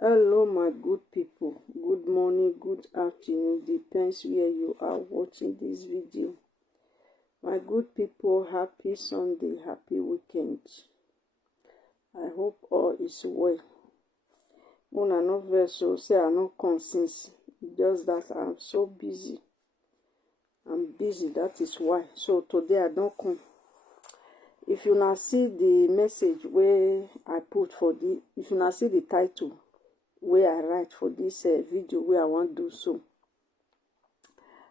Hello, my good people. Good morning, good afternoon. Depends where you are watching this video. My good people, happy Sunday, happy weekend. I hope all is well. When I no vex, so say I no come since. Just that I'm so busy. I'm busy, that is why. So today I don't come. If you now see the message where I put for the, if you now see the title where I write for this video where I want to do so,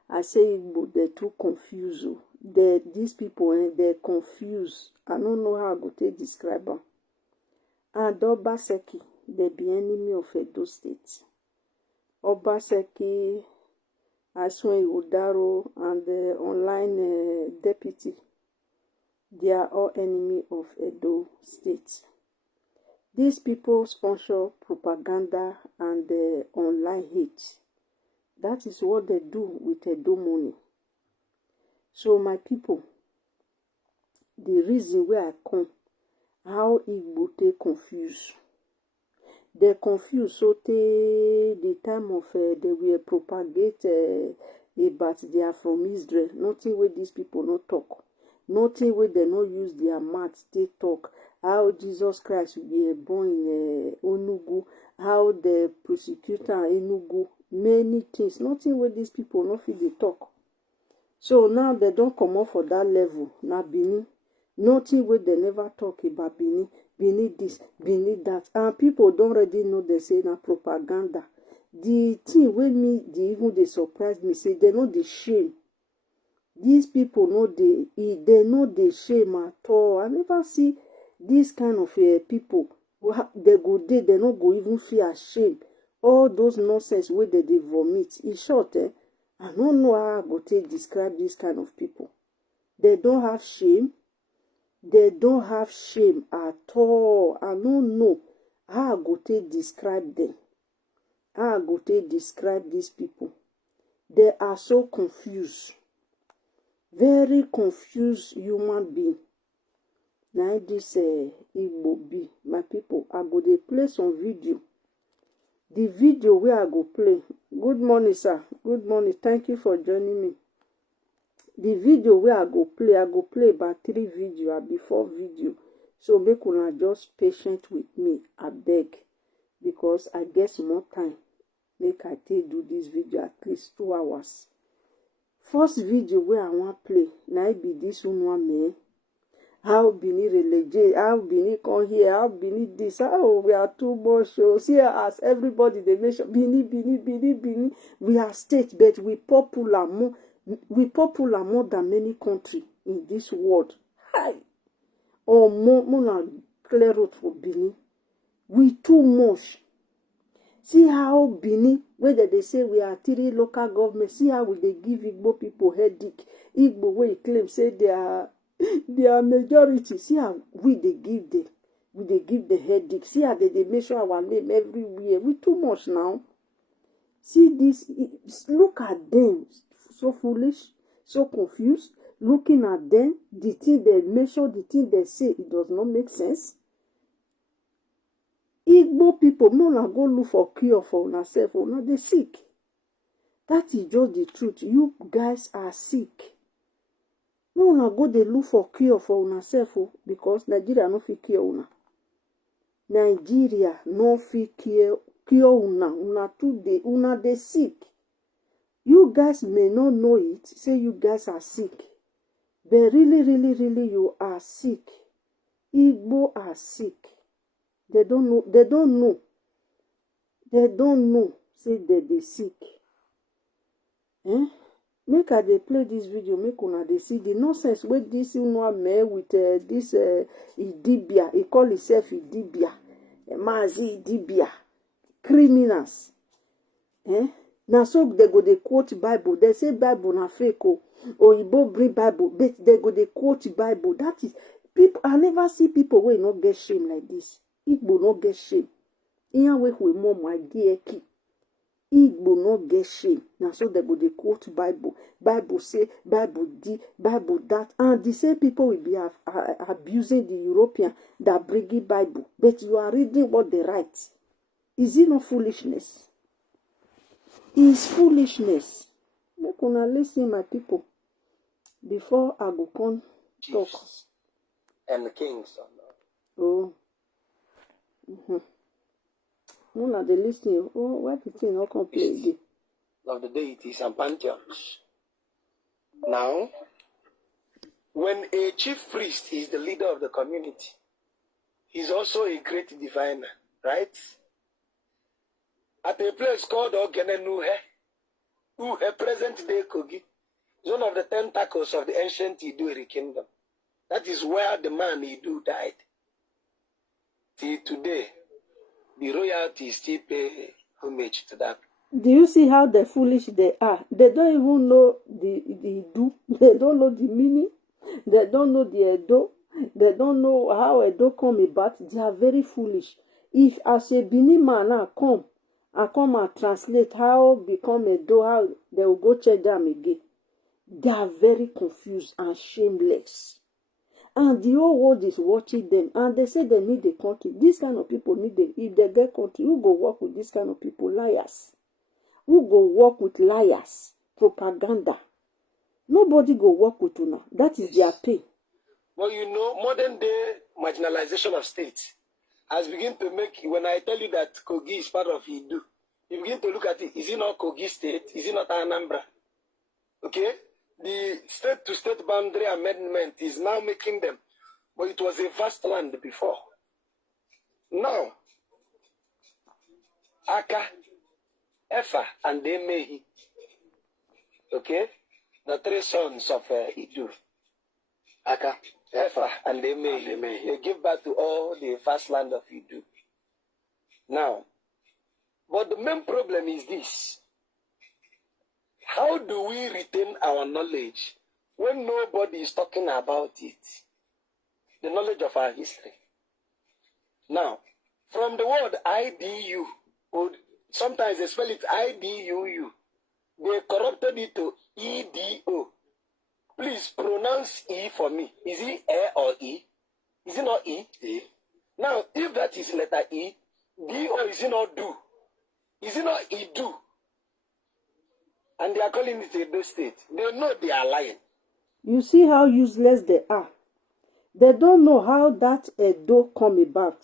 I say Igbo, they're too confused. These people, they're confused. I don't know how I go to describe them. And Obaseki, they be enemy of Edo State. Obaseki, Asue Udaro, and the online deputy, they are all enemy of Edo State. These people sponsor propaganda and online hate. That is what they do with Edo money. So my people, the reason where I come, how Igbo they confused. They confused so the time of they will propagate about they are from Israel. Nothing where these people not talk. Nothing where they not use their mouth they talk. How Jesus Christ will be born in Onugu. How the prosecutor Enugu. Many things. Nothing where these people not feel they talk. So now they don't come up for that level. Now Benin. Nothing where they never talk about Benin. Benin this, Benin that. And people don't already know they say na propaganda. The thing when me, even they surprise me, say they know the shame. These people know they know the shame at all. I never see this kind of people. They go there, they not go even feel ashamed. All those nonsense where they vomit. In short, I don't know how I go to describe this kind of people. They don't have shame. They don't have shame at all. I don't know how I go to describe them. How I go to describe these people. They are so confused. Very confused human being. Now this Igbo be. My people, I go to play some video. The video where I go play. Good morning, sir. Good morning. Thank you for joining me. The video where I go play about 3 video and before video. So make una just patient with me, I beg. Because I guess more time. Make I take do this video at least 2 hours. First video where I want play. Now it be this one me. How Bini relege, how Bini come here, how Bini this, how we are too much. So see as everybody they mention Bini. We are state, but we popular more than many countries in this world. Hi. Or more clear road for Bini. We too much. See how Bini, whether they say we are 3 local governments, see how they give Igbo people headache. Igbo where claim say they are majority. See how we they give the headache. See how they mention our name everywhere. We too much now. See this. Look at them. So foolish, so confused. Looking at them, the thing they mention, the thing they say, it does not make sense. Igbo people, no na go look for cure for yourself. Or not they sick. That is just the truth. You guys are sick. No una go dey look for cure for una self because Nigeria no fit cure una. Nigeria no fit cure una. Una dey sick. You guys may not know it. Say you guys are sick. But really you are sick. Igbo are sick. They don't know. Say they sick. Make I dey play this video, make una dey see the nonsense wey this one man with this Idibia, he call himself Idibia, Mazi Idibia, criminals. Now so they go dey quote Bible. They say Bible na fake or Igbo bring Bible, but they go dey quote Bible. That is people. I never see people wey not get shame like this. Igbo not get shame. Iyan wey we more my dear key. Igbo no get shame. Now so they go they quote Bible. Bible say, Bible di, Bible that. And the same people will be abusing the European that bring Bible. But you are reading what they write. Is it not foolishness? It's foolishness. Make una listen, my people, before I go come talk. Chiefs and kings. Oh. Una dey listen. Oh, why the thing not come play again? Of the deities and pantheons. Now, when a chief priest is the leader of the community, he's also a great diviner, right? At a place called Ogenenuhe, present day Kogi, is one of the tentacles of the ancient Iduri kingdom. That is where the man Idu died. Till today, the royalty still pay homage to that. Do you see how the foolish they are? They don't even know the Idu. They don't know the meaning. They don't know the Edo. They don't know how Edo come about. They are very foolish. If as a Bini man now come and translate how become Edo, how they will go check them again. They are very confused and shameless. And the whole world is watching them. And they say they need a country. This kind of people need it. If they get country, who go work with this kind of people? Liars. Who go work with liars? Propaganda. Nobody go work with una. That is their pay. Well, you know, modern day marginalization of states has begun to make, when I tell you that Kogi is part of Idu, you begin to look at it. Is it not Kogi state? Is it not Anambra? Okay? The state-to-state boundary amendment is now making them. But it was a vast land before. Now, Aka, Efa, and Emehi, okay? The three sons of Idu. Aka, Efa, and Emehi. They give birth to all the vast land of Idu. Now, but the main problem is this. How do we retain our knowledge when nobody is talking about it? The knowledge of our history. Now, from the word IDU, or sometimes they spell it IDUU, they corrupted it to EDO. Please pronounce E for me. Is it E or E? Is it not E? E. Now, if that is letter E, D-O is it not do? Is it not E-do? And they are calling it Edo State. They know they are lying. You see how useless they are. They don't know how that Edo come about.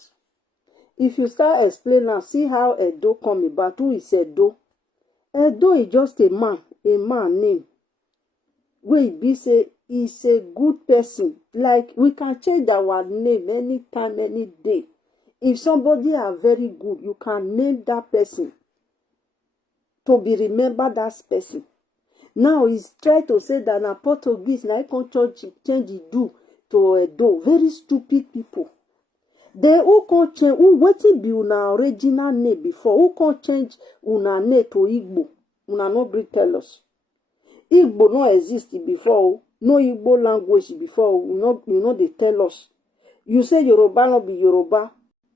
If you start explaining, see how Edo come about. Who is Edo? Edo is just a man name. We be say is a good person. Like we can change our name anytime, any day. If somebody are very good, you can name that person to be remembered that person. Now he's trying to say that na Portuguese, na can change Idu to Edo. Very stupid people. They who can change, who waiting be una original name before, who can change una name to Igbo. Una no bring tell us. Igbo no exist before, no Igbo language before, you know they tell us. You say Yoruba no be Yoruba.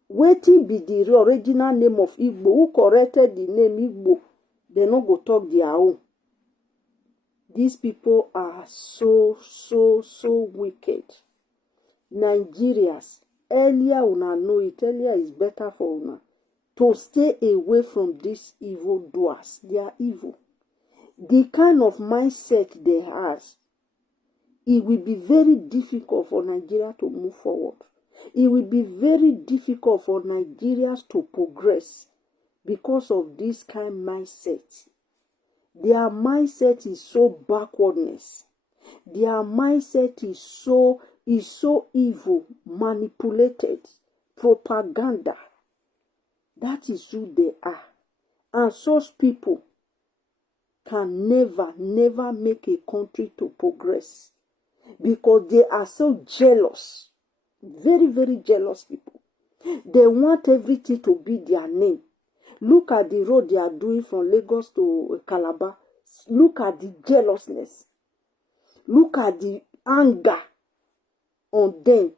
Waiting be the original name of Igbo. Who corrected the name Igbo? They no go talk their own. These people are so wicked. Nigerians, earlier una know it, earlier is better for una to stay away from these evil doers. They are evil. The kind of mindset they have, it will be very difficult for Nigeria to move forward. It will be very difficult for Nigerians to progress because of this kind of mindset. Their mindset is so backwardness. Their mindset is so evil, manipulated, propaganda. That is who they are. And such people can never make a country to progress because they are so jealous. Very jealous people. They want everything to be their name. Look at the road they are doing from Lagos to Calabar. Look at the jealousness. Look at the anger on them.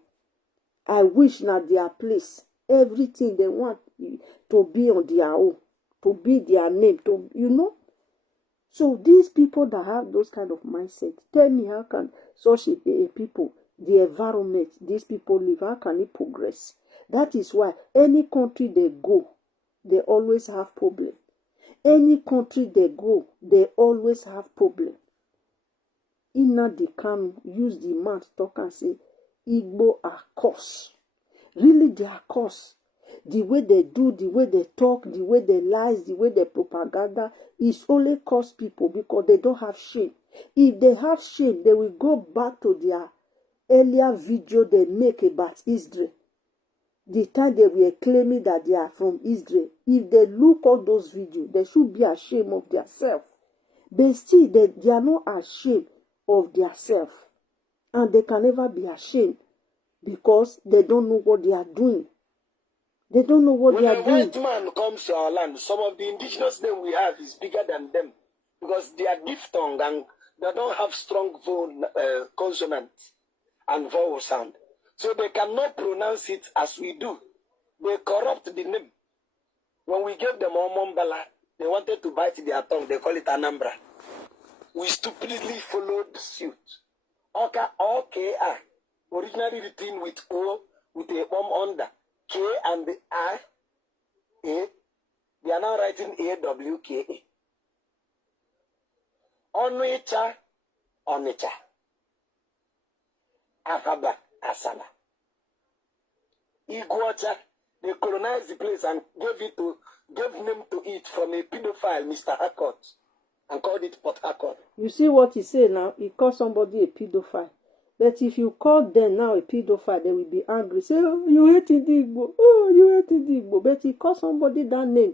I wish not their place. Everything they want to be on their own. To be their name. To, you know. So these people that have those kind of mindset, tell me how can such a people, the environment these people live, how can it progress? That is why any country they go, they always have problem. Any country they go, they always have problem. Nnamdi Kanu use the mouth talk and say, Igbo are curse. Really, they are curse. The way they do, the way they talk, the way they lies, the way they propaganda is only curse people because they don't have shame. If they have shame, they will go back to their earlier video they make about Israel. The time they were claiming that they are from Israel. If they look at those videos, they should be ashamed of themselves. But still, they are not ashamed of themselves. And they can never be ashamed because they don't know what they are doing. They don't know what they are doing. When a white man comes to our land, some of the indigenous name we have is bigger than them because they are diphthong and they don't have strong consonant and vowel sound. So they cannot pronounce it as we do. They corrupt the name. When we gave them Omombala, they wanted to bite their tongue. They call it Anambra. We stupidly followed suit. Oka, O-K-A, originally written with O, with a under. K and the I, A. They are now writing A-W-K-A. Onwecha, Onitsha. Ahaba, Asaba. Iguacha, they colonized the place and gave name to it from a pedophile, Mr. Harcourt, and called it Port Harcourt. You see what he said now? He called somebody a pedophile. But if you call them now a pedophile, they will be angry. Say, oh, you hate Igbo. Oh, you hate Igbo. But he called somebody that name.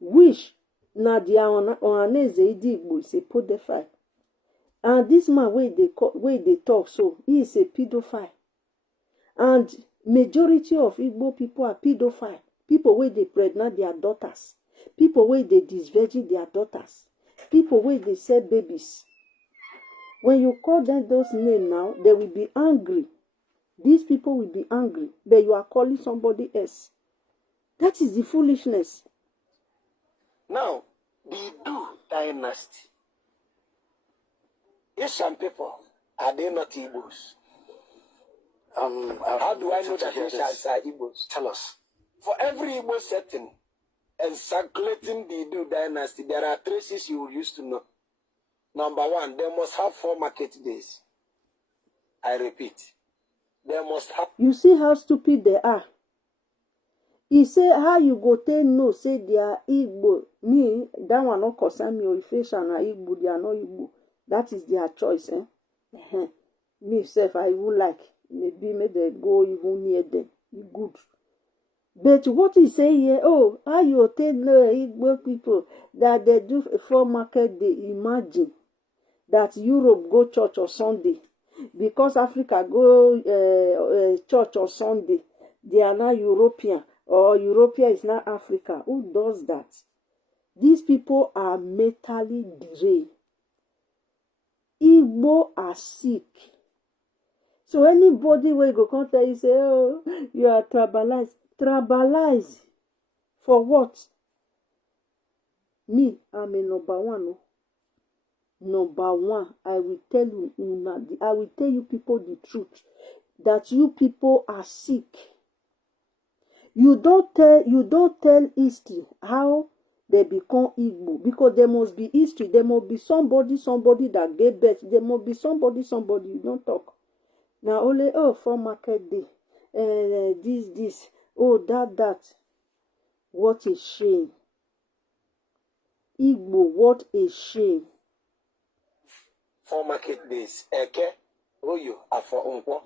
Which, now the Ohaneze Igbo is a pedophile. And this man, where they talk so, he is a pedophile. And majority of Igbo people are pedophile. People where they pregnant their daughters. People where they disvirgin their daughters. People where they sell babies. When you call them those names now, they will be angry. These people will be angry. But you are calling somebody else. That is the foolishness. Now, the Du dynasty. Asian people, are they not Igbos? How do I know that Asians are Igbos? Tell us. For every Igbo setting and circulating the Du dynasty, there are traces you used to know. Number one, they must have 4 market days. I repeat, they must have. You see how stupid they are. He say, how you go tell no, say they are Igbo. Me, that one not concern me, or if Asian are Igbo, they are not Igbo. That is their choice. Me, self, I would like, maybe they go even near them. Good. But what he say here, oh, how you tell no Igbo people that they do 4 market day, imagine. That Europe go church on Sunday because Africa go church on Sunday. They are now European or European is now Africa. Who does that? These people are mentally deranged. Igbo are sick. So anybody will go come tell you say, oh, you are tribalized. Tribalized for what? Me, I'm a number one. No? Number one, I will tell you people the truth. That you people are sick. You don't tell history how they become Igbo. Because there must be history. There must be somebody that gave birth. There must be somebody. You don't talk. Now only, oh, for market day. This. Oh, that. What a shame. Igbo, what a shame. 4 market days. Eke, Oyo, Afo, Unkwo.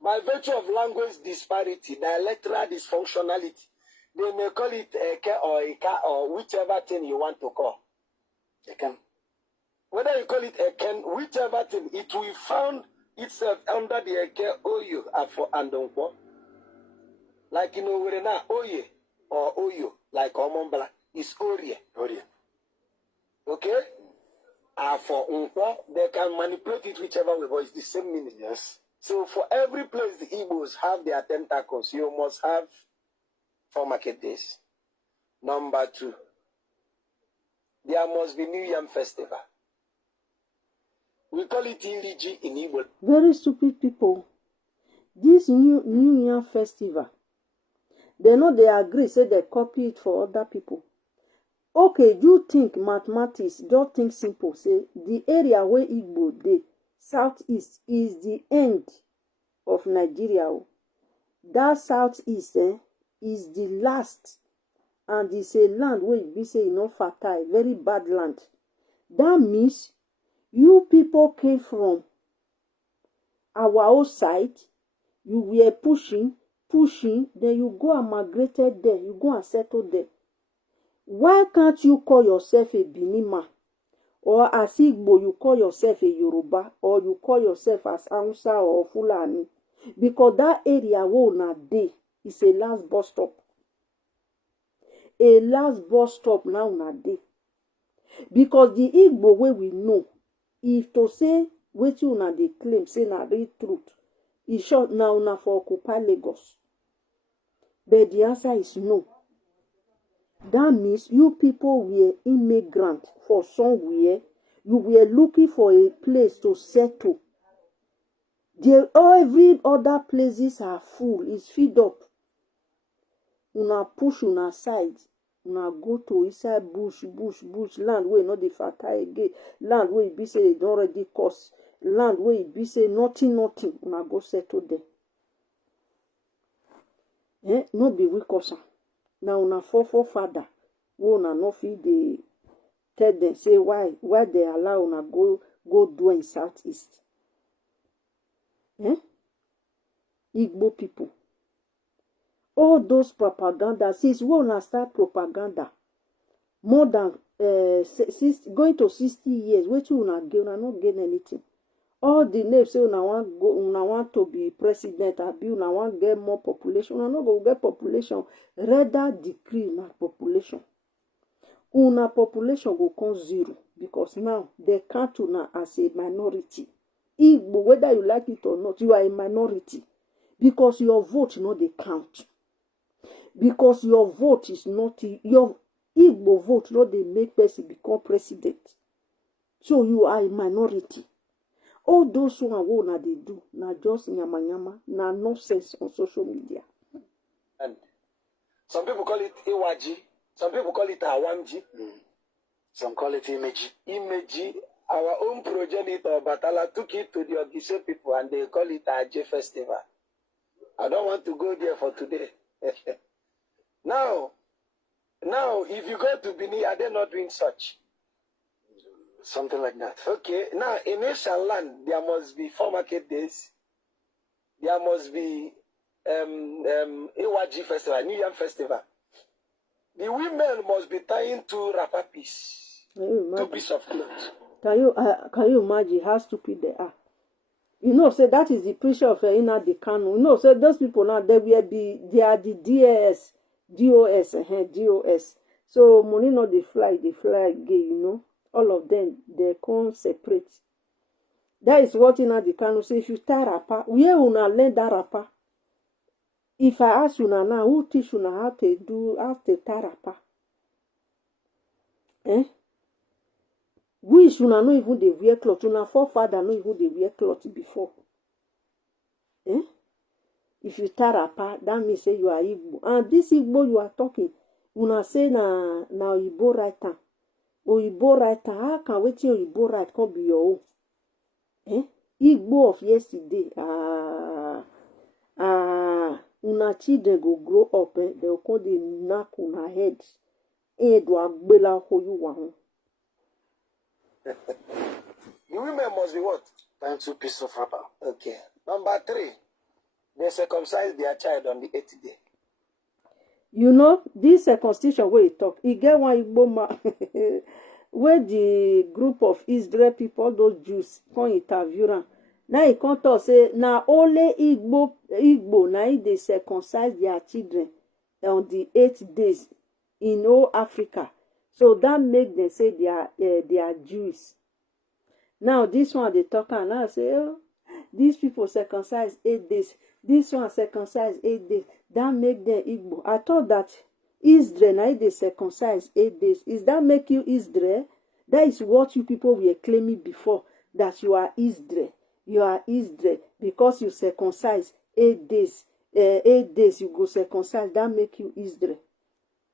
By virtue of language disparity, dialectal dysfunctionality, they may call it Eke or Ika or whichever thing you want to call. Eken. Whether you call it Eken, whichever thing, it will found itself under the Eke, Oyo, Afo, and Unkwo. Like you know, we're now Oye or Oyo, like Omombala, is Orie. Okay? For Unkwo, they can manipulate it whichever way, but it's the same meaning. Yes. So for every place the Igbos have their tentacles, you must have 4 market days. Number 2, there must be New Yam Festival. We call it Iliji in Igbo. Very stupid people. This new Yam Festival, They know they agree, say they copy it for other people. Okay, you think mathematics, just think simple. Say the area where Igbo dey, southeast, is the end of Nigeria. That southeast is the last, and it's a land where we say not fertile, very bad land. That means you people came from our own side, you were pushing, then you go and migrated there, you go and settle there. Why can't you call yourself a Binima? Or as Igbo, you call yourself a Yoruba, or you call yourself as Hausa or Fulani? Because that area where una dey is a last bus stop. A last bus stop now una dey. Because the Igbo way we know, if to say wetin una dey claim, say na real truth, e short now una for occupy Lagos. But the answer is no. That means you people were immigrant for somewhere. You were looking for a place to settle. Every other places are full. It's filled up. Una push una side. Una go to inside bush, land where not the fertile again. Land where it be say it don't already cost. Land where it be say nothing. Una go settle there. No be we cause. Now una father, we una no fit dey tell them say why they allow una go do in southeast. Igbo people. All those propaganda, since we una start propaganda, more than going to 60 years, wetin una gain, una no gain anything. All the names say una want to be president, abi una want get more population, una no go get population, rather decrease na population. Una population go come zero, because now they count una as a minority. Igbo, whether you like it or not, you are a minority, because your vote no dey count. Because your vote is not, your Igbo vote no dey make person become president. So you are a minority. All those one what na they do, na just nyama, na nonsense on social media. And some people call it Iwaji, some people call it Awamji, some call it Imeji. Imeji, our own progenitor Batala took it to the Ogise people and they call it Aje Festival. I don't want to go there for today. Now, if you go to Bini, are they not doing such? Something like that. Okay, now in Asian land, there must be 4 market days. There must be Iwaji festival, New Yam festival. The women must be tying 2 wrapper pieces, 2 pieces of clothes. Can you imagine how stupid they are? You know, say that is the preacher of Ina the Kanu. You know, say those people now they are the DOS. So money not they fly gay, you know. All of them, they can't separate. That is what Ina the Kanu say. If you tie rapper, where una learn that rapper? If I ask una now, who teach una how to tie rapper? Which una no even they wear cloth. Una forefather no even they wear cloth before. If you tie rapper, that means say you are Igbo. And this Igbo you are talking, una say na Igbo right hand. Oyibo right, how can wait till Oyibo right come be your own? Igbo of yesterday, una children go grow up, they will come dey knock una head. Do agbela how you want. The women must be what? Tying 2 pieces of wrapper. Okay. Number 3, they circumcise their child on the 8th day. You know, this constitution where you talk, he get one Igbo man where the group of Israel people, those Jews, come interview them. Now he come talk say, now only Igbo, now they circumcise their children on the 8 days in all Africa. So that make them say they are Jews. Now this one they talk and now say, oh, these people circumcise 8 days. This one circumcise 8 days. That make them Igbo. I thought that Israel, now they circumcise 8 days. Is that make you Israel? That is what you people were claiming before, that you are Israel. You are Israel because you circumcise 8 days 8 days you go circumcise, that make you Israel.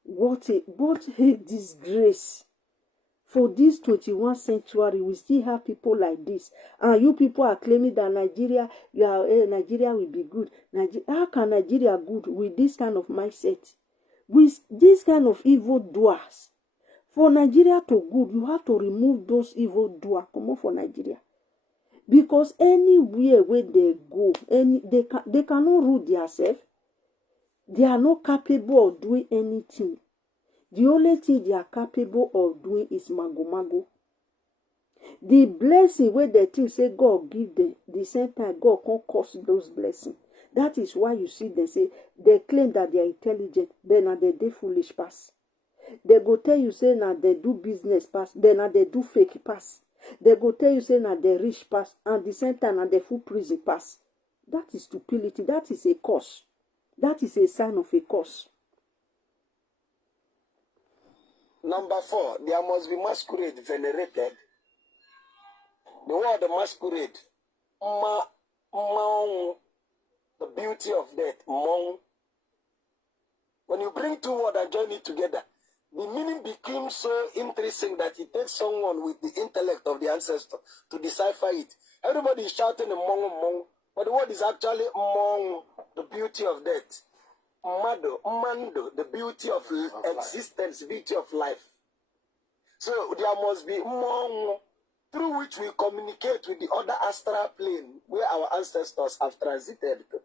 What a disgrace. For this 21st century, we still have people like this. And you people are claiming that Nigeria will be good. How can Nigeria good with this kind of mindset? With this kind of evil doers? For Nigeria to good, you have to remove those evil doers. Come on for Nigeria. Because anywhere where they go, they cannot rule themselves. They are not capable of doing anything. The only thing they are capable of doing is mago. The blessing where they think say God give them, the same time God can't cause those blessings. That is why you see them say, they claim that they are intelligent, but now they do foolish pass. They go tell you say now they do business pass, but now they do fake pass. They go tell you say now they rich pass, and the same time now they full prison pass. That is stupidity. That is a curse. That is a sign of a curse. Number 4, there must be masquerade venerated. The word masquerade, the beauty of death, when you bring two words and join it together, the meaning becomes so intrinsic that it takes someone with the intellect of the ancestor to decipher it. Everybody is shouting mong, but the word is actually mong, the beauty of death. Mando, the beauty of existence, beauty of life. So there must be mong, through which we communicate with the other astral plane where our ancestors have transited to.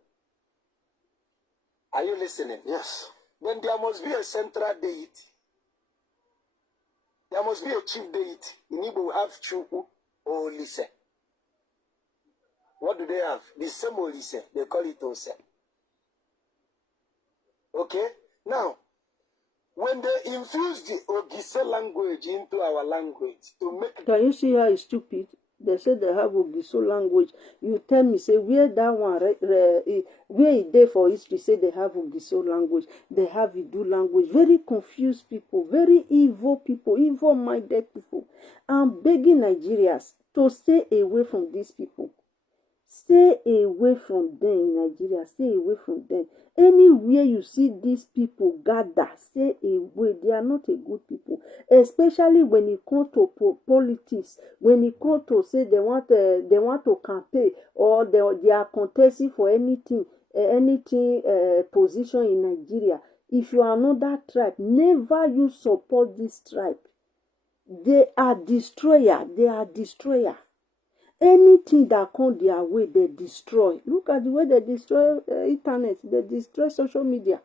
Are you listening? Yes. Then there must be a central deity. There must be a chief deity. In Igbo we have Chukwu or Olise. What do they have? The same Olise. They call it Ose. Okay? Now, when they infuse the Ogise language into our language to make... Can you see how it's stupid? They say they have Ogiso language. You tell me, say, where that one, where it there for history, say they have Ogiso language, they have Idu language. Very confused people, very evil people, evil-minded people. I'm begging Nigerians to stay away from these people. Stay away from them in Nigeria. Stay away from them. Anywhere you see these people gather, stay away. They are not a good people. Especially when it comes to politics. When it comes to say they want to campaign or they are contesting for anything position in Nigeria. If you are not that tribe, never you support this tribe. They are destroyer. They are destroyer. Anything that comes their way, they destroy. Look at the way they destroy internet. They destroy social media.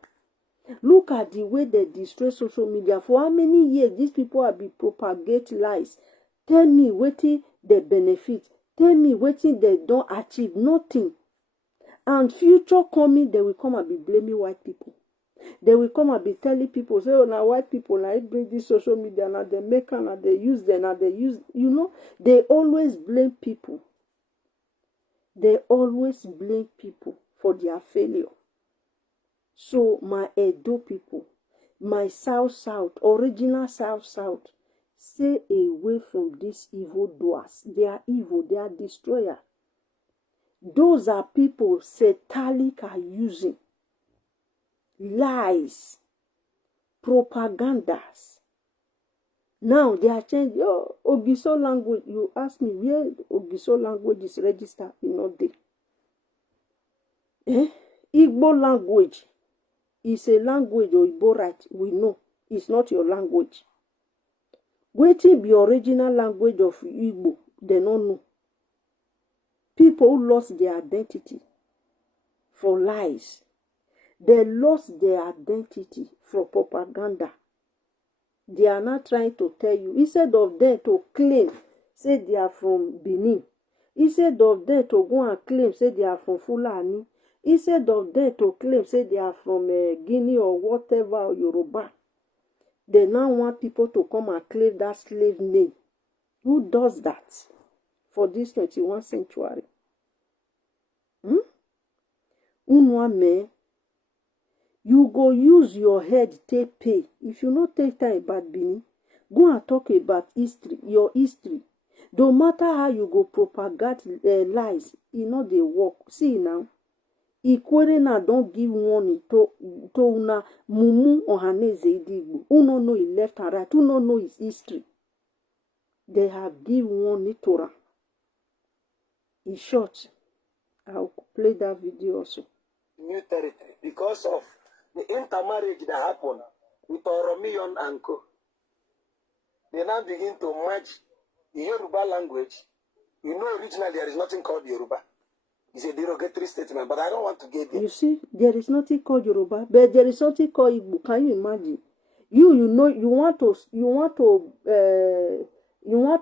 Look at the way they destroy social media. For how many years these people have been propagating lies? Tell me what they benefit. Tell me what they don't achieve. Nothing. And future coming, they will come and be blaming white people. They will come and be telling people, say, oh, now white people, now bring this social media, now they make them, now they use them, now they use, you know, they always blame people. They always blame people for their failure. So, my Edo people, my South, original South, stay away from these evil doers. They are evil, they are destroyers. Those are people satanic are using. Lies, propagandas. Now they are changing. Oh, Ogiso language. You ask me where Ogiso language is registered in all day. Igbo language is a language or Igbo right. We know it's not your language. Waiting be original language of Igbo. They don't know. People who lost their identity for lies. They lost their identity for propaganda. They are not trying to tell you. Instead of them to claim, say they are from Benin. Instead of them to go and claim, say they are from Fulani. Instead of them to claim, say they are from Guinea or whatever, or Yoruba. They now want people to come and claim that slave name. Who does that for this 21st century? Unwame. You go use your head take pay. If you not take time about Benin, go and talk about history, your history. No matter how you go propagate lies, it not they work. See now, Ikwere na don't give warning to una mumu ohaneze idigbo. Uno know his left and right. Uno know his history. They have give warning to her. In short, I'll play that video also. New territory because of the intermarriage that happened with Oromiyon and Co. They now begin to merge the Yoruba language. You know, originally there is nothing called Yoruba. It's a derogatory statement, but I don't want to get there. You see, there is nothing called Yoruba, but there is something called Igbo. Can you imagine? You know, you want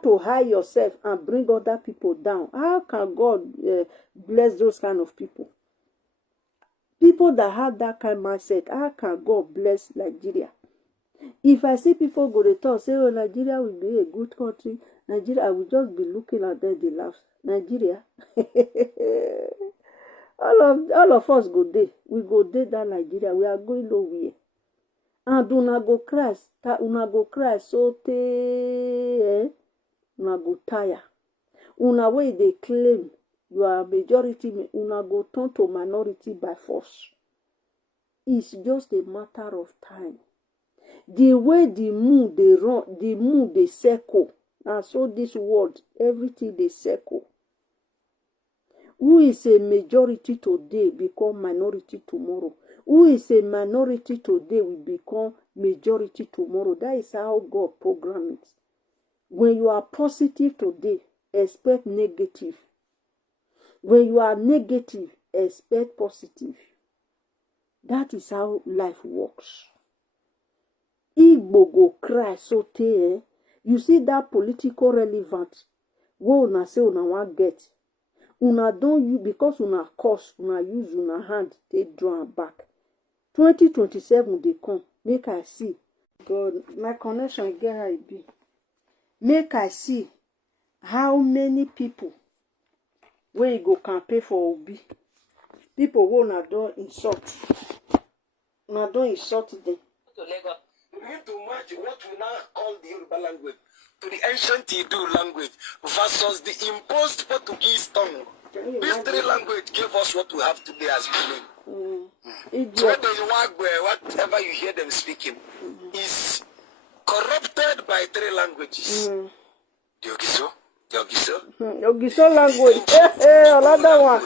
to hide yourself and bring other people down. How can God bless those kind of people? People that have that kind of mindset, how can God bless Nigeria? If I see people go to talk, say, oh, Nigeria will be a good country, Nigeria, I will just be looking at them, they laugh. Nigeria? all of us go there. We go there that Nigeria. We are going nowhere. And una go cry so una go tire. Una way they claim you are majority, una go turn to minority by force. It's just a matter of time. The way the moon they run, the moon they circle. And so this world, everything they circle. Who is a majority today become minority tomorrow. Who is a minority today will become majority tomorrow. That is how God programmed it. When you are positive today, expect negative. When you are negative, expect positive. That is how life works. Igbo go cry so tey. You see that political relevant. What una say una wan get. Una don't use because una curse, una use una hand, they draw am back. 2027 they come. Make I see. God, my connection get how it be. Make I see how many people where you go campaign for Obi. People who una don't insult. Una don't insult them. We need to merge what we now call the Yoruba language to the ancient Idu language versus the imposed Portuguese tongue. These three languages gave us what we have today as Benin. So when there's whatever you hear them speaking is corrupted by three languages. The Ogiso language. Another one.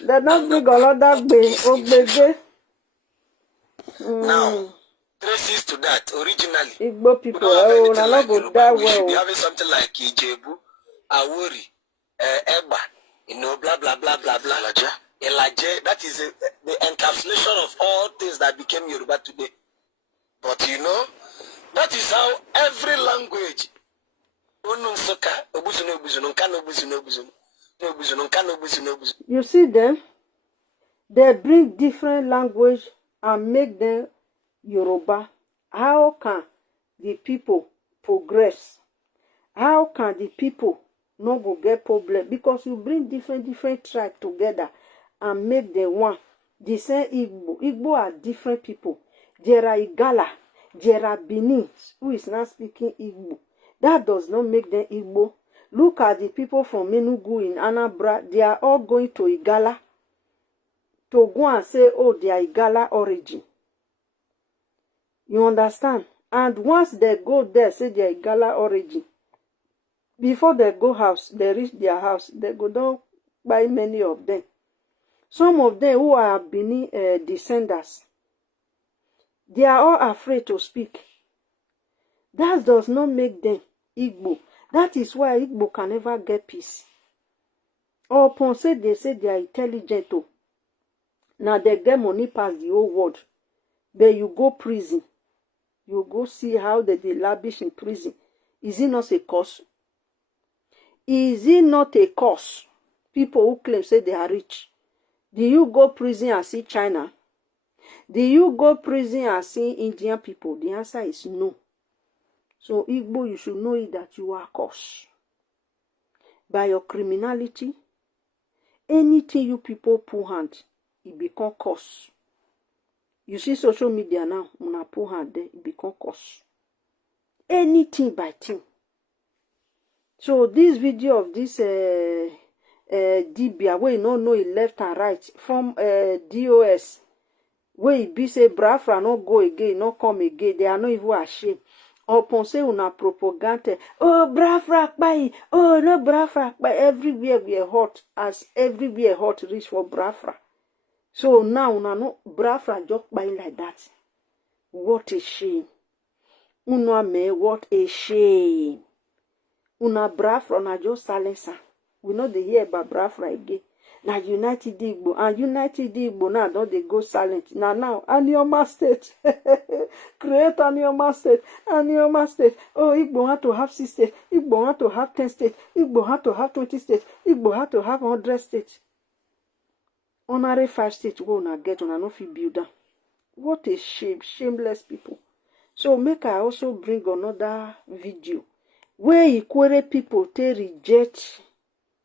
They don't bring another Now, traces to that originally. Igbo people, we don't have go that we should be well. having something like Ijebu, Awori, Eba, blah blah blah blah blah. Elaje. That is the encapsulation of all things that became Yoruba today. But that is how every language. You see them? They bring different language and make them Yoruba. How can the people progress? How can the people not go get problem? Because you bring different tribes together and make them one. The same Igbo. Igbo are different people. There are Igala. There are Benin, who is not speaking Igbo. That does not make them Igbo. Look at the people from Enugu in Anambra. They are all going to Igala to go and say, oh, they are Igala origin. You understand? And once they go there, say they are Igala origin, before they go house, they reach their house, they go down by many of them. Some of them who are Benin descendants, they are all afraid to speak. That does not make them Igbo. That is why Igbo can never get peace. Or upon say they are intelligent. Now they get money past the whole world. But you go prison. You go see how they lavish in prison. Is it not a curse? Is it not a curse? People who claim say they are rich. Do you go prison and see China? Do you go prison and see Indian people? The answer is no. So Igbo, you should know it that you are cursed. By your criminality, anything you people pull hand, it become curse. You see social media now, when I pull hand there, it become curse. Anything by thing. So this video of this Dibia, where you no know it left and right, from DOS, where it be say Biafra no go again, no come again, they are not even ashamed. Upon say una propaganda, oh Biafra kpai, oh no Biafra kpai, everywhere we are hot, as everywhere hot reach for Biafra. So now una no Biafra just kpai like that. What a shame. Una me, what a shame. Una Biafra na just silencer. We know they hear about Biafra again. Now United Igbo and United Igbo now don't they go silent. Now Anioma State. Create Anioma State. Anioma State. Oh, Igbo have to have 6 states. Igbo have to have 10 states. Igbo have to have 20 states. Igbo have to have 100 states. Honorary 5 states we una get una no fit build am. What a shame, shameless people. So make I also bring another video where Ikwere people they reject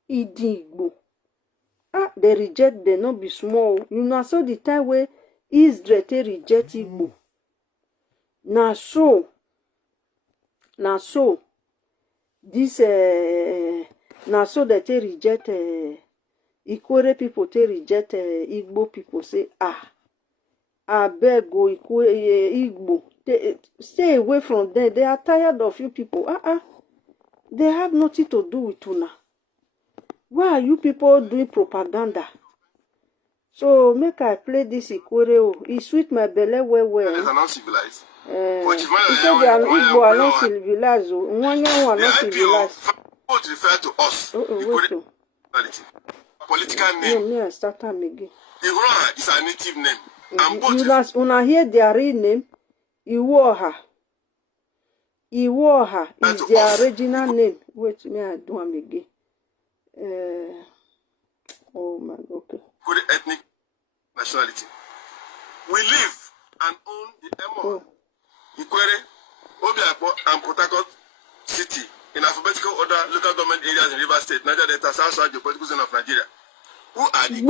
Igbo. They reject, they not be small. You know, so the time where Israel they reject Igbo. Now so this now so that they reject Ikwere people, they reject Igbo people. Say I beg go Igbo. Stay away from them. They are tired of you people. They have nothing to do with una. Why are you people doing propaganda? So make I play this Ikwere. It sweet my belly well. It is not civilized. He said they are Igbo are not civilized. One not civilized. Both refer to us. Wait. Political name. No, me I start time again. Igbo is a native name. And both una hear their real name? Iwoha is their original name. Wait, me I do them again. Oh my God. Okay. Ethnic nationality. We live and own the Emo, Ikwere, Obiakpo, and Port Harcourt City in alphabetical order local government areas in Rivers State, Niger Delta, South, geopolitical zone of Nigeria. Who are the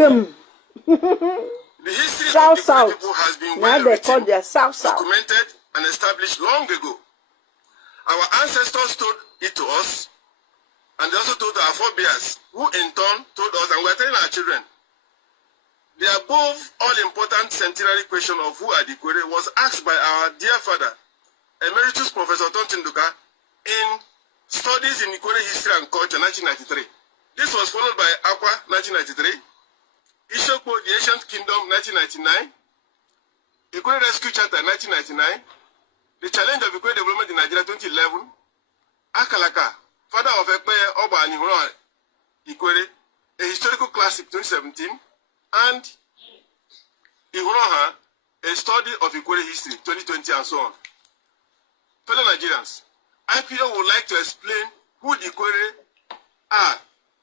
The history of the people has been well written, documented, and established long ago. Our ancestors told it to us, and they also told our forebears, who in turn told us, and we are telling our children. The above all-important centenary question of who are the Ikwere was asked by our dear father, Emeritus Professor Tontinduka, in Studies in Ikwere History and Culture, 1993. This was followed by Aqua, 1993. Ishokpo, the Ancient Kingdom, 1999. Ikwere Rescue Charter, 1999. The Challenge of Ikwere Development in Nigeria, 2011. Akalaka, Father of Ekpe Oba Anihura Ikwere, a historical classic, 2017. And Ihuroha, a study of Ikwere history, 2020, and so on. Fellow Nigerians, IPO would like to explain who the Ikwere are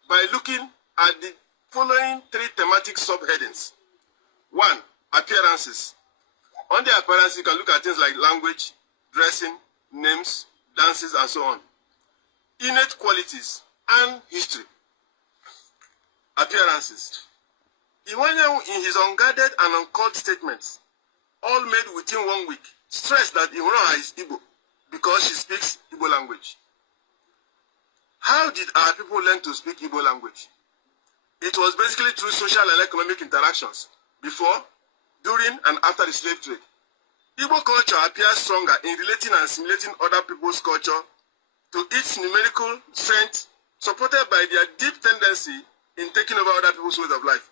by looking at the following 3 thematic subheadings. 1. Appearances. On the appearance, you can look at things like language, dressing, names, dances, and so on. Innate qualities and history. Appearances. Iwanyan, in his unguarded and uncalled statements, all made within 1 week, stressed that Iwanoha is Igbo because she speaks Igbo language. How did our people learn to speak Igbo language? It was basically through social and economic interactions, before, during, and after the slave trade. Igbo culture appears stronger in relating and assimilating other people's culture to its numerical strength, supported by their deep tendency in taking over other people's ways of life.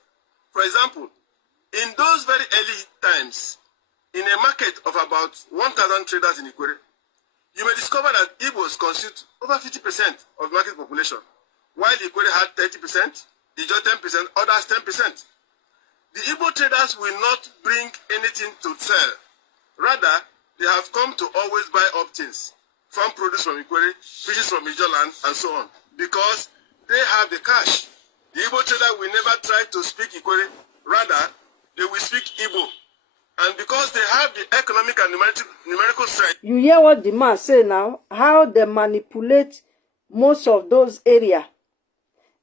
For example, in those very early times, in a market of about 1,000 traders in Ikwere, you may discover that Igbos constitute over 50% of the market population, while Ikwere had 30%, Ijo 10%, others 10%. The Igbo traders will not bring anything to sell. Rather, they have come to always buy up things, farm produce from Ikwere, fishes from Ijo land, and so on, because they have the cash. The Igbo trader will never try to speak Ikwere. Rather, they will speak Igbo. And because they have the economic and numerical strength. You hear what the man say now? How they manipulate most of those areas.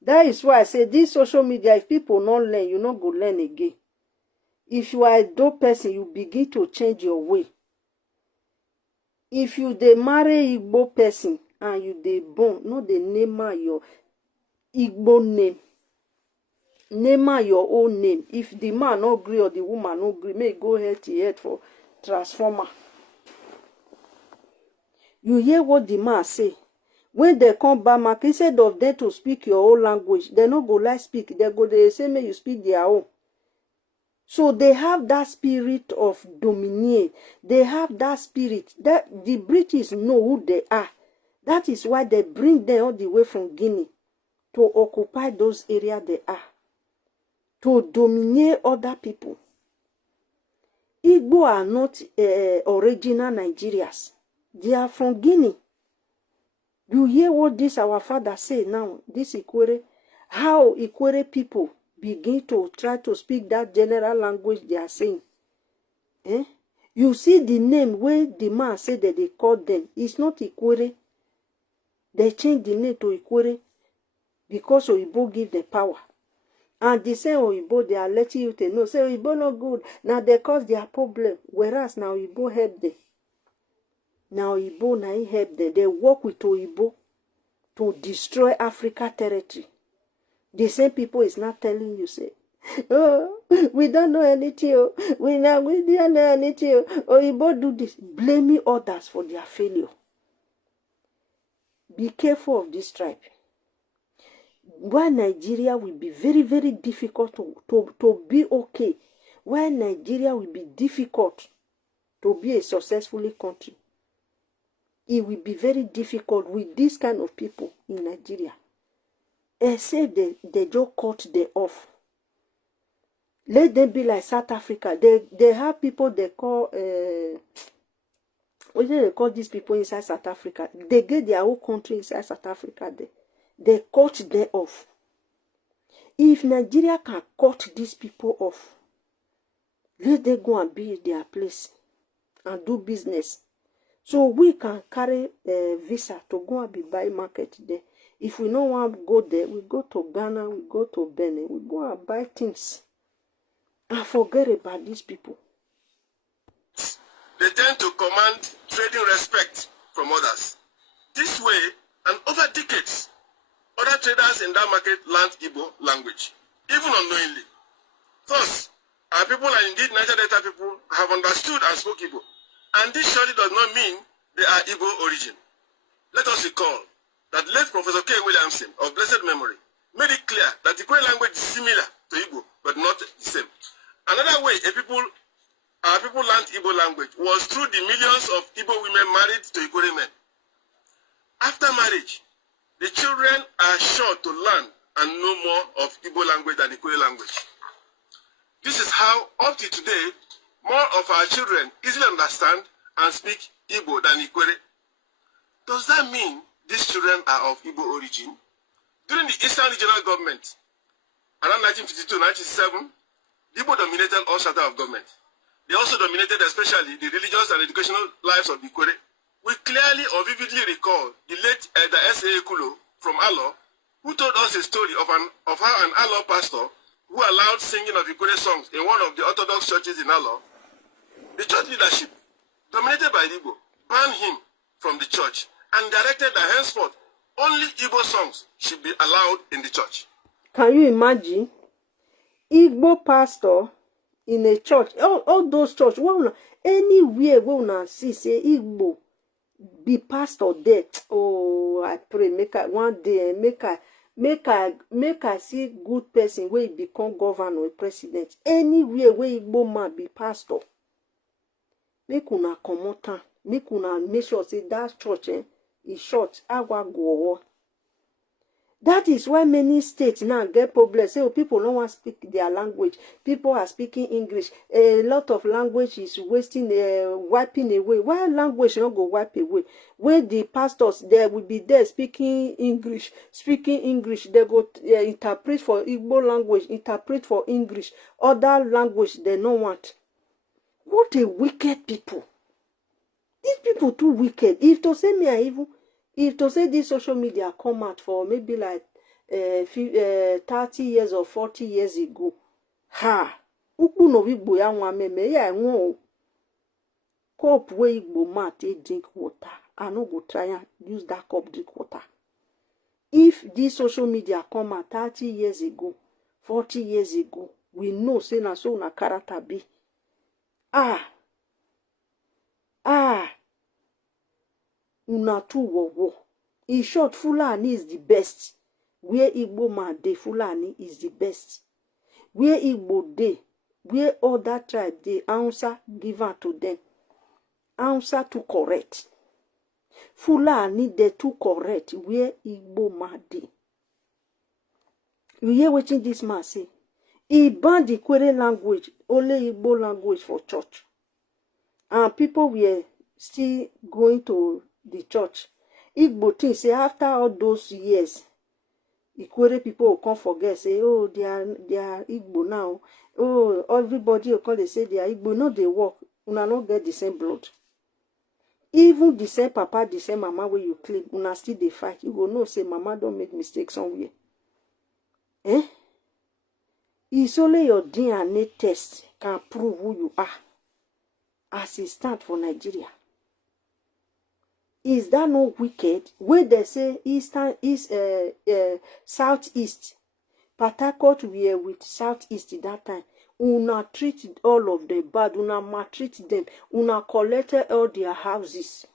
That is why I say this social media, if people not learn, you not go learn again. If you are a dope person, you begin to change your way. If you dey marry Igbo person and you dey born, no dey name your Igbo name. name your own name. If the man no agree or the woman no agree, may go head to head for transformer. You hear what the man say. When they come back, instead of them to speak your own language, they no go like speak. They go, they say, may you speak their own. So they have that spirit of dominate. They have that spirit. That the British know who they are. That is why they bring them all the way from Guinea to occupy those areas they are. To dominate other people. Igbo are not original Nigerians. They are from Guinea. You hear what this our father say now, this Ikwere, how Ikwere people begin to try to speak that general language they are saying. Eh? You see the name where the man said that they called them. It's not Ikwere. They changed the name to Ikwere because Oyibo give the power. And they say Oyibo, they are letting you to know. Say Oyibo not good. Now they cause their problem. Whereas now Oyibo help them. Now Oyibo now he help them. They work with Oyibo to destroy Africa territory. The same people is not telling you, say, oh, we don't know anything. Oh. We don't know anything. Oyibo do this. Blaming others for their failure. Be careful of this tribe. Why Nigeria will be very, very difficult to be okay. Why Nigeria will be difficult to be a successful country. It will be very difficult with this kind of people in Nigeria. Except they just cut them off. Let them be like South Africa. They have people they call what do they call these people inside South Africa? They get their own country inside South Africa. They cut them off. If Nigeria can cut these people off, let them go and be in their place and do business. So we can carry a visa to go and be buy market there. If we don't want to go there, we go to Ghana, we go to Benin, we go and buy things. And forget about these people. They tend to command trading respect from others. This way, and over decades, other traders in that market learned Igbo language, even unknowingly. Thus, our people and indeed Niger Delta people have understood and spoke Igbo. And this surely does not mean they are Igbo origin. Let us recall that late Professor K. Williamson, of blessed memory, made it clear that the Ikwe language is similar to Igbo, but not the same. Another way our people learned Igbo language was through the millions of Igbo women married to Ikwe men. After marriage, the children are sure to learn and know more of Igbo language than Ikwe language. This is how, up to today, more of our children easily understand and speak Igbo than Ikwe. Does that mean these children are of Igbo origin? During the Eastern Regional Government, around 1952-1967, the Igbo dominated all strata of government. They also dominated especially the religious and educational lives of the Ikwe. We clearly or vividly recall the late Elder S.A. Kulo from Alo, who told us a story of how an Alo pastor who allowed singing of Ikwe songs in one of the Orthodox churches in Alo. The church leadership, dominated by Igbo, banned him from the church and directed that henceforth only Igbo songs should be allowed in the church. Can you imagine? Igbo pastor in a church, all those churches, anywhere we will see say Igbo be pastor there. Oh, I pray make I one day make I see good person where he become governor or president. Anywhere where Igbo man be pastor. Make una comot, make una make sure say that church is short. Agwa go. That is why many states now get problems. Say, people don't want to speak their language. People are speaking English. A lot of language is wasting, wiping away. Why language not go wipe away? When the pastors there will be there speaking English, they go interpret for Igbo language, interpret for English. Other language they don't want. What a wicked people. These people too wicked. If to say me, if to say this social media come out for maybe like 30 years or 40 years ago, ukwu no Igbo ya nwa meme ya enwo cup wey Igbo man take drink water. I no go try and use that cup drink water. If this social media come out 30 years ago, 40 years ago. We know, say, na so na character be. Una too wo. In short, Fulani is the best. Where Igbo man dey, Fulani is the best. Where Igbo dey, where other tribe dey, answer given to them. Answer too correct. Fulani dey too correct. Where Igbo man dey. You hear what this man say? He banned the Kwere language, only Igbo language for church. And people were still going to the church. Igbo think say after all those years, Ikwere people will come forget, say, oh, they are Igbo now. Oh, everybody will come, they say they are Igbo. No, they work. Una not get the same blood. Even the same papa, the same mama where you claim, una still they fight. You go know, say, mama don't make mistakes somewhere. It's only your DNA test can prove who you are as a stand for Nigeria. Is that not wicked? When they say southeast, Port Harcourt were with southeast that time. Una treat all of them bad. Una maltreat them. Una collected all their houses.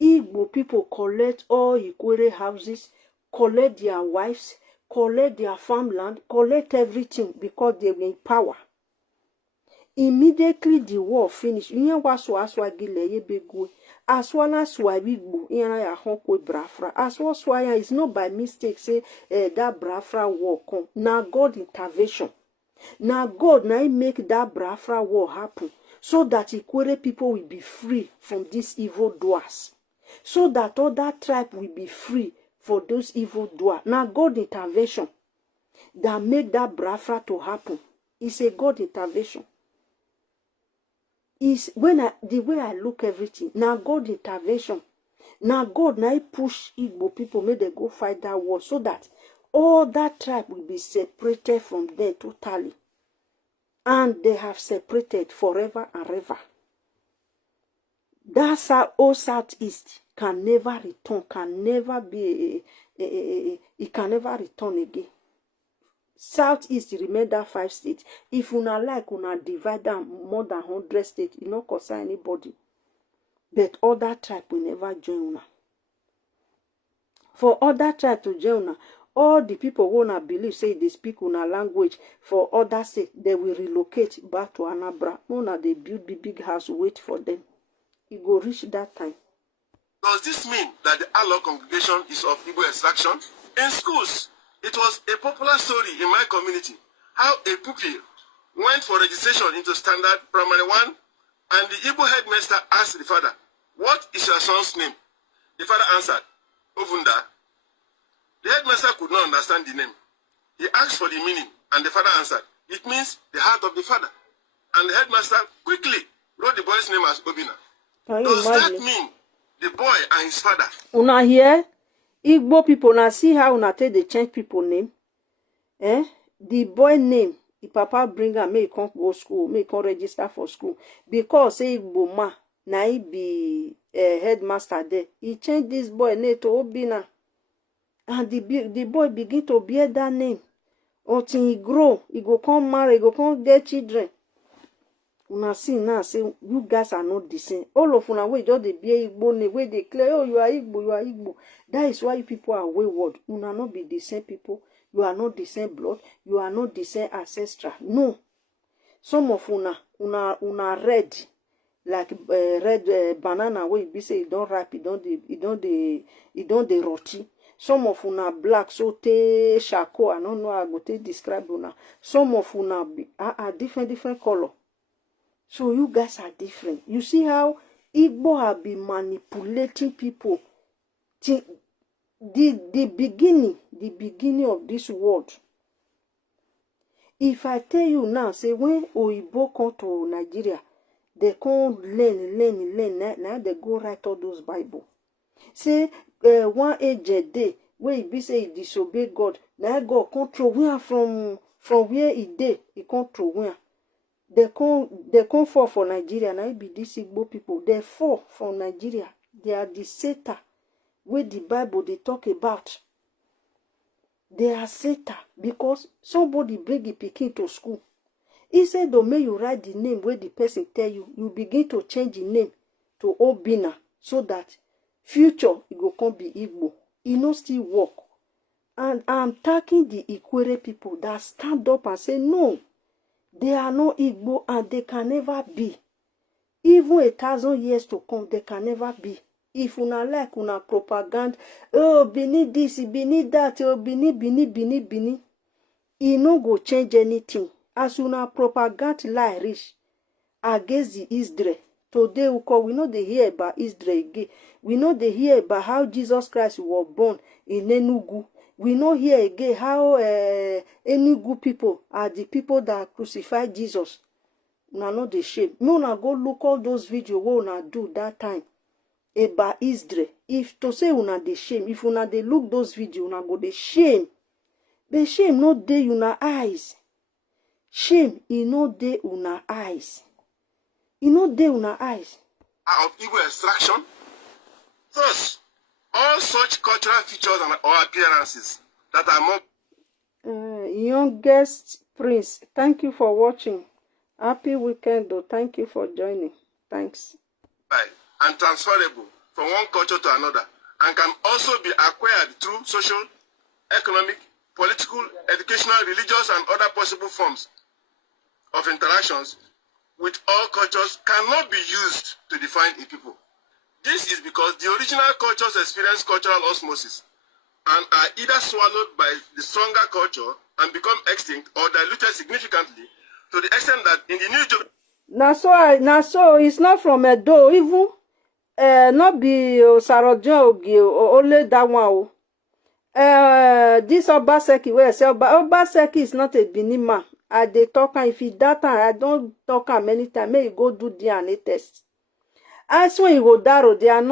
Igbo people collect all Ikwere houses, collect their wives, collect their farmland, collect everything because they were in power. Immediately the war finished. You know what Aswagile Yebegwe. Aswala Swabigbo, Yana Honko Brafra. Aswa Swaya is not by mistake, say that Brafra war come. Now God intervention. Now God now make that Brafra war happen so that Ikwere people will be free from these evil doers. So that other tribe will be free for those evil doers. Now God intervention that make that Brafra to happen. It's a God intervention. Is when the way I look everything now God intervention. Now God now push Igbo people make they go fight that war so that all that tribe will be separated from them totally, and they have separated forever and ever. That's how all southeast can never return, can never be it can never return again. Southeast remain that 5 states. If una like, una divide them more than 100 states, it not concern anybody. But other tribe will never join una. For other tribe to join una, all the people who una believe say they speak una language for other states, they will relocate back to Anambra. Una they build big house, wait for them. It go reach that time. Does this mean that the Allah congregation is of Igbo extraction? In schools, it was a popular story in my community how a pupil went for registration into standard primary 1, and the Igbo headmaster asked the father, "What is your son's name?" The father answered, "Ovunda." The headmaster could not understand the name. He asked for the meaning, and the father answered, "It means the heart of the father." And the headmaster quickly wrote the boy's name as Obina. Does that mean the boy and his father? Una hear? Igbo people now see how una take they change people name. The boy name, the papa bring him, make come go school, make come register for school. Because say Igbo ma na he be headmaster there. He changed this boy name to Obina. And the boy begin to bear that name. Until he grow, he go come marry, he go come get children. Una see now, say you guys are not the same. All of una way just they bear Igbo name, where they declare, oh, you are Igbo, you are Igbo. That is why you people are wayward. Una not be the same people. You are not the same blood. You are not the same ancestral. No. Some of una red, like red banana where you say it don't ripe, it don't de roti. Some of una black, so te shako. I don't know how I go to describe una. Some of una are different color. So you guys are different. You see how Igbo have been manipulating people till the beginning of this world. If I tell you now, say when Oyibo come to Nigeria, they come learn. Now they go write all those Bible. Say one age a day, where he be say he disobey God. Now God control where from where he dey, he control where. They come fall for Nigeria. Now it be these Igbo people. They fall from Nigeria. They are the Satan where the Bible they talk about. They are Satan because somebody bring a pikin to school. Instead of may you write the name where the person tell you, you begin to change the name to Obina so that future it go come be Igbo. It no still work. And I'm thanking the Ikwere people that stand up and say, no, they are not Igbo and they can never be. Even 1,000 years to come, they can never be. If una like una propaganda, oh, Bini this, Bini that, oh, Bini, it no go change anything. As una propaganda lie reach against the Israel. Today, we know they hear about Israel again. We know they hear about how Jesus Christ was born in Enugu. We know here again how Enugu people are the people that crucified Jesus. Una no dey shame. Me una go look all those videos what una do that time about Israel. If to say una dey shame, if una dey look those videos, una go dey shame. But shame no dey una eyes. Shame e no dey una eyes. E no dey una eyes. Of Igbo extraction. Thus, all such cultural features or appearances that are more youngest prince, thank you for watching. Happy weekend though. Thank you for joining. Thanks. And transferable from one culture to another, and can also be acquired through social, economic, political, educational, religious, and other possible forms of interactions with all cultures cannot be used to define a people. This is because the original cultures experience cultural osmosis and are either swallowed by the stronger culture and become extinct or diluted significantly to the extent that in the new now so it's not from Edo, even not be Sarojan only that one. This Obaseki where say Obaseki is not a Benin man. I dey talk am if he that time I don't talk am many times. May you go do DNA test. Asue Rodaro, they are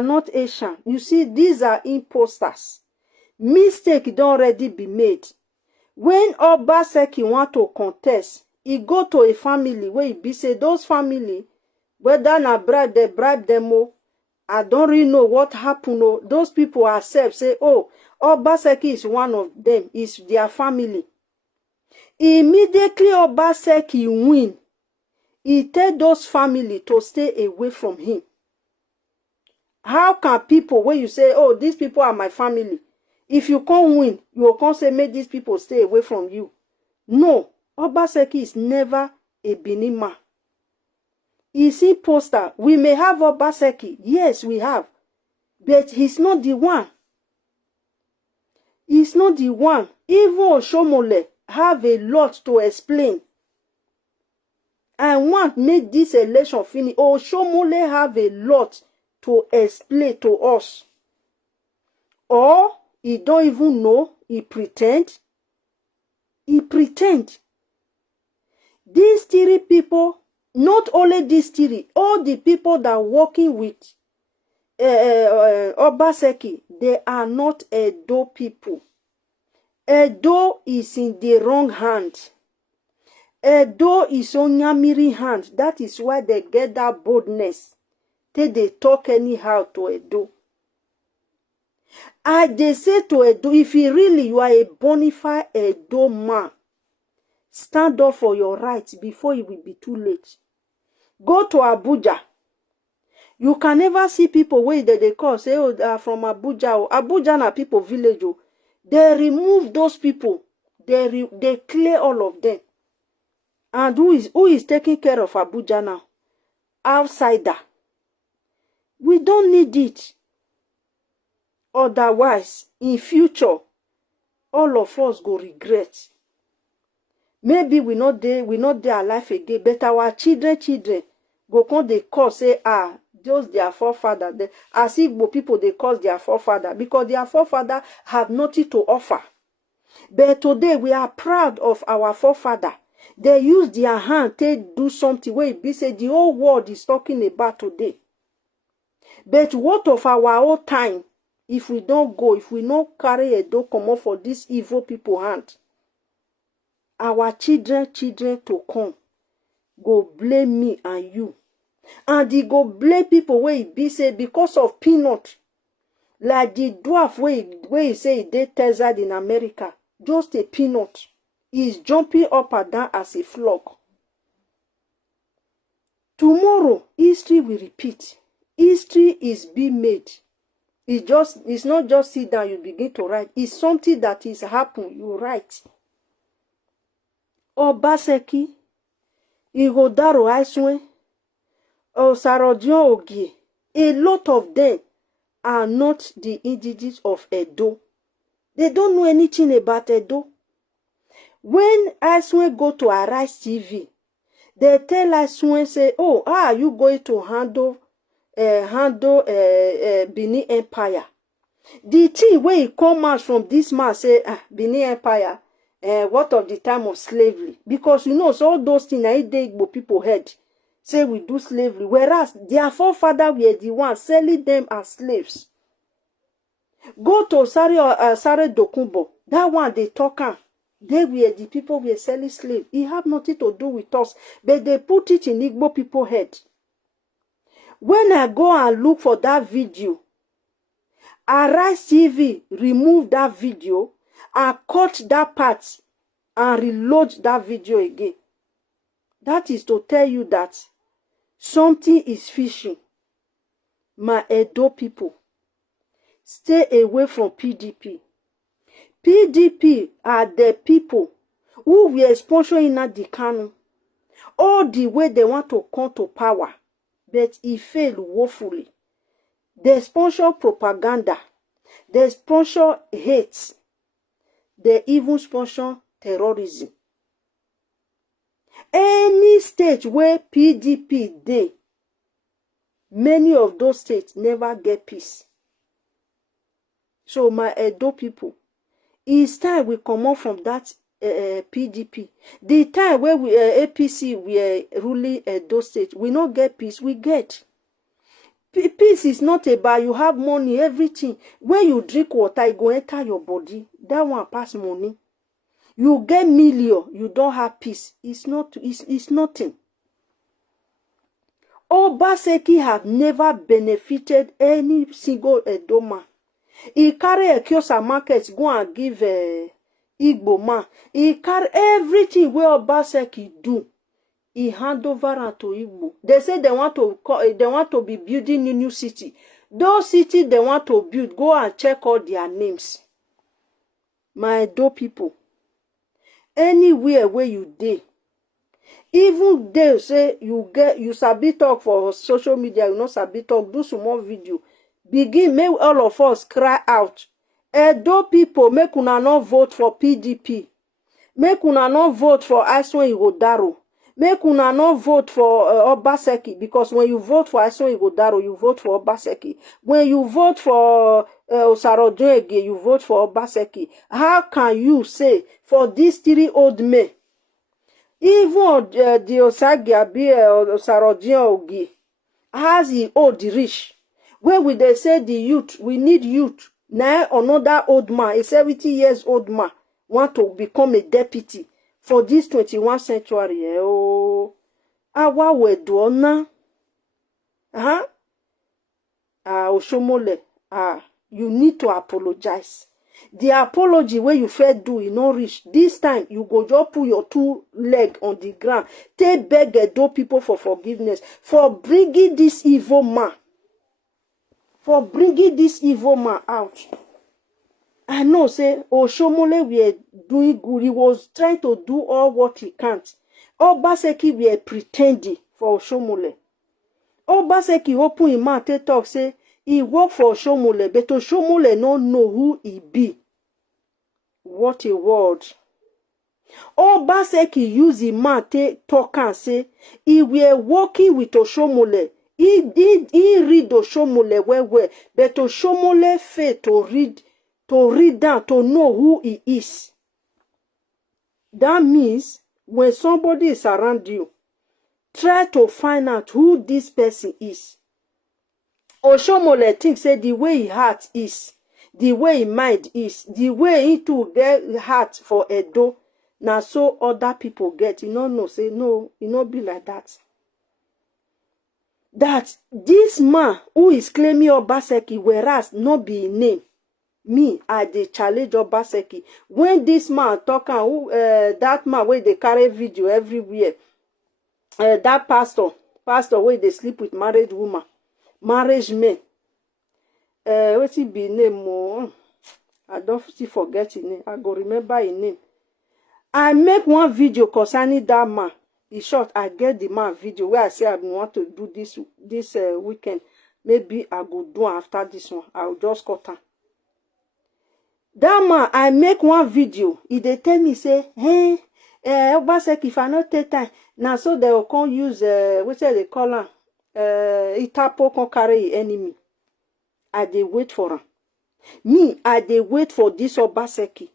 not Asian. You see, these are imposters. Mistake don't already be made. When Obaseki want to contest, he go to a family where he be say those family, whether na bribe, they bribe them all. I don't really know what happened. Oh, those people accept, say, oh, Obaseki is one of them, is their family. Immediately Obaseki win. He tell those family to stay away from him. How can people, when you say, oh, these people are my family, if you can't win, you will come say, make these people stay away from you. No, Obaseki is never a Benin man. He's imposter. We may have Obaseki. Yes, we have. But he's not the one. He's not the one. Even Oshomole have a lot to explain. I want make this election finish. Oshomole have a lot to explain to us. Or he don't even know. He pretend. He pretend. These three people, not only these three, all the people that are working with Obaseki, they are not Edo people. Edo is in the wrong hand. Edo is on Yamiri hand. That is why they get that boldness. They talk anyhow to Edo. They say to Edo, if you are a bona fide Edo man, stand up for your rights before it will be too late. Go to Abuja. You can never see people where they call, say, oh, they are from Abuja. Abuja na people village. They remove those people. They clear all of them. And who is taking care of Abuja now? Outsider. We don't need it. Otherwise, in future, all of us go regret. Maybe we not there alive again, but our children go come they call, say, those their forefather. As Igbo people, they cause their forefather because their forefather have nothing to offer. But today we are proud of our forefather. They use their hand to do something where it say the whole world is talking about today. But what of our old time? If we don't go, if we don't carry a door come up for this evil people hand, our children to come go blame me and you. And they go blame people where it be say because of peanut. Like the dwarf where he say they tethered in America. Just a peanut. He's jumping up and down as a flock. Tomorrow, history will repeat. History is being made. It's not just sit down, you begin to write. It's something that is happening, you write. Obaseki, Igodaro Asue, Osarodion Ogie. A lot of them are not the indigenous of Edo. They don't know anything about Edo. When Asue go to Arise TV, they tell Asue, say, oh, how are you going to handle Benin Empire? The thing where he come out from this man say, Benin Empire, what of the time of slavery? Because you know, so all those things I dey Igbo people head say we do slavery, whereas their forefathers were the ones selling them as slaves. Go to Sare Dokubo, that one they talk am. They were the people were selling slaves. It have nothing to do with us, but they put it in Igbo people head. When I go and look for that video, Arise TV remove that video and cut that part and reload that video again. That is to tell you that something is fishy. My Edo people, stay away from PDP. PDP are the people who were sponsoring the Kanu all the way they want to come to power, but it failed woefully. They sponsor propaganda. They sponsor hate. They even sponsor terrorism. Any state where PDP dey, many of those states never get peace. So my Edo people, it's time we come out from that PDP. The time where we APC were ruling Edo state, we not get peace, we get. Peace is not about you have money, everything. When you drink water, it go enter your body. That one pass money. You get million, you don't have peace. It's nothing. Obaseki have never benefited any single Edo man. He carry a Kiosa market, go and give Igbo man. He carry everything where Obaseki do. He hand over to Igbo. They say they want to be building a new city. Those cities they want to build, go and check all their names. My Edo people, anywhere where you dey, even they say you sabi talk for social media, you not sabi talk, do some more video. Begin, make all of us cry out. Edo people, make una not vote for PDP. Make una not vote for Asue Igodaro. Make una not vote for Obaseki, because when you vote for Asue Igodaro, you vote for Obaseki. When you vote for Osarodwege, you vote for Obaseki. How can you say for these three old men, even the Osagi Abi Osarodwege has the old rich? Where will they say the youth? We need youth. Now another old man, a 70 years old man, want to become a deputy for this 21st century. Oh, awa wedona. Oshomole. You need to apologize. The apology where you first do, you not reach. This time, you go just put your two leg on the ground. Take beg Edo people for forgiveness. For bringing this evil man. For bringing this evil man out. I know, say, Oshomole were doing good. He was trying to do all what he can't. Obaseki were pretending for Oshomole. Obaseki open his mouth to talk, say, he work for Oshomole, but Oshomole no know who he be. What a word. Obaseki use his mouth to talk and say, he were working with Oshomole. He read Oshomole well, but Oshomole failed to read down, to know who he is. That means when somebody is around you, try to find out who this person is. Oshomole thinks say the way he heart is, the way he mind is, the way he to get heart for Edo, now so other people get. You know, say no, it not be like that. that this man who is claiming Obaseki, whereas not be his name, me, I dey challenge Obaseki. When this man talk, that man where they carry video everywhere, that pastor where they sleep with married woman, marriage men. What's it be name? Oh, I don't still forget his name. I go remember his name. I make one video concerning that man. In short, I get the man video where I say I want to do this weekend. Maybe I go do after this one. I will just cut am. That man, I make one video. He dey tell me say, hey, Obaseki, if I not take time, now so they will come use what they call am, Itapo can carry enemy. I dey wait for him. Me, I dey wait for this Obaseki.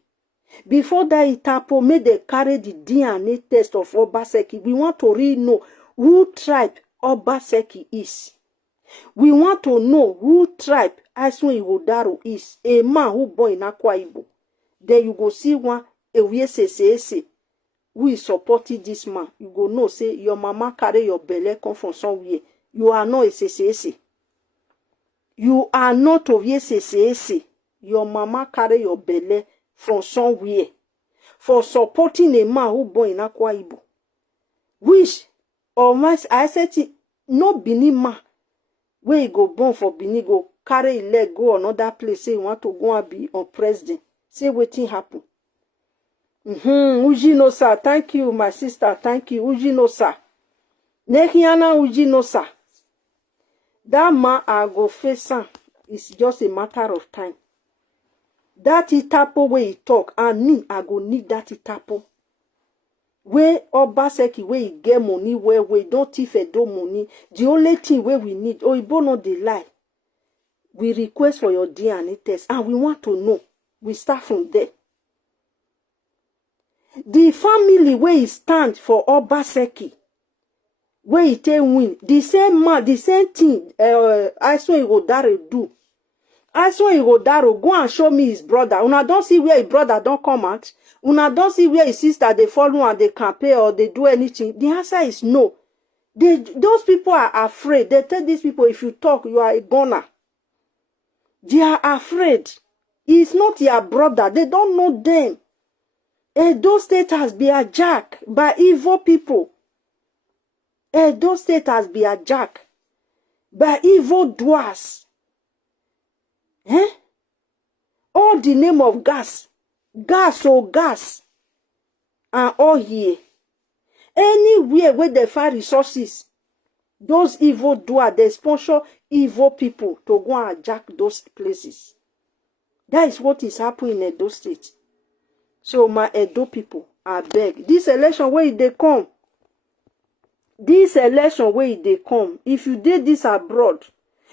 Before that Itapo made they carry the DNA test of Obaseki, we want to really know who tribe Obaseki is. We want to know who tribe Asue Iwodaru is. A man who born in Akwa Ibom. Then you go see one Ewesese who is supporting this man. You go know say your mama carry your belly come from somewhere. You are not a Sese. You are not Ewesese. Your mama carry your belly from somewhere for supporting a man who born in Akwa Ibom. Which, or I said, no Bini man, where he go born for Bini, go carry his leg, go another place, say he want to go and be on president. Say wetin happen. Ujinosa, thank you, my sister, thank you. Ujinosa. Noghegianse Ujinosa. That man I go face am. It's just a matter of time. That Itapo where he talk, and me, I go need that Itapo. Where Obaseki where he get money, where we don't thief Edo money. The only thing where we need, Oyibo no dey lie. We request for your DNA test, and we want to know. We start from there. The family where he stand for Obaseki, where he take win, the same man, the same thing, Asue Iwodaru do. Asue Iwodaru go and show me his brother. Una don't see where his brother don't come out. Una don't see where his sister they follow and they campaign or they do anything. The answer is no. Those people are afraid. They tell these people, if you talk, you are a goner. They are afraid. It's not your brother. They don't know them. Edo State has been hijacked by evil people. Edo State has been hijacked by evil dwarfs. All the name of gas, and all here. Anywhere where they find resources, those evil dwarfs, they sponsor evil people to go and hijack those places. That is what is happening in Edo State. So my Edo people, I beg, this election where they come, if you did this abroad,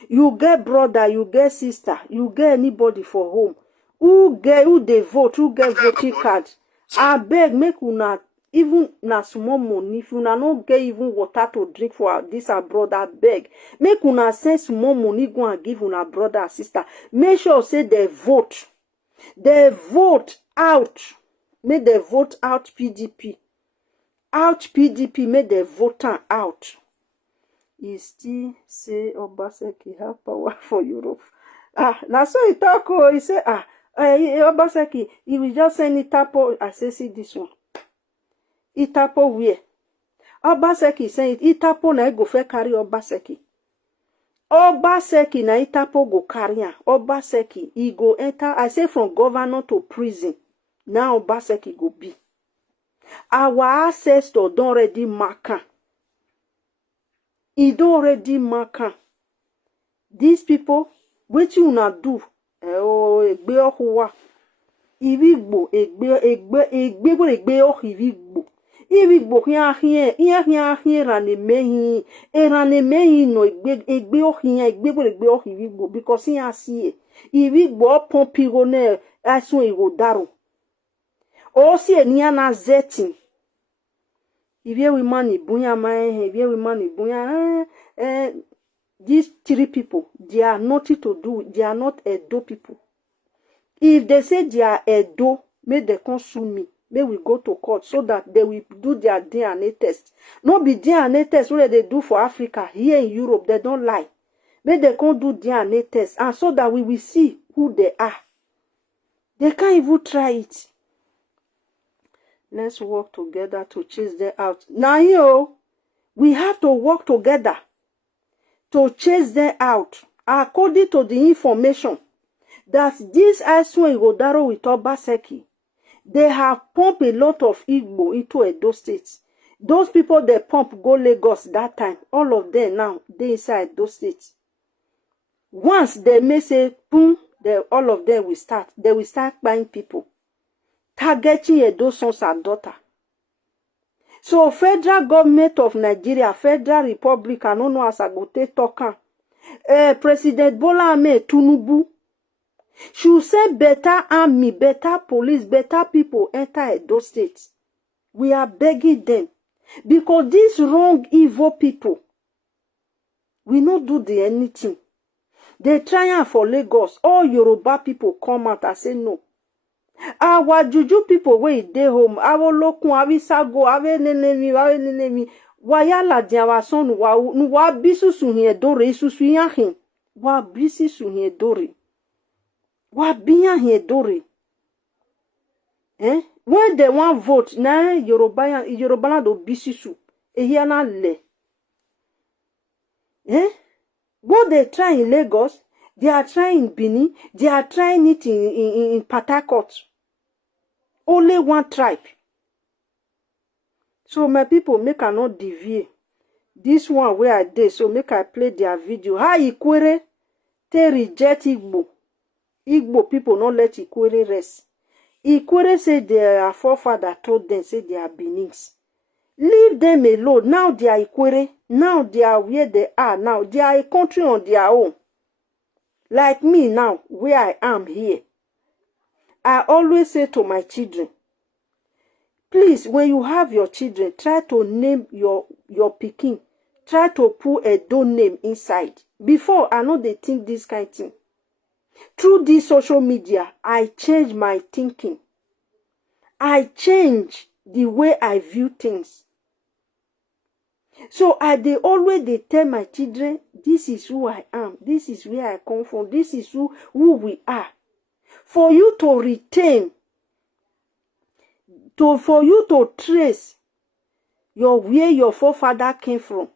you get brother, you get sister, you get anybody for home. Who they vote, who get voting card. I beg, make una, even na small money, if una no get even water to drink for this abroad, I beg. Make una send small money, go and give una brother and sister. Make sure say they vote. They vote out. Make they vote out PDP. Out PDP, make they vote out. He still say Obaseki have power for Europe. Now so he talk, he say, Obaseki, he will just send Itapo. I say, see this one. Itapo where? Obaseki saying Itapo na go fe carry Obaseki. Obaseki na Itapo go carry am. Obaseki, he go enter, I say from governor to prison. Now Obaseki go be. Our ancestor don't already mark am. He don't already mark am. These people, what you na do? Egbe ohuwa. Ibigbo, egbe ohibigbo. Ibigbo hien ranemehi. Ranemehi no egbe ohien, egbe ohibigbo. Because he has here. Ibigbo pompirone Asue Iwodaru. Osi eniana zetin. These three people, they are nothing to do. They are not Edo people. If they say they are Edo, may they come sue me. May we go to court so that they will do their DNA test. Not be DNA test what they do for Africa. Here in Europe, they don't lie. May they can't do DNA test, and so that we will see who they are. They can't even try it. Let's work together to chase them out. Now, we have to work together to chase them out. According to the information that this Asue Godaro with Obaseki, they have pumped a lot of Igbo into Edo State. Those people they pump go Lagos that time. All of them now, they inside Edo State. Once they may say, boom, all of them will start. They will start buying people. Targeting Edo sons and daughter. So federal government of Nigeria, Federal Republic, I don't know as I go take talk. President Bola Ahmed Tinubu should say better army, better police, better people enter Edo State. We are begging them. Because these wrong, evil people, we not do the anything. They try for Lagos. All Yoruba people come out and say no. Our juju people wait they home. Our local, our sago, our nenemi. Wayala diawa son wa bisu sunye dore isusu yahin. Wa bisi sunye dore. Wa biya he dore. When they want vote, na Yoruba do bisisu. Ehiana le. What they try in Lagos, they are trying in Benin, they are trying it in Port Harcourt. Only one tribe. So my people make I not deviate. This one where I did, so make I play their video. How Ikwere they reject Igbo. Igbo people not let Ikwere rest. Ikwere say their forefather told them, say they are Benins. Leave them alone. Now they are Ikwere. Now they are where they are. Now they are a country on their own. Like me now, where I am here. I always say to my children, please, when you have your children, try to name your pikin. Try to put a don't name inside. Before, I know they think this kind of thing. Through this social media, I change my thinking. I change the way I view things. So they always tell my children, this is who I am. This is where I come from. This is who we are. For you to retain, for you to trace where your forefather came from,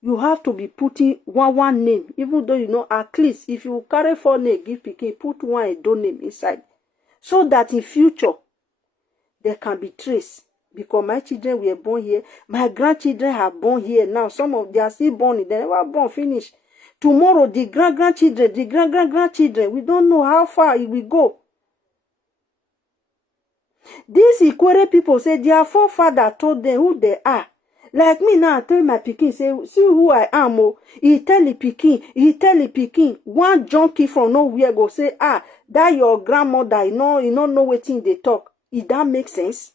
you have to be putting one name. Even though you know, at least if you carry 4 names, give pikin, put one Edo name inside. So that in future, they can be traced. Because my children were born here. My grandchildren are born here now. Some of them are still born. They never born, finish. Tomorrow, the grandchildren, the grandchildren, we don't know how far it will go. These Ikwere people say their forefather told them who they are. Like me now, I tell my pikin, say, see who I am. Oh. He tell the pikin. One junkie from nowhere go say, that your grandmother, you know what thing they talk. If that makes sense?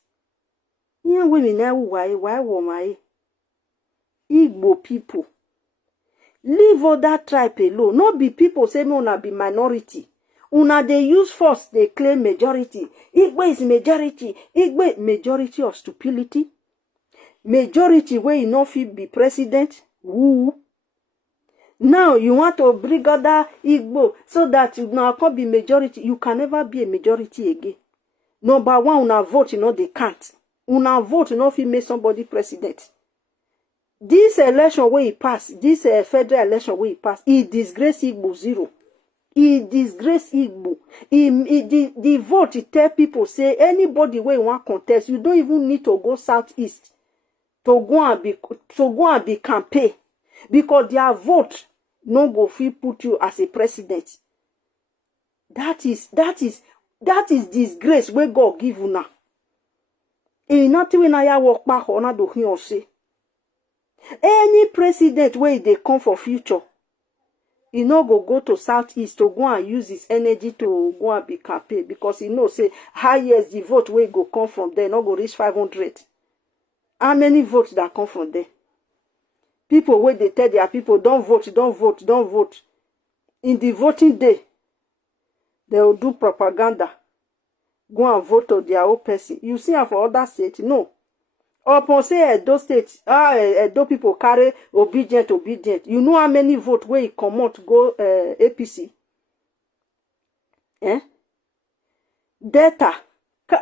Yeah, women now why woman? Igbo people. Leave all that tribe alone. Not be people say me una be minority. Una they use force, they claim majority. Igbo is majority. Igbo majority of stupidity. Majority where you know fit be president. Woo. Now you want to bring other Igbo so that you now can't be majority. You can never be a majority again. Number one, una vote, they can't. Una vote, fit make somebody president. This election where he passed, this federal election where he passed, he disgraced Igbo zero. He disgraced Igbo. The vote, he tell people, say, anybody where you want contest, you don't even need to go southeast to go and be campaign. Because their vote no go fit put you as a president. That is disgrace where God give you now. E nothing when I walk back on do him say. Any president where they come for future, he no go to southeast to go and use his energy to go and be campaign because he know say highest the vote where go come from there, no go reach 500. How many votes that come from there? People where they tell their people don't vote. In the voting day, they will do propaganda. go and vote to their own person. You see am for other states? No. Upon say those states, those people carry obedient. You know how many vote where it come out go APC? Data.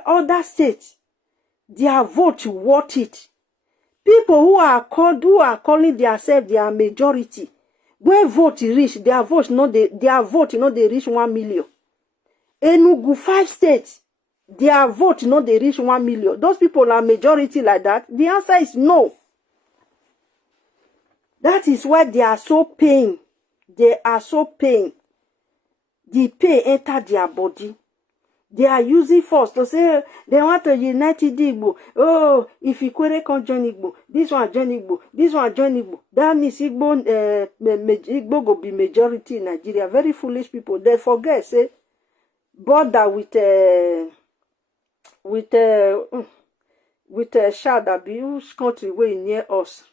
Other states, their vote worth it. People who are calling themselves their majority, when vote reach, their vote not they reach 1 million. Enugu 5 states, their vote not they reach 1 million. Those people are majority like that. The answer is no. That is why they are so pain. They are so pain. The pain enter their body. They are using force to say they want to unite Igbo. Oh, if Ikwere can't join Igbo, this one join Igbo, this one join Igbo. That means Igbo go be majority in Nigeria. Very foolish people. They forget, say, border with Shad Abi, which country way near us,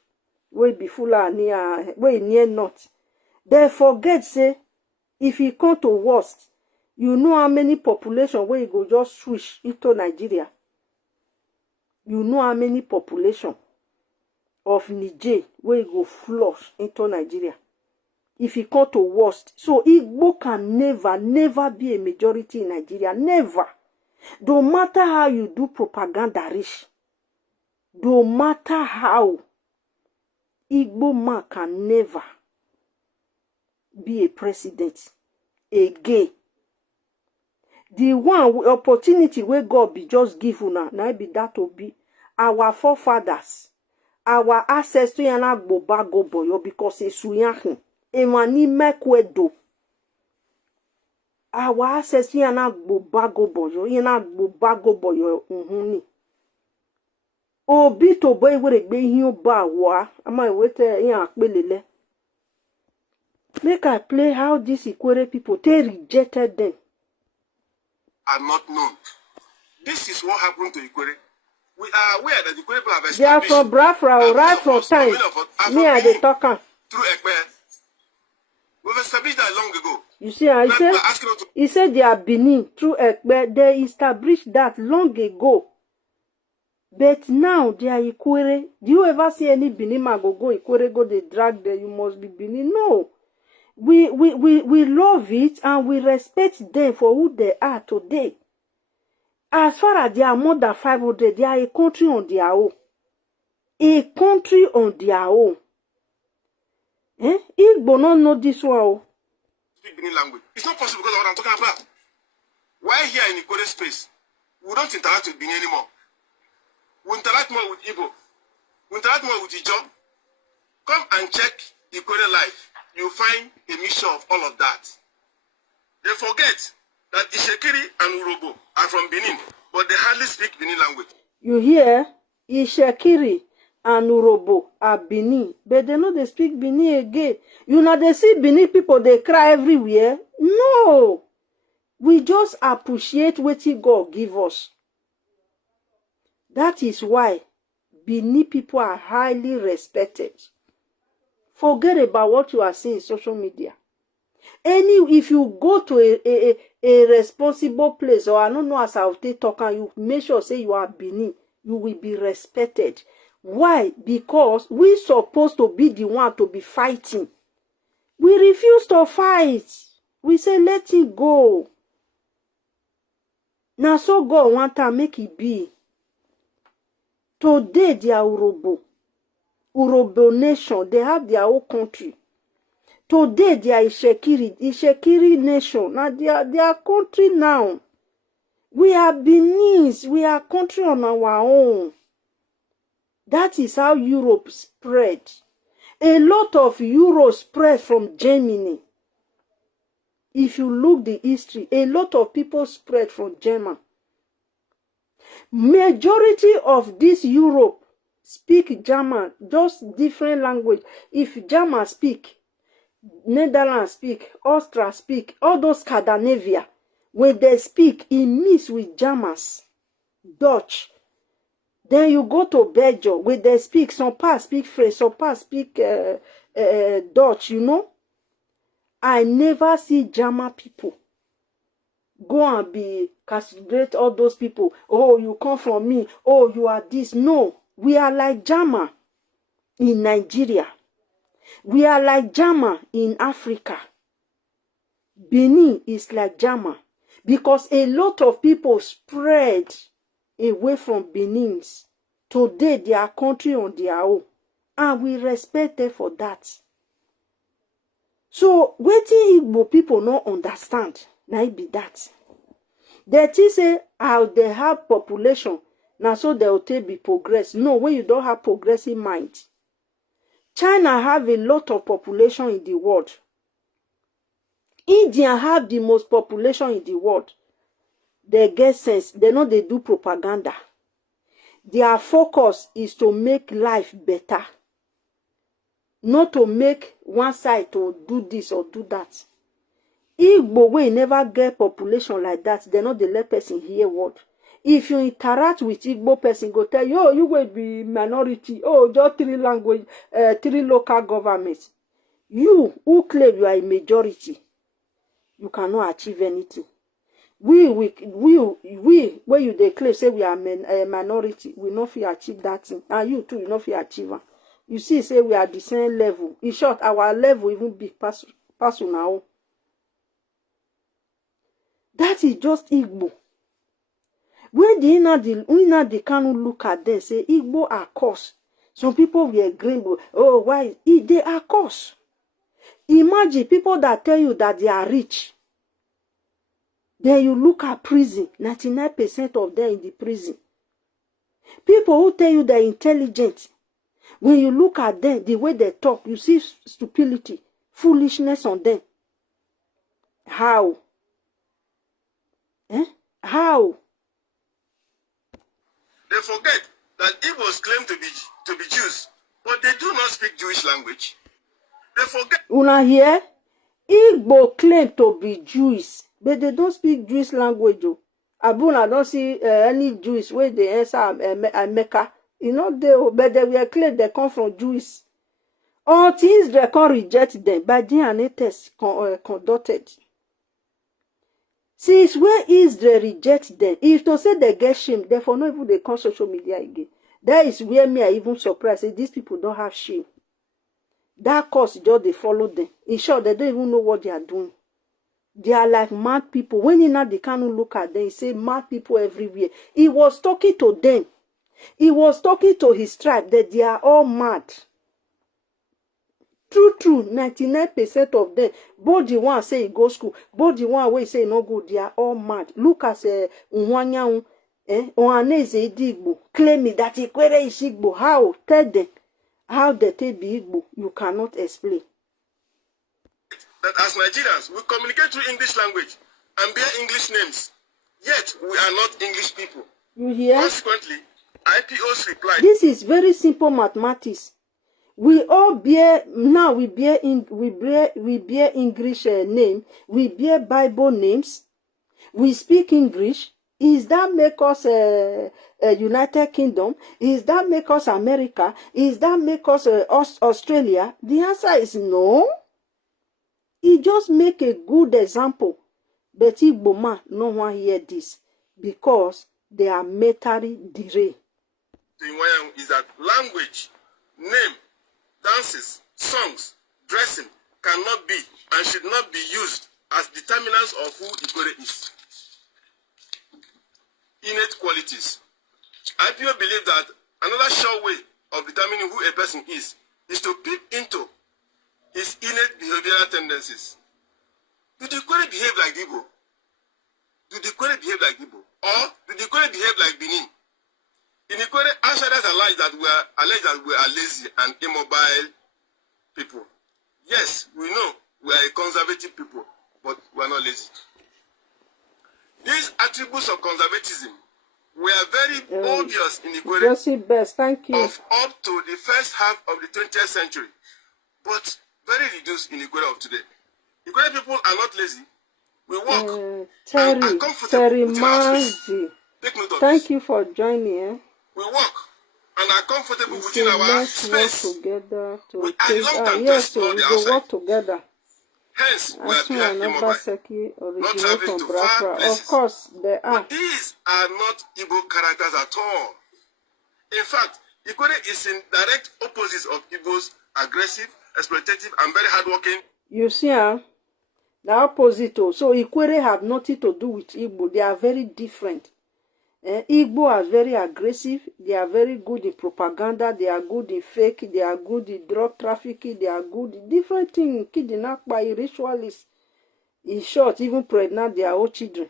way be Fulani, way near north. They forget, say, if he come to worst, you know how many population where you go just switch into Nigeria. You know how many population of Niger where you go flush into Nigeria. If he come to worst. So Igbo can never be a majority in Nigeria. Never. No matter how you do propaganda rich. No matter how. Igbo man can never be a president again. The one opportunity where God be just give you now be that to be our forefathers, our ancestors yana gboba go boyo because esuyahin emani mekwedo. Our ancestors yana gboba go boyo uhuni. Obi to boy where be hin ba wa ama wete yan akpelele. Make I play how these Ikwere people they rejected them. Are not known. This is what happened to Ikwere. We are aware that Ikwere people have established. They are from Biafra, right from time. Me and the talker. Through Ekpe. We've established that long ago. You see, he said they are Benin through Ekpe. They established that long ago. But now they are Ikwere. Do you ever see any Benin man go Ikwere go they drag there? You must be Benin. No. We love it and we respect them for who they are today. As far as they are more than 500, they are a country on their own. A country on their own. Igbo don't know this one. Speak Benin language. It's not possible because of what I'm talking about. Why here in Ikwere space, we don't interact with Benin anymore. We interact more with Igbo. We interact more with Ijo. Come and check Ikwere life. You find a mixture of all of that. They forget that Ishekiri and Urobo are from Benin, but they hardly speak Benin language. You hear? Ishekiri and Urobo are Benin, but they know they speak Benin again. You know they see Benin people, they cry everywhere. No! We just appreciate what God give us. That is why Benin people are highly respected. Forget about what you are seeing in social media. If you go to a responsible place, or I don't know as I will talk, and you make sure say you are Benin, you will be respected. Why? Because we supposed to be the one to be fighting. We refuse to fight. We say let it go. Now so God want to make it be. Today they are Urobo nation, they have their own country. Today they are Ishekiri nation. Now they are their country now. We are Benin, we are country on our own. That is how Europe spread. A lot of Europe spread from Germany. If you look the history, a lot of people spread from Germany. Majority of this Europe speak German, just different language. If German speak, Netherlands speak, Austria speak, all those Scandinavia, when they speak, it mix with Germans, Dutch. Then you go to Belgium, where they speak, some parts speak French, some parts speak Dutch, you know. I never see German people. go and be castrate all those people. Oh, you come from me. Oh, you are this. No, we are like Jama in Nigeria. We are like Jama in Africa. Benin is like Jama because a lot of people spread away from Benin's. Today, they are country on their own. And we respect them for that. So, wetin Igbo people not understand, na it be that. They say how they have population, now so they will take be progress. No, when you don't have progressive mind. China have a lot of population in the world. India have the most population in the world. They get sense. They know they do propaganda. Their focus is to make life better. Not to make one side to do this or do that. Igbo wey never get population like that, they know they let person hear word. If you interact with Igbo person, go tell you, oh, you will be minority. Oh, just 3 language, 3 local governments. You who claim you are a majority, you cannot achieve anything. We where you declare say we are a minority, we not fit achieve that thing. And you too, you not fit achieve it. You see, say we are the same level. In short, our level even big pass now. That is just Igbo. When the can look at them, say Igbo are cursed. Some people were green. Oh, why? They are cursed. Imagine people that tell you that they are rich. Then you look at prison. 99% of them in the prison. People who tell you they're intelligent. When you look at them, the way they talk, you see stupidity, foolishness on them. How? How? They forget that Igbos claim to be Jews, but they do not speak Jewish language. They forget. Una hear? Igbo claim to be Jews, but they don't speak Jewish language. Abuna don't see any Jews where they answer Mecca. You know, but they will claim they come from Jews. All things they can reject them by DNA test conducted. Since where Israel reject them, if to say they get shame, therefore not even they come social media again. That is where me I even surprised. Say these people don't have shame. That cause just they follow them. In short, they don't even know what they are doing. They are like mad people. When you know they can't look at them, he say mad people everywhere. He was talking to them. He was talking to his tribe that they are all mad. True, 99% of them, both the one say he go school, both the one where say no go, they are all mad. Look at Unwanyaun, Oaneze Igbo, claiming that he kwere is Igbo. How? Tell them how they take be Igbo. You cannot explain. That as Nigerians, we communicate through English language and bear English names. Yet, we are not English people. You hear? Consequently, IPOs replied. This is very simple mathematics. We all bear, now we bear English name. We bear Bible names. We speak English. Is that make us United Kingdom? Is that make us America? Is that make us Australia? The answer is no. It just make a good example. But Igbo man no one hear this because they are mentally derailed. Is that language, name, dances, songs, dressing cannot be and should not be used as determinants of who Igbo is. Innate qualities. IPO believe that another sure way of determining who a person is to peep into his innate behavioral tendencies. Do the Igbo behave like Igbo? Do the Igbo behave like Igbo? Or do the Igbo behave like Benin? In Ikwere, outsiders allege that we are lazy and immobile people. Yes, we know we are a conservative people, but we are not lazy. These attributes of conservatism were very obvious in Ikwere of up to the first half of the 20th century, but very reduced in Ikwere of today. Ikwere people are not lazy. We work and are comfortable within our space. Take note of Thank this. you for joining. We work and are comfortable within our space. Together to we are reluctant to yes, explore the we outside. work together. Hence, we are Asue behind and Immobile, Obaseki not originate traveling from to far Biafra. places. Of course, they are. But these are not Igbo characters at all. In fact, Ikwere is in direct opposite of Igbo's aggressive, exploitative, and very hardworking. You see, the opposite. So Ikwere have nothing to do with Igbo. They are very different. Igbo are very aggressive. They are very good in propaganda. They are good in fake. They are good in drug trafficking. They are good in different things. Kidnap by ritualists. In short, even pregnant their own children.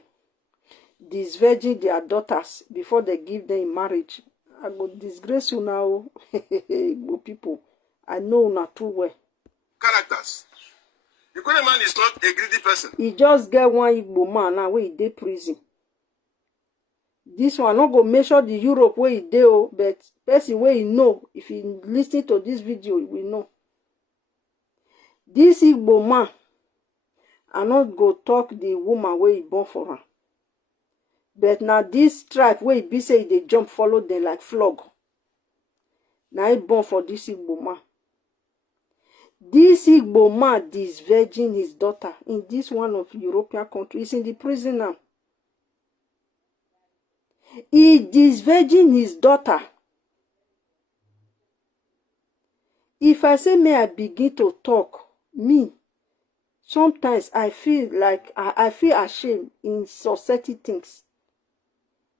Disvirgin their daughters before they give them in marriage. I go disgrace you now, Igbo people. I know una too well. Characters. Ikwere man is not a greedy person. He just get one Igbo man now where he dey prison. This one not go measure the Europe where he dey, but person where he know, if he listen to this video, he will know. This Igbo man, I not go talk the woman where he born for her. But now this tribe where he be say they jump follow them like flog. Now he born for this Igbo man. This Igbo man disvirgin his daughter in this one of European countries. He's in the prison now. He disvirgin his daughter. If I say may I begin to talk, me, sometimes I feel like I feel ashamed in society things.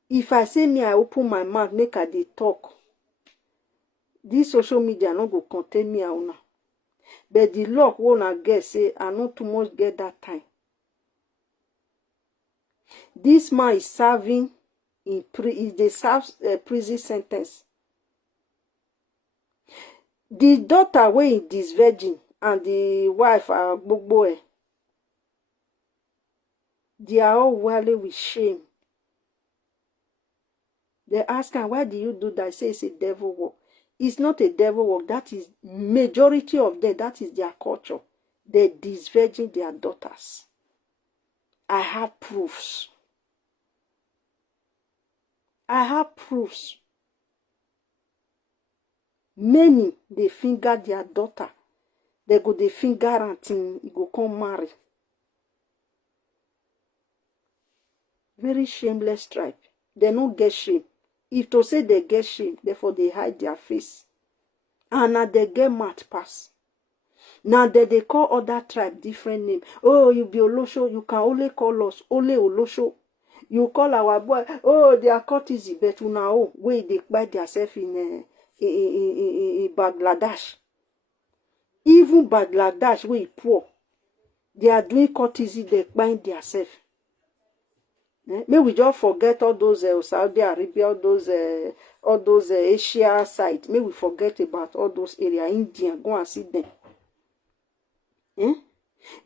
If I say me I open my mouth, make I dey talk. This social media no go contain me now. But the luck won't I get say I not too much get that time. This man is serving in they serve a prison sentence. The daughter wey is this virgin and the wife are Gbogbo, they are all wildly with shame. They ask her, why do you do that? I say it's a devil work. It's not a devil work. That is majority of them. That is their culture. They disvirgin their daughters. I have proofs. I have proofs. Many, they finger their daughter. They go, they finger until he go come marry. Very shameless tribe. They don't get shame. If to say they get shame, therefore they hide their face. And now they get mad pass. Now they call other tribe different name. Oh, you be Olosho, you can only call us only Olosho. You call our boy, oh, they are courtesy, but now where they buy themselves in Bangladesh. Even Bangladesh, where poor, they are doing courtesy, they buy themselves. May we just forget all those Saudi Arabia, all those Asia sites. May we forget about all those areas. India, go and see them.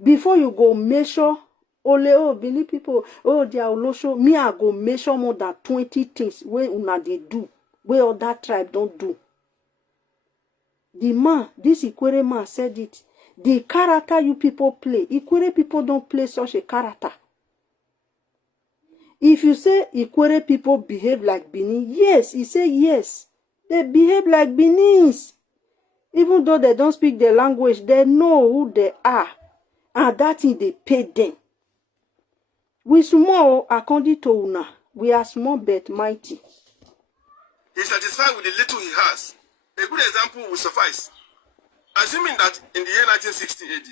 Before you go measure, Benin people, they are Olosho. Me, I go measure more than 20 things where una they do, where other tribe don't do. The man, this Ikwere man said it. The character you people play, Ikwere people don't play such a character. If you say Ikwere people behave like Benin, yes, he say yes. They behave like Beninese. Even though they don't speak their language, they know who they are. And that thing they pay them. We small, according to Una, we are small but mighty. He's satisfied with the little he has. A good example will suffice. Assuming that in the year 1960 AD,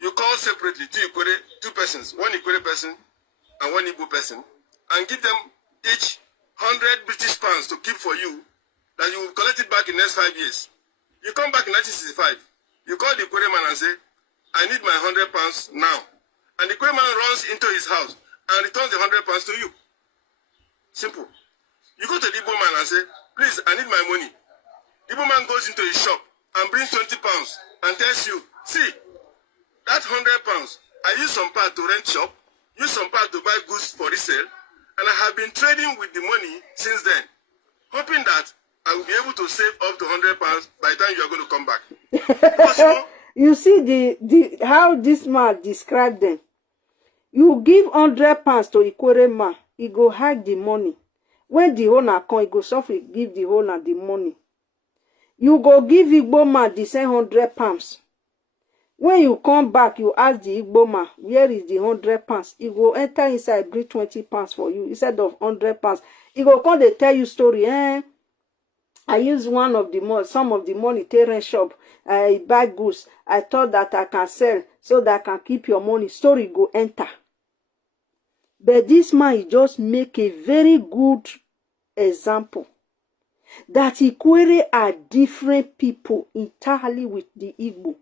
you call separately two persons, one Ikwere person and one Igbo person, and give them each 100 British pounds to keep for you, that you will collect it back in the next 5 years. You come back in 1965, you call the Ikwere man and say, I need my 100 pounds now. And the Ikwere man runs into his house and returns the 100 pounds to you. Simple. You go to the Igbo man and say, please, I need my money. The Igbo man goes into his shop and brings 20 pounds and tells you, see, that 100 pounds, I use some part to rent shop, use some part to buy goods for resale, and I have been trading with the money since then, hoping that I will be able to save up to 100 pounds by the time you are going to come back. You see the how this man described them. You give 100 pounds to Ikwere man, he go hide the money. When the owner come, he go suffer, give the owner the money. You go give Igbo man the same 100 pounds. When you come back, you ask the Igbo man, where is the 100 pounds? He go enter inside, bring 20 pounds for you instead of 100 pounds. He go come, they tell you story. I use some of the money to rent shop. I buy goods. I thought that I can sell so that I can keep your money. Story go enter. But this man, he just make a very good example that Ikwere are different people entirely with the Igbo.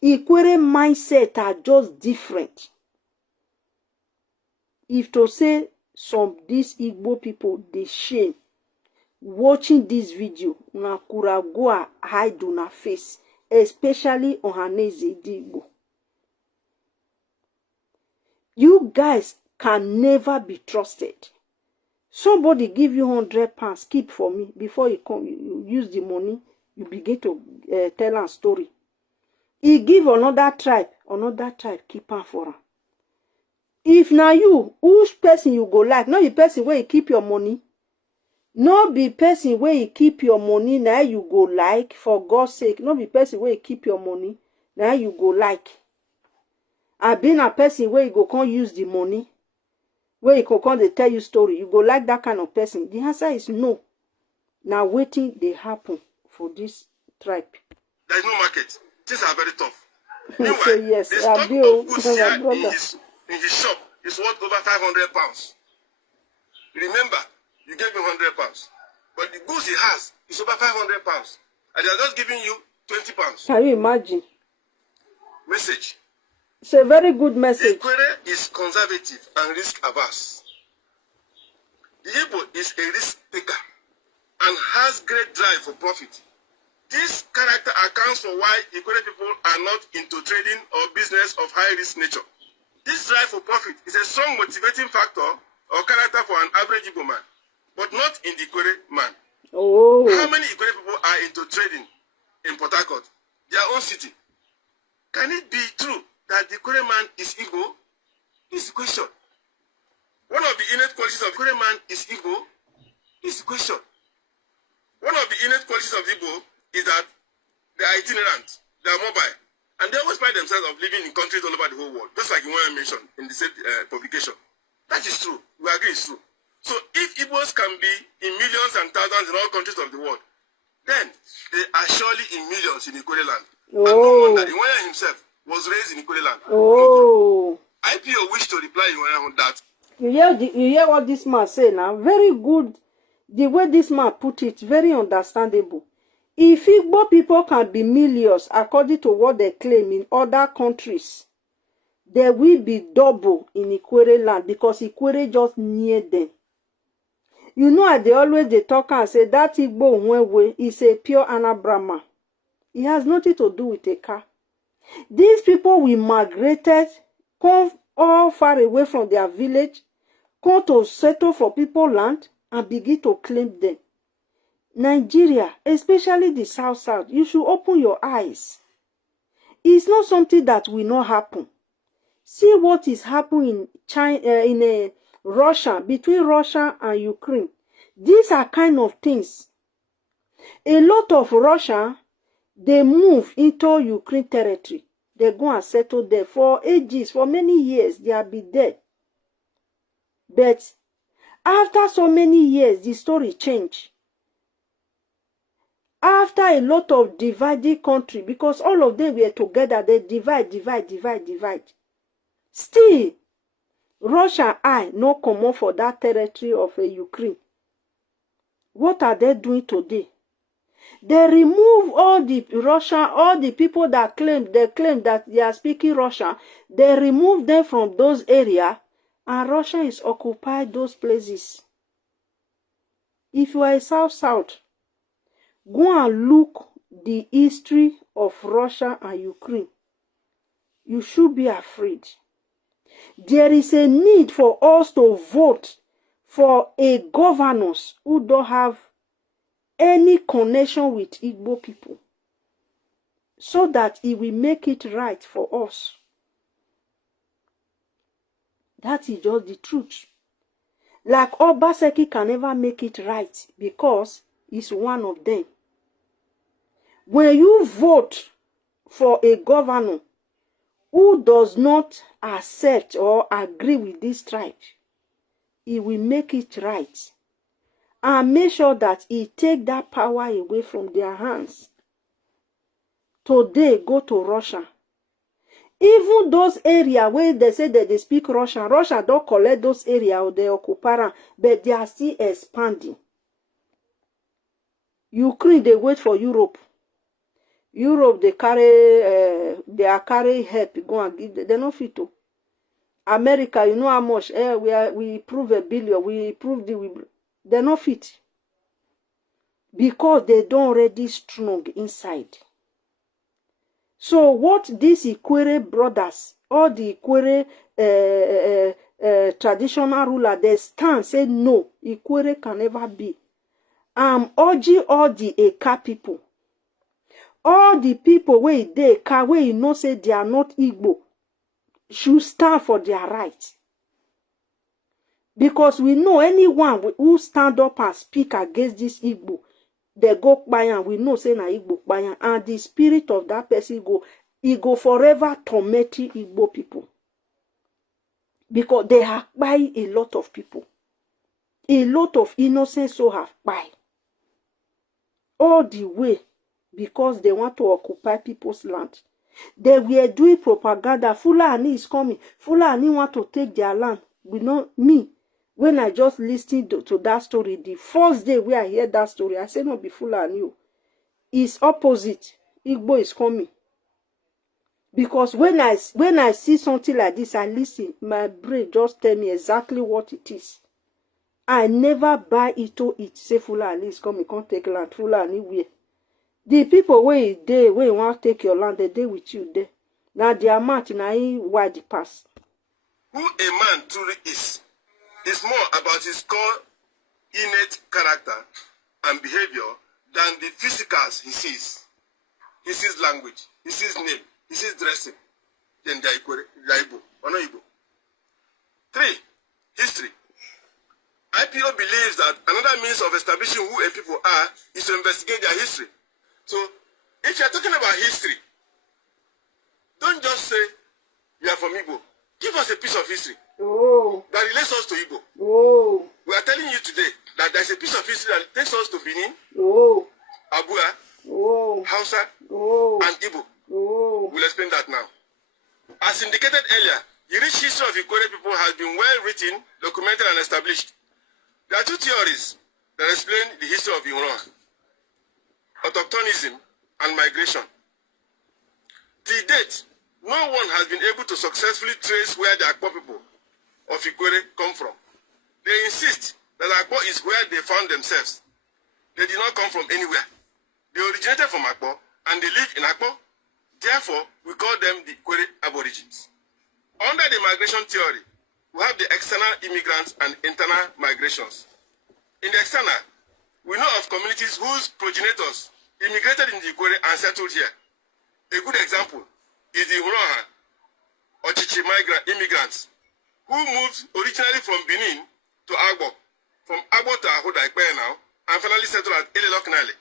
Ikwere mindset are just different. If to say these Igbo people, they shame watching this video, una kura go hide on her face, especially on her Igbo. You guys can never be trusted. Somebody give you 100 pounds, keep for me. Before you come, you use the money, you begin to tell a story. He give another tribe, keep her for her. If now you, which person you go like? Not the person where you keep your money. Not be person where you keep your money, now you go like, for God's sake. Not be person where you keep your money, now you go like. I been a person where you go can't use the money, where you come they tell you story. You go like that kind of person. The answer is no. Now waiting they happen for this tribe. There is no market. Things are very tough. Meanwhile, so yes, the stock of goods here in his shop is worth over 500 pounds. Remember, you gave him 100 pounds. But the goods he has is over 500 pounds. And they are just giving you 20 pounds. Can you imagine? Message. It's a very good message. The Ikwere is conservative and risk averse. The Igbo is a risk taker and has great drive for profit. This character accounts for why Ikwere people are not into trading or business of high-risk nature. This drive for profit is a strong motivating factor or character for an average Igbo man, but not in the Ikwere man. Oh. How many Ikwere people are into trading in Port Harcourt, their own city? Can it be true that the Ikwere man is Igbo? This is the question. One of the innate qualities of Ikwere man is Igbo. This is the question. One of the innate qualities of Igbo is that they are itinerant, they are mobile, and they always find themselves of living in countries all over the whole world, just like you want to mention in the same publication. That is true. We agree it's true. So if Igbos can be in millions and thousands in all countries of the world, then they are surely in millions in Ikwere land. Oh. And no wonder Iwanya himself was raised in Ikwere land. Oh. IPO wish to reply Iwanya on that. You hear what this man say now? Very good. The way this man put it, very understandable. If Igbo people can be millions, according to what they claim in other countries, there will be double in Ikwere land because Ikwere just near them. You know, they talk and say that Igbo Nwewe is a pure Anabrama. It has nothing to do with a car. These people we migrated, come all far away from their village, come to settle for people land and begin to claim them. Nigeria, especially the South, you should open your eyes. It's not something that will not happen. See what is happening in China, Russia, between Russia and Ukraine. These are kind of things. A lot of Russia, they move into Ukraine territory. They go and settle there for ages, for many years. They have been there. But after so many years, the story changed. After a lot of divided country, because all of them were together, they divide. Still, Russia no common for that territory of Ukraine. What are they doing today? They remove all the Russian, all the people that claim that they are speaking Russian. They remove them from those areas, and Russia is occupied those places. If you are a South, go and look the history of Russia and Ukraine. You should be afraid. There is a need for us to vote for a governors who don't have any connection with Igbo people, so that it will make it right for us. That is just the truth. Like Obaseki can never make it right because he's one of them. When you vote for a governor, who does not accept or agree with this tribe, he will make it right and make sure that he take that power away from their hands. Today, go to Russia. Even those areas where they say that they speak Russian, Russia don't collect those areas or they occupy them, but they are still expanding. Ukraine, they wait for Europe. Europe, they are carry help, go and give them. They don't fit to. America, you know how much? We prove $1 billion, we prove they not fit. Because they don't already strong inside. So what these Ikwere brothers, all the Ikwere traditional ruler, they stand, say no, Ikwere can never be. I'm urging all the Eka people, all the people where they Eka, where you know say they are not Igbo, should stand for their rights. Because we know anyone who stand up and speak against this Igbo, they go kpayan, we know say na Igbo kpayan, and the spirit of that person go forever tormenting Igbo people. Because they have buy a lot of people. A lot of innocent souls have buy. All the way because they want to occupy people's land. They were doing propaganda. Fulani is coming. Fulani want to take their land. We know me. When I just listened to that story, the first day where I hear that story, I said, no, be Fulani. It's opposite. Igbo is coming. Because when I see something like this, I listen. My brain just tell me exactly what it is. I never buy it to it. Say Fulani is coming, can't take land. Fulani where? The people where you want to take your land, they with you there. Now their mouth now wide the pass. Who a man truly is more about his core innate character and behavior than the physicals he sees. He sees language, he sees name, he sees dressing. Then they are Igbo or no Igbo. 3. History. IPO believes that another means of establishing who a people are is to investigate their history. So, if you are talking about history, don't just say you are from Igbo. Give us a piece of history that relates us to Igbo. We are telling you today that there is a piece of history that takes us to Benin, Abua, Hausa, and Igbo. We'll explain that now. As indicated earlier, the rich history of Ikwere people has been well written, documented, and established. There are 2 theories that explain the history of Ihuron: autochtonism and migration. To date, no one has been able to successfully trace where the Akpo people of Ikwere come from. They insist that Akpo is where they found themselves. They did not come from anywhere. They originated from Akpo and they live in Akpo. Therefore, we call them the Ikwere Aborigines. Under the migration theory, we have the external immigrants and internal migrations. In the external, we know of communities whose progenitors immigrated in the Ikwere and settled here. A good example is the Huroha or Chichi immigrants who moved originally from Benin to Agbo, from Agbo to Ahoda now, and finally settled at Eleloknale,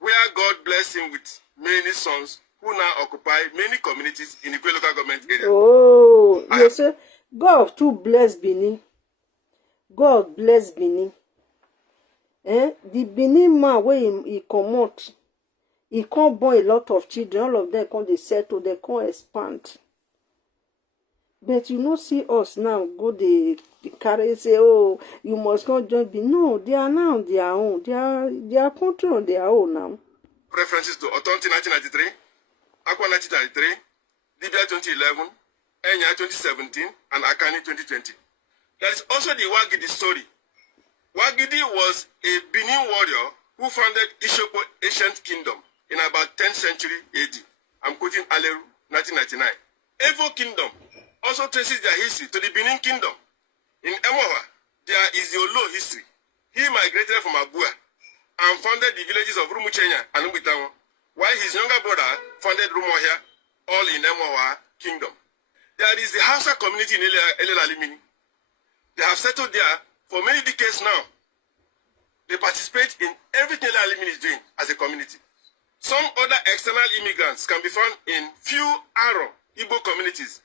where God blessed him with many sons who now occupy many communities in the Ikwere local government area. Oh, you say God too bless Benin. God bless Benin. The Benin man where he come out, he can't born a lot of children. All of them come they settle, they can't expand. But you know, see us now go they carry say, oh, you must not join Benin. No, they are now on their own. They are country on their own now. References to Authority 1993, Aqua 1993, Libya 2011, Enya 2017, and Akani 2020. There is also the Wagidi story. Wagidi was a Benin warrior who founded Ishopo Ancient Kingdom in about 10th century AD. I'm quoting Aleru, 1999. Evo Kingdom also traces their history to the Benin Kingdom. In Emoha, there is the Olo history. He migrated from Abua and founded the villages of Rumuchenya and Ubitawo, while his younger brother founded Rumohia, all in Emoha Kingdom. There is the Hausa community in Elelalimini. They have settled there for many decades now. They participate in everything Elelalimini is doing as a community. Some other external immigrants can be found in Few Aro Igbo communities,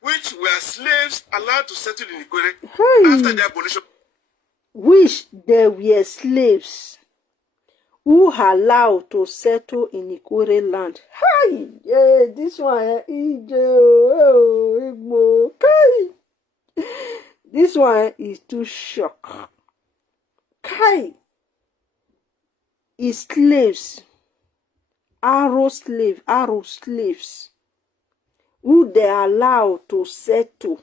which were slaves allowed to settle in Ikwere after Hey, the abolition. which they were slaves who allowed to settle in Ikwere land. Hi, yeah, this one, Igbo. Kai. This one is too shock. Kai is slaves, arrow slaves, who they allow to settle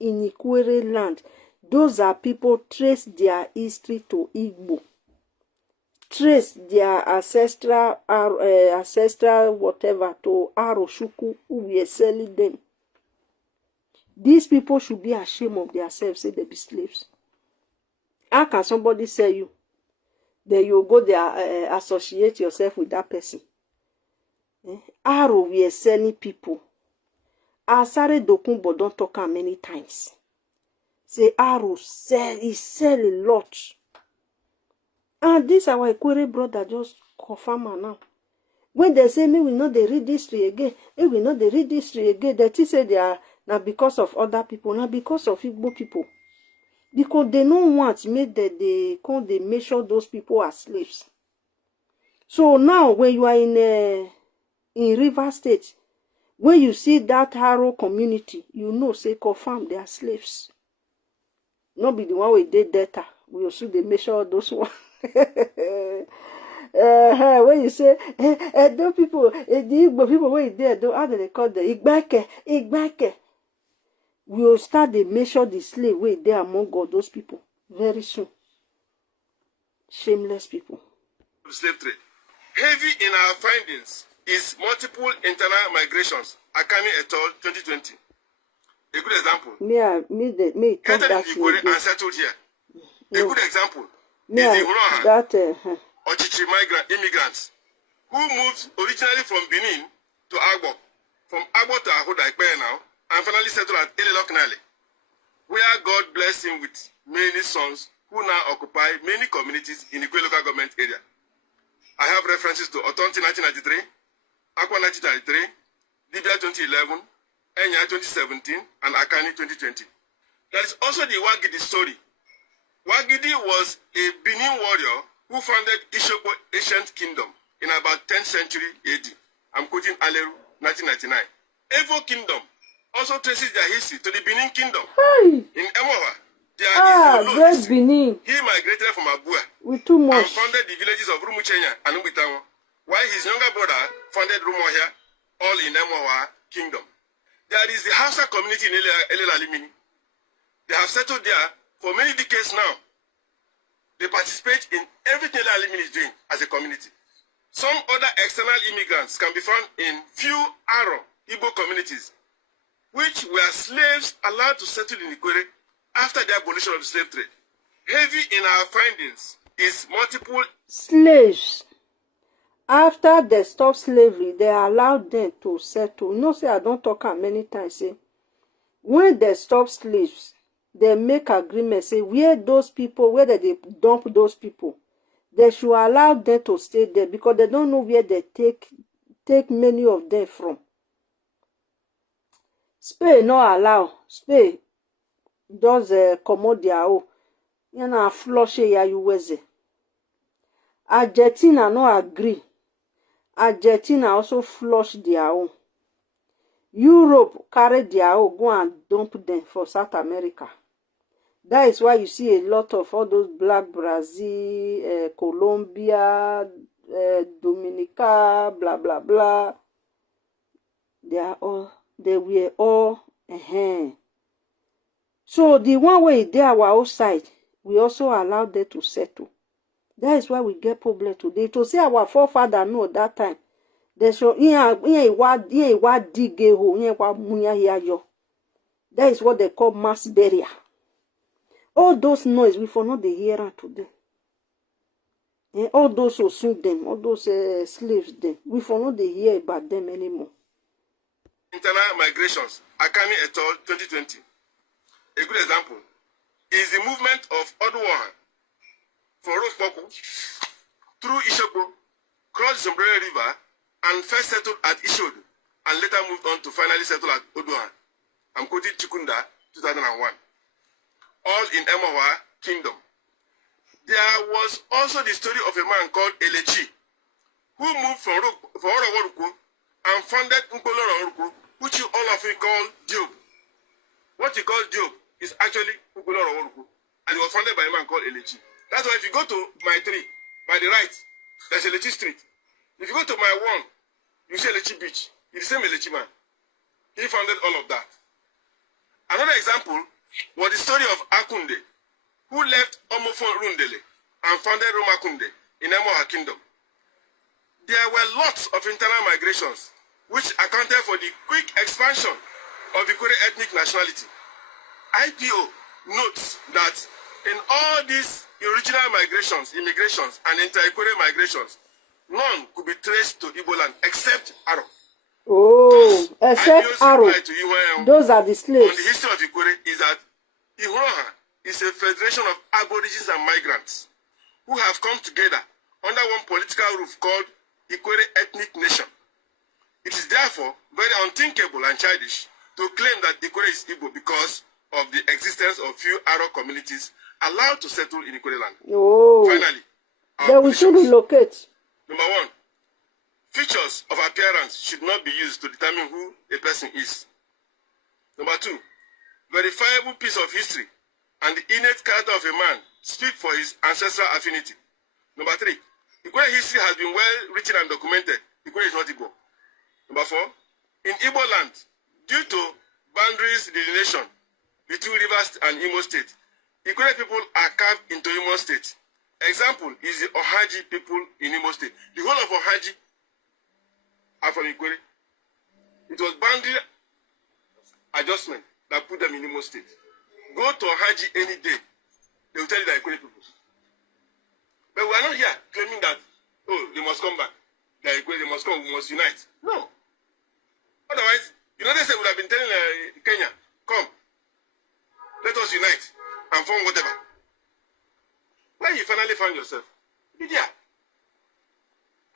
in Ikwere land. Those are people trace their history to Igbo, trace their ancestral whatever to Aroshuku, who were selling them. These people should be ashamed of themselves, say they be slaves. How can somebody sell you? Then you go there, associate yourself with that person. Aro, we are selling people. Asare Dokumbo don't talk am many times. Say Aro he sell a lot. And this our Ikwere brother just confirm am now. When they say me we know they read history again, we know they read history again, that say they are now because of other people, now because of Igbo people. Because they don't want make that they measure those people as slaves. So now when you are in River State, when you see that Harrow community, you know say confirm they are slaves. Not be the one with dead data. We also they measure those one. When you say those people, the Igbo people where there, how do they call them? Igbake. We will start the measure the slave way there among all those people very soon. Shameless people. Slave trade. Heavy in our findings is multiple internal migrations. Akami et al. 2020. A good example. Me talk Entered that in Ikwere and settled here. A good example is the Huroha, Ochichi immigrants, who moved originally from Benin to Agbo, from Agbo to Ahoda now, and finally settled at Eleloknale, where God blessed him with many sons who now occupy many communities in the Ikwere local government area. I have references to Otonti 1993, Akwa 1993, Libya 2011, Enya 2017, and Akani 2020. There is also the Wagidi story. Wagidi was a Benin warrior who founded Ishopo ancient kingdom in about 10th century AD. I'm quoting Aleru 1999. Evo kingdom also traces their history to the Benin kingdom. Hey. In Emoha, there is no history. Benin. He migrated from Abua with too much and founded the villages of Rumuchenya and Ubitawa, while his younger brother founded Rumohia, all in Emoha kingdom. There is the Hausa community in Elelalimini. They have settled there for many decades now. They participate in everything Elelalimini is doing as a community. Some other external immigrants can be found in few Aro Igbo communities, which were slaves allowed to settle in Ikwere after the abolition of the slave trade. Heavy in our findings is multiple slaves. After they stopped slavery, they allowed them to settle. You know, say I don't talk many times. Say when they stop slaves, they make agreement. Say where those people, where they dump those people, they should allow them to stay there because they don't know where they take many of them from. Spain no allow. Spain does commode their own. You know, flush ya USA. Argentina no agree. Argentina also flush their own. Europe carry their own, go and dump them for South America. That is why you see a lot of all those black Brazil, Colombia, Dominica, blah, blah, blah. They were all. So the one way they are our outside, we also allow them to settle. That is why we get problem today. To say our forefather know that time, they show that is what they call mass burial. All those noise we for not the hearer today. All those who sue them, all those slaves them, we for not the hear about them anymore. Internal migrations, Akami et al. 2020. A good example is the movement of Oduwaha from Rofpoku through Ishopo, crossed the Sombrero River, and first settled at Ishodu, and later moved on to finally settle at Odoha. I'm quoting Chikunda, 2001. All in Emowa Kingdom. There was also the story of a man called Elechi, who moved from Oroworuku and founded Nkolo, which you all of you call Diob. What you call Diob is actually Nkolo Oroworuku, and it was founded by a man called Elechi. That's why if you go to my tree, by the right, there's Elechi Street. If you go to my one, you see Elechi Beach. It's the same Elechi man. He founded all of that. Another example was the story of Akunde, who left Omofon Rundele and founded Romakunde in Emoha Kingdom. There were lots of internal migrations, which accounted for the quick expansion of the Kore ethnic nationality. IPO notes that in all these original migrations, immigrations, and inter-Kore migrations, none could be traced to Igbo land except Aro. Oh, except Aro. Those are the slaves. On the history of Ikore is that Ihuroha is a federation of aborigines and migrants who have come together under one political roof called Ikore Ethnic Nation. It is therefore very unthinkable and childish to claim that Ikore is Igbo because of the existence of few Aro communities allowed to settle in Ikore land. Oh. Finally, then we should relocate. Number one, features of appearance should not be used to determine who a person is. Number two, verifiable piece of history and the innate character of a man speak for his ancestral affinity. Number three, Ikore history has been well written and documented. Ikore is not Igbo. Number four, in Igbo land, due to boundaries delineation between Rivers and Imo State, Ikore people are carved into Imo State. Example is the Ohaji people in Imo State. The whole of Ohaji are from Ikore. It was boundary adjustment that put them in Imo State. Go to Ohaji any day, they will tell you that Ikore people. But we are not here claiming that, oh, they must come back. They must come, we must unite. No. Otherwise, United States would have been telling Kenya, come, let us unite and form whatever. When you finally find yourself, be there.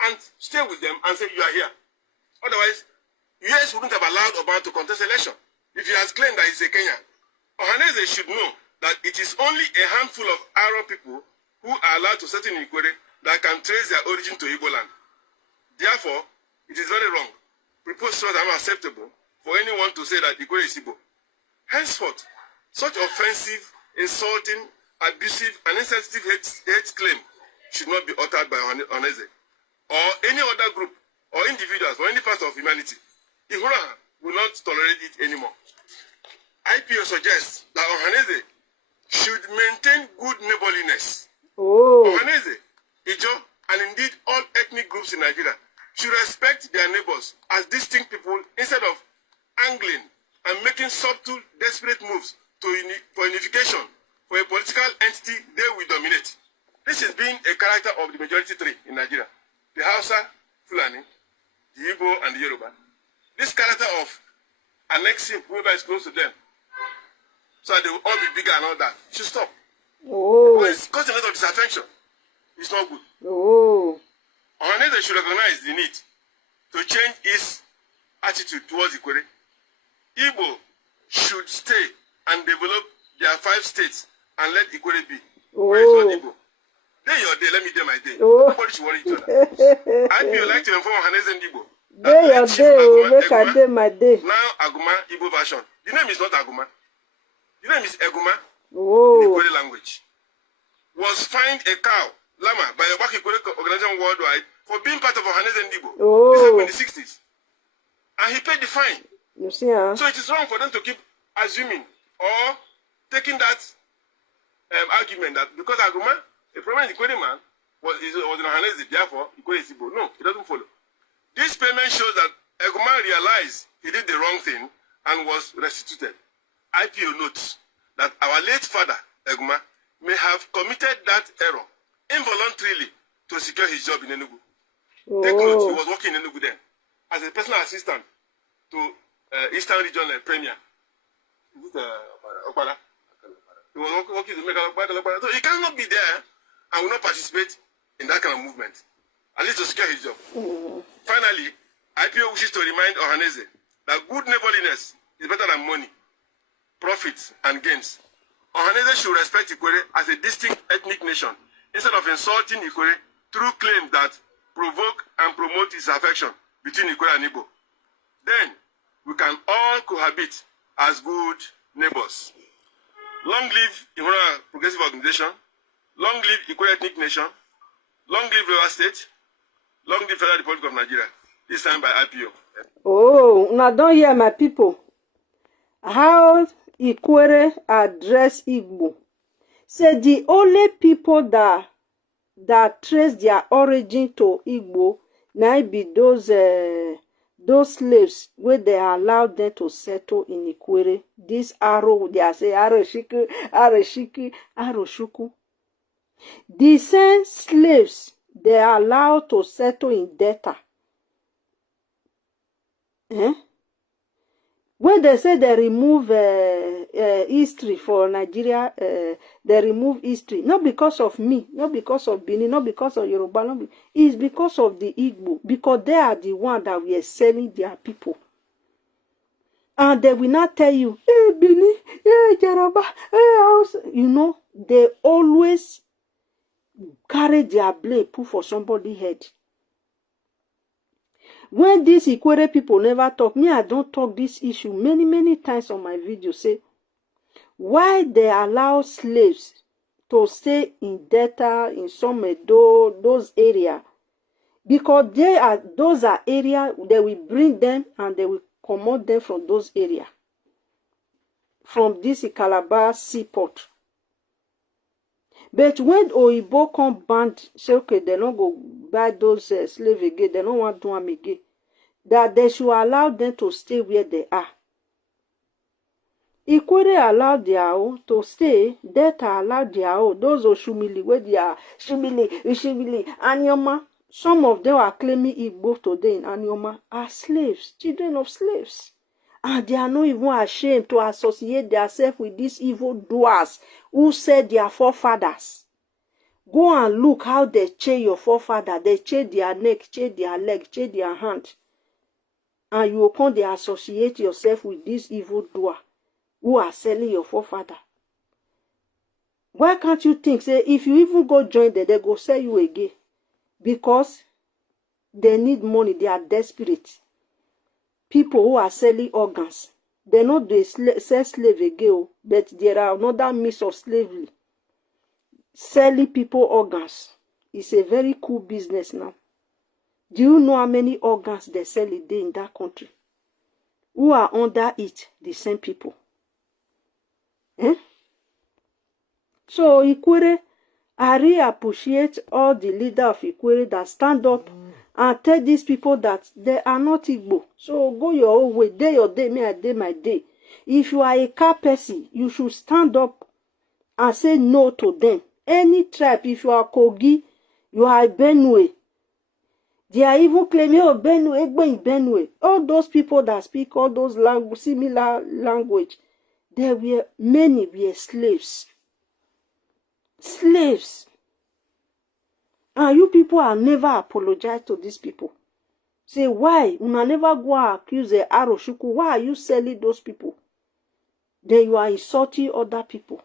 And stay with them and say you are here. Otherwise, US wouldn't have allowed Obama to contest election. If he has claimed that he's a Kenyan, Ohanese should know that it is only a handful of Arab people who are allowed to settle in Ikore that can trace their origin to Igbo land. Therefore, it is very wrong, preposterous and unacceptable for anyone to say that Ikore is Igbo. Henceforth, such offensive, insulting, abusive, and insensitive hate claim should not be uttered by Ohanese or any other group or individuals or any part of humanity. Ihura will not tolerate it anymore. IPO suggests that Ohanese should maintain good neighborliness. Oh. Ohanese, Ijo, and indeed all ethnic groups in Nigeria should respect their neighbors as distinct people instead of angling and making subtle, desperate moves for unification for a political entity they will dominate. This has been a character of the majority three in Nigeria. The Hausa, Fulani, the Igbo, and the Yoruba. This character of annexing whoever is close to them so that they will all be bigger and all that should stop. Oh. Because it's causing a lot of disaffection. It's not good. Oh. Ohanese should recognize the need to change its attitude towards Ikore. Igbo should stay and develop their 5 states and let Ikore be. Oh. Where is not Igbo? Day your day, let me day my day. Oh. Nobody should worry each other. I would like to inform Ohanese and Igbo. Day your day, make I day my day. Now Aguma Igbo version. The name is not Aguma. The name is Eguma. Oh. In the Ikore language. Was fined a cow, Lama, by the Waki Ikore organization worldwide for being part of Ohanese and Igbo. Oh. This happened in the 60s. And he paid the fine. You see, huh? So it is wrong for them to keep assuming or taking that argument that because Aguma, a prominent Ikore man, was an Ohanese, therefore Ikore is Igbo. No, it doesn't follow. This payment shows that Aguma realized he did the wrong thing and was restituted. IPO notes that our late father, Aguma, may have committed that error involuntarily to secure his job in Enugu. Oh. Take note, he was working in Enugu then as a personal assistant to Eastern Region Premier. Is it Okpara? He was working to make Okpara. So he cannot be there and will not participate in that kind of movement, at least to secure his job. Mm. Finally, IPO wishes to remind Ohanese that good neighborliness is better than money, profits, and gains. Ohanese should respect Ikwere as a distinct ethnic nation instead of insulting Ikwere through claims that provoke and promote disaffection between Ikwere and Igbo. Then, we can all cohabit as good neighbors. Long live Ihura Progressive Organization. Long live Ikwere Ethnic Nation. Long live River State. Long live Federal Republic of Nigeria. This time by IPO. Oh, now don't hear my people. How Ikwere address Igbo. Say the only people that trace their origin to Igbo now be those slaves where they allowed them to settle in Ikwere. This arrow, they say Aroshiku, Aroshiku, Aroshuku. The same slaves they are allowed to settle in Delta. When they say they remove history for Nigeria, they remove history. Not because of me, not because of Benin, not because of Yoruba. It's because of the Igbo. Because they are the one that we are selling their people. And they will not tell you, hey, Benin, hey, Yoruba, hey, house. You know, they always carry their blame, put for somebody's head. When these Ikwere people never talk, me, I don't talk this issue many times on my video. Say, why they allow slaves to stay in Delta, in some those areas? Because those are areas they will bring them and they will commode them from those areas. From this Calabar seaport. But when Oyibo come band, say, okay, they don't go buy those slaves again, they don't want to do them again, that they should allow them to stay where they are. Ikwere allowed their own to stay, Delta allowed their own. Those Oshumili, where they are, Shimili, Anyoma, some of them are claiming Igbo today in Anyoma are slaves, children of slaves. And they are not even ashamed to associate themselves with these evil doers who said their forefathers. Go and look how they chain your forefather. They chain their neck, chain their leg, chain their hand. And you come to associate yourself with this evil doer who are selling your forefather. Why can't you think, say, if you even go join them, they go sell you again? Because they need money, they are desperate. People who are selling organs, they not they sell slave again, but there are another means of slavery. Selling people organs is a very cool business now. Do you know how many organs they sell a day in that country? Who are under it? The same people. So Ikwere, I really appreciate all the leaders of Ikwere that stand up and tell these people that they are not Igbo. So go your own way. Day your day, me I day my day. If you are a car person, you should stand up and say no to them. Any tribe, if you are Kogi, you are Benue. They are even claiming, oh, Benue. All those people that speak all those similar language, many were slaves. Slaves. And you people are never apologize to these people. Say, why? Una never go and accuse the Aroshuku. Why are you selling those people? Then you are insulting other people.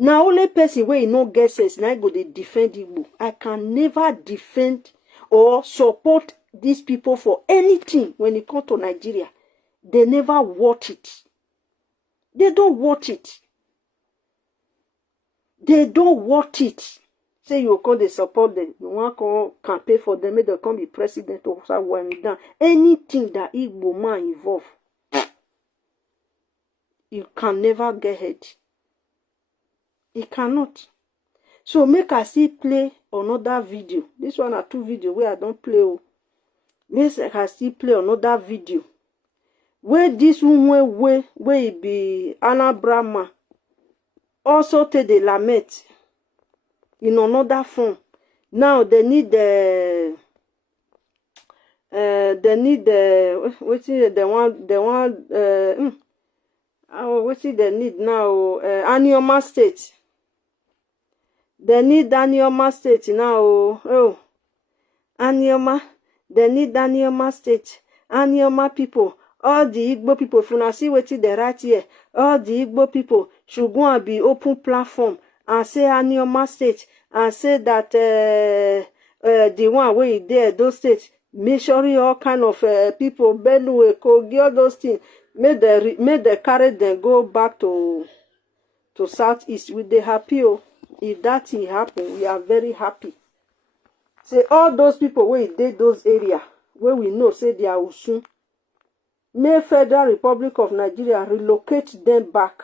Now, only person where you no get sense, now go they defend Igbo. I can never defend or support these people for anything when it comes to Nigeria. They never want it. They don't want it. They don't want it. Say you come they support them. You want to campaign for them, make them come be president or something down. Anything that Igbo man involved, you can never get ahead. It cannot. So make us see play another video. This one are two videos where I don't play. Make us see play another video. Where this one where it be Anna Brahma also take the lament in another form. Now they need the what is the one what is they need now? Anioma State. They need Anioma State now. Oh, Anioma. They need Anioma state, Anioma people, all the Igbo people. If you see what they write here, all the Igbo people should go and be open platform and say Anioma state and say that the one where there those states, make sure all kind of people, Benue, Kogi, all those things, make the carry them go back to Southeast. With the happy, if that thing happen, we are very happy. Say all those people where did those area where we know say they are Usun, may Federal Republic of Nigeria relocate them back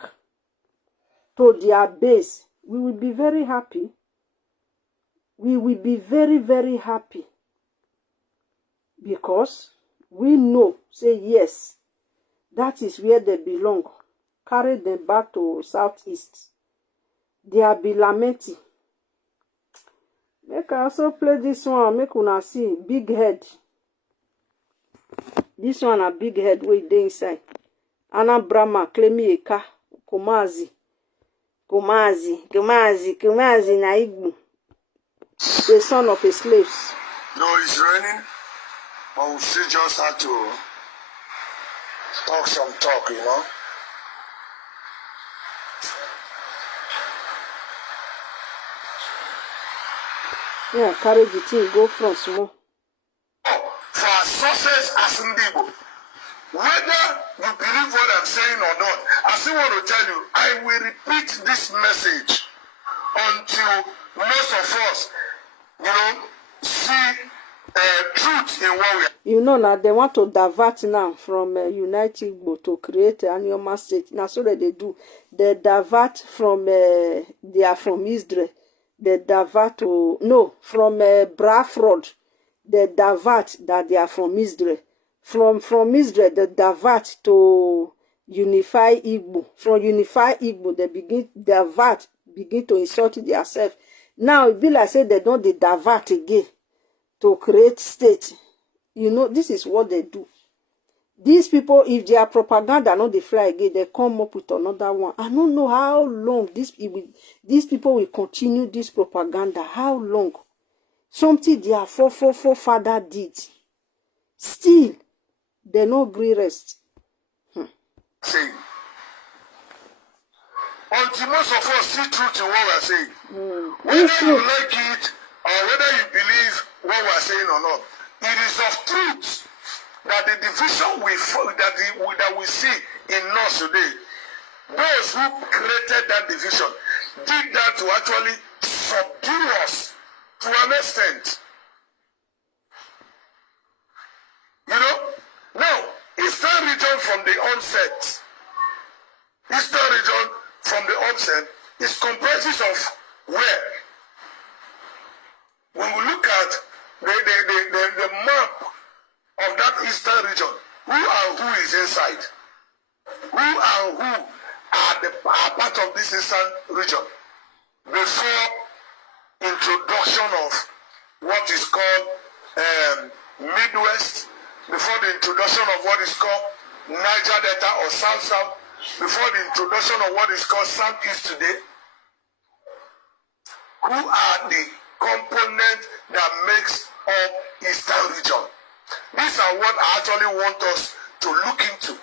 to their base. We will be very happy. We will be very, very happy. Because we know, say yes, that is where they belong. Carry them back to Southeast. They are be lamenting. Make I also play this one. Make una see big head. This one a big head wey dey inside. Anna Brahma claim Eka Kumazi na Igbo. The son of his slaves. No, it's raining, but we still just have to talk some talk, you know. Yeah, carry the thing, go from small. For our sources as Ndibo, whether you believe what I'm saying or not, I still want to tell you, I will repeat this message until most of us, you know, see truth in what we are. You know now they want to divert now from United Igbo to create an Anioma state. Now so that they do. They divert from they are from Israel. They divert to no from Brafrod. They divert that they are from Israel. From Israel they divert to unify Igbo. From unify Igbo they begin to insult themselves. Now it be like say they don't divert again to create state. You know, this is what they do. These people, if their propaganda not they fly again, they come up with another one. I don't know how long these people will continue this propaganda. How long? Something their forefather did. Still, they no agree rest. Saying. Until most of us see truth in what we're saying. Whether you like it or whether you believe what we're saying or not, it is of truth that the division that we see in us today, those who created that division did that to actually subdue us to an extent. You know? Now, Eastern region from the onset, is comprises of where? When we look at the map of that Eastern region, who is inside? Who are part of this Eastern region? Before introduction of what is called Midwest, before the introduction of what is called Niger Delta or South, before the introduction of what is called Southeast today, who are the components that makes up Eastern region? These are what I actually want us to look into.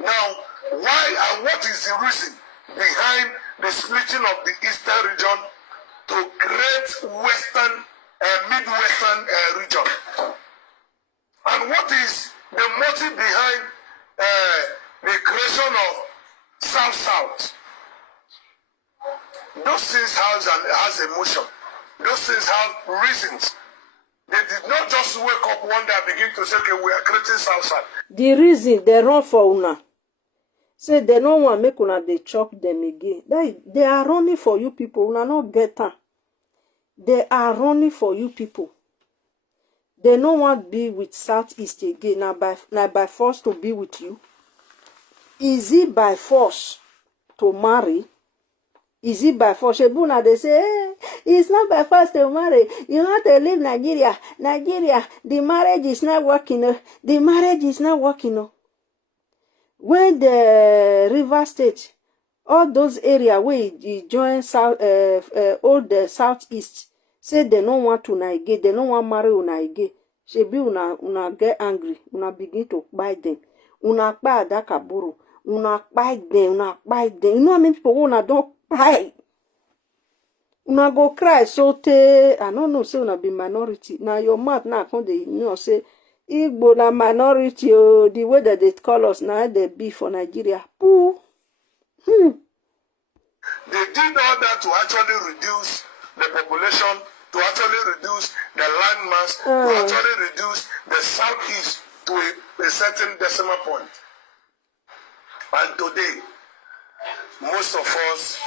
Now, why and what is the reason behind the splitting of the Eastern region to create Midwestern region? And what is the motive behind the creation of South? Those things has emotion. Those things have reasons. They did not just wake up one day and begin to say, okay, we are creating South. The reason they run for una. Say they don't want to make una they chop them again. They are running for you people. Una not get them. They are running for you people. They don't want to be with Southeast again. Now by force to be with you. Is it by force to marry? Is it by force? Shebuna, they say, hey, it's not by force to marry. You want to leave Nigeria. Nigeria, the marriage is not working. The marriage is not working. When the River State, all those areas where you join all the Southeast, say they don't want to Nigeria, they don't want to marry Nigeria. She be una get angry, una begin to buy them. Una buy adakaburu, una buy them, una buy them. You know how many people una don't buy? Una go cry so te. I don't know, say una be minority. Now your mouth now come dey, you know, say Igbo na minority. Oh, the way that they call us now, they be for Nigeria. Pooh. They did all that to actually reduce the population, to actually reduce the land mass, to actually reduce the southeast to a certain decimal point. And today, most of us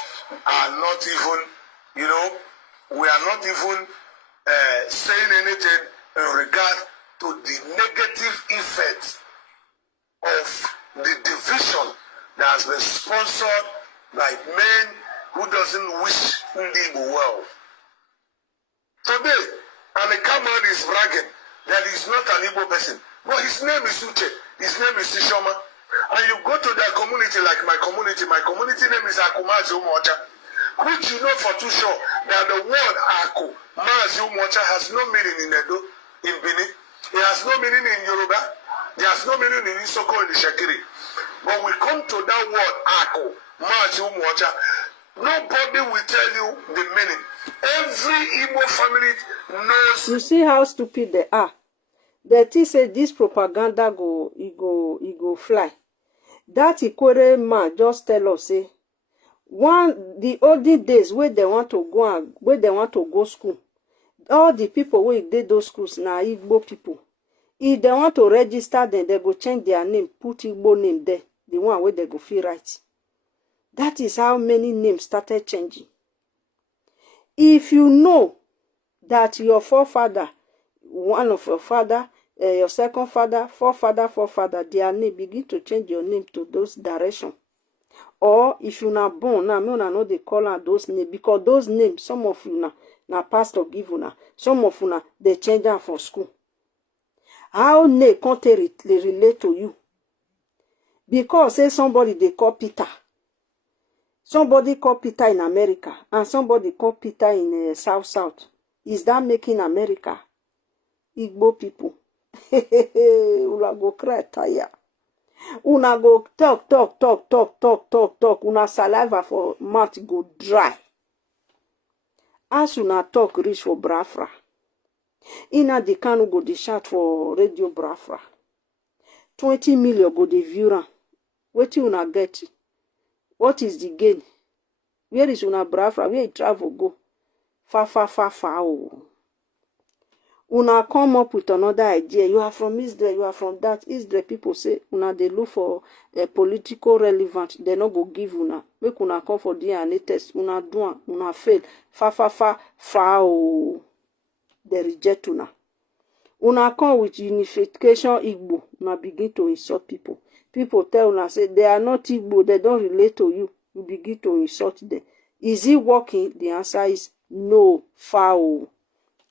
are not even, you know, we are not even saying anything in regard to the negative effects of the division that has been sponsored by men who doesn't wish Igbo well. Today, an Ikaman is bragging that he's not an Igbo person, but his name is Uche, his name is Ishoma. And you go to their community like my community name is Akumazi Umocha, which you know for too sure that the word Aku, Mazi Umocha has no meaning in Edo, in Benin. It has no meaning in Yoruba. It has no meaning in Isoko and Shakiri. But we come to that word Aku, Mazi Umocha. Nobody will tell you the meaning. Every Igbo family knows. You see how stupid they are. They think say this propaganda go fly. That Ikwere man just tell us say the olden days where they want to go school. All the people where did those schools now Igbo people. If they want to register them, they go change their name, put Igbo name there. The one where they go feel right. That is how many names started changing. If you know that your forefather, one of your father, your second father, forefather, their name, begin to change your name to those direction. Or if you not born, now me una know they call out those names, because those names, some of you na pastor give you some of you they change them for school. How name can't relate to you? Because say somebody they call Peter. Somebody called Peter in America, and somebody called Peter in South. Is that making America? Igbo people. Una go cry tire. Una go talk. Una saliva for mouth go dry. As una talk reach for Brafra. Ina the Kanu go dey shout for radio Brafra. 20 million go dey view am. Wetin una get? What is the gain? Where is una Brafra? Where you travel go? Far. Oh. Una come up with another idea. You are from Israel, you are from that. Israel people say, una they look for a political relevant. They not go give una. Make una come for DNA test. Una do una fail. Far. Oh. They reject una. Una come with unification Igbo. Una begin to insult people. People tell una say they are not Igbo, they don't relate to you. You begin to insult them. Is it working? The answer is no. Foul.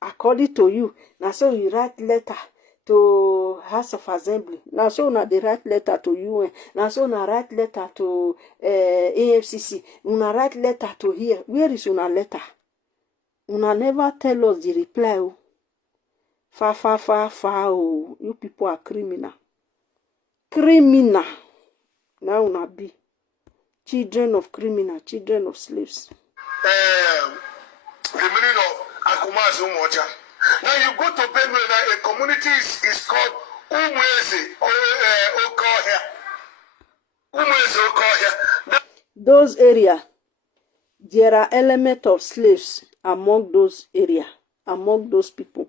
According to you, now so you write letter to House of Assembly. Now so now they write letter to UN. Now so now write letter to AFCC. Una write letter to here. Where is una letter? Una never tell us the reply. Far. Oh. You people are criminal. Criminal. Now una be children of criminal, children of slaves. The meaning of Akumazi Umoja. Now you go to Benue, now a community is called Umweze Okohia. Umweze Okohia. Those areas, there are elements of slaves among those areas, among those people.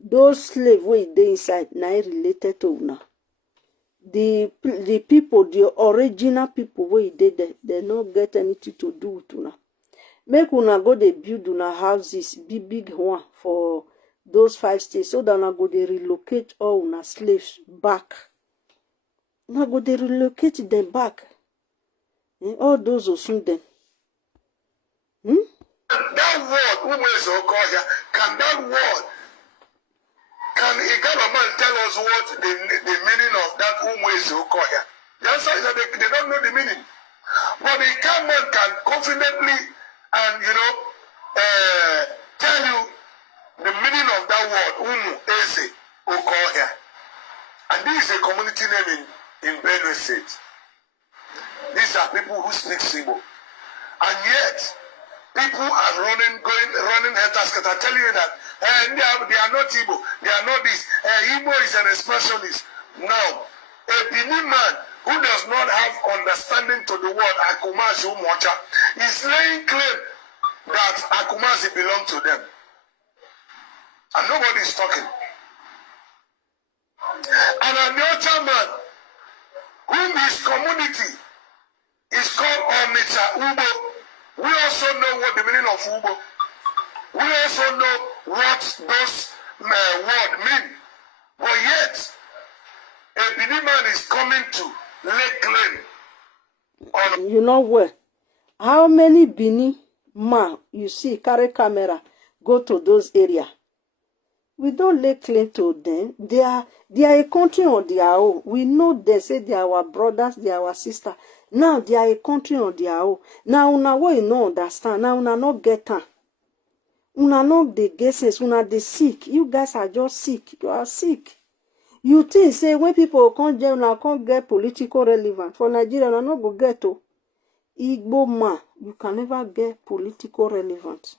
Those slaves were they inside, now related to una. The people, the original people where they don't get anything to do with una. Make una go they build una houses, big one for those 5 states, so that una go they relocate all una slaves back. Una go they relocate them back. All those who soon them. That word, can that word, can a government tell us what the meaning of that Umweze Okohia? The answer is that they don't know the meaning. But the government can confidently and tell you the meaning of that word, Umweze. Okohia. And this is a community name in Benue State. These are people who speak Igbo. And yet, people are running head-to-head, telling you that they are not Igbo, they are not this. Igbo is an expressionist. Now, a Benin man who does not have understanding to the word Akumasi Umocha is laying claim that Akumasi belongs to them. And nobody is talking. And another man whom his community is called Onitsha Ubo. We also know what the meaning of Ubo. We also know what those words mean. But yet, a Benin man is coming to lay claim on. You know where? How many Benin man you see carry camera go to those areas? We don't lay claim to them. They are a country on their own. We know they say they are our brothers, they are our sisters. Now they are a country on their own. Now una what you no understand. Now una not get am. Una not the guesses. Una the sick. You guys are just sick. You are sick. You think say when people come join, una can't get political relevant for Nigeria. Una not go get to Igbo man. You can never get political relevant.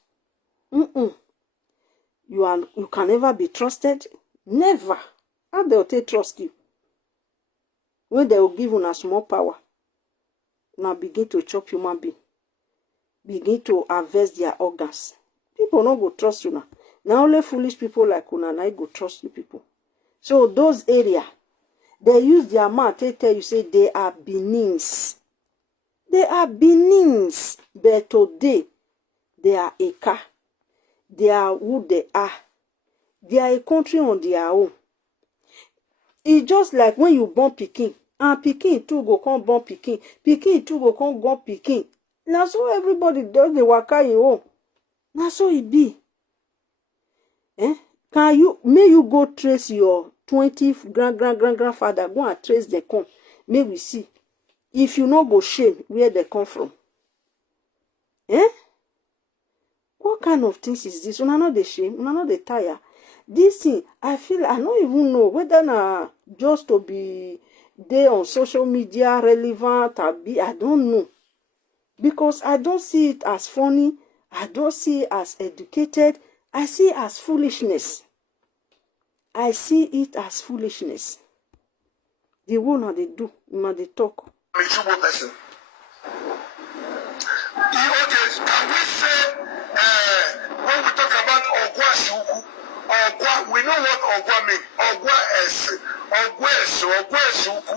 You can never be trusted. Never. How they will trust you? When they will give you a small power. Now begin to chop human being. Begin to harvest their organs. People don't go trust you now. Now only foolish people like una now go trust you people. So those areas, they use their mouth to tell you say they are Benins. They are Benins. But today, they are Eka. They are who they are. They are a country on their own. It's just like when you born Peking. And Peking too go come born Peking. Peking too go come born Peking. Now so everybody does the waka in home. Now so it be. May you go trace your 20 grandfather. Go and trace the come. May we see. If you no go shame where they come from. What kind of things is this? Una not the shame. Una not the tire. This thing, I feel I don't even know whether na just to be there on social media relevant or be. I don't know. Because I don't see it as funny. I don't see it as educated. I see it as foolishness. I see it as foolishness. The one that they do, when they talk. I'm a Chubo person. Okay, can we say when we talk about Ogwa Shuku, Ogwa, we know what Ogwa means. Ogwa is Ogwa Shuku.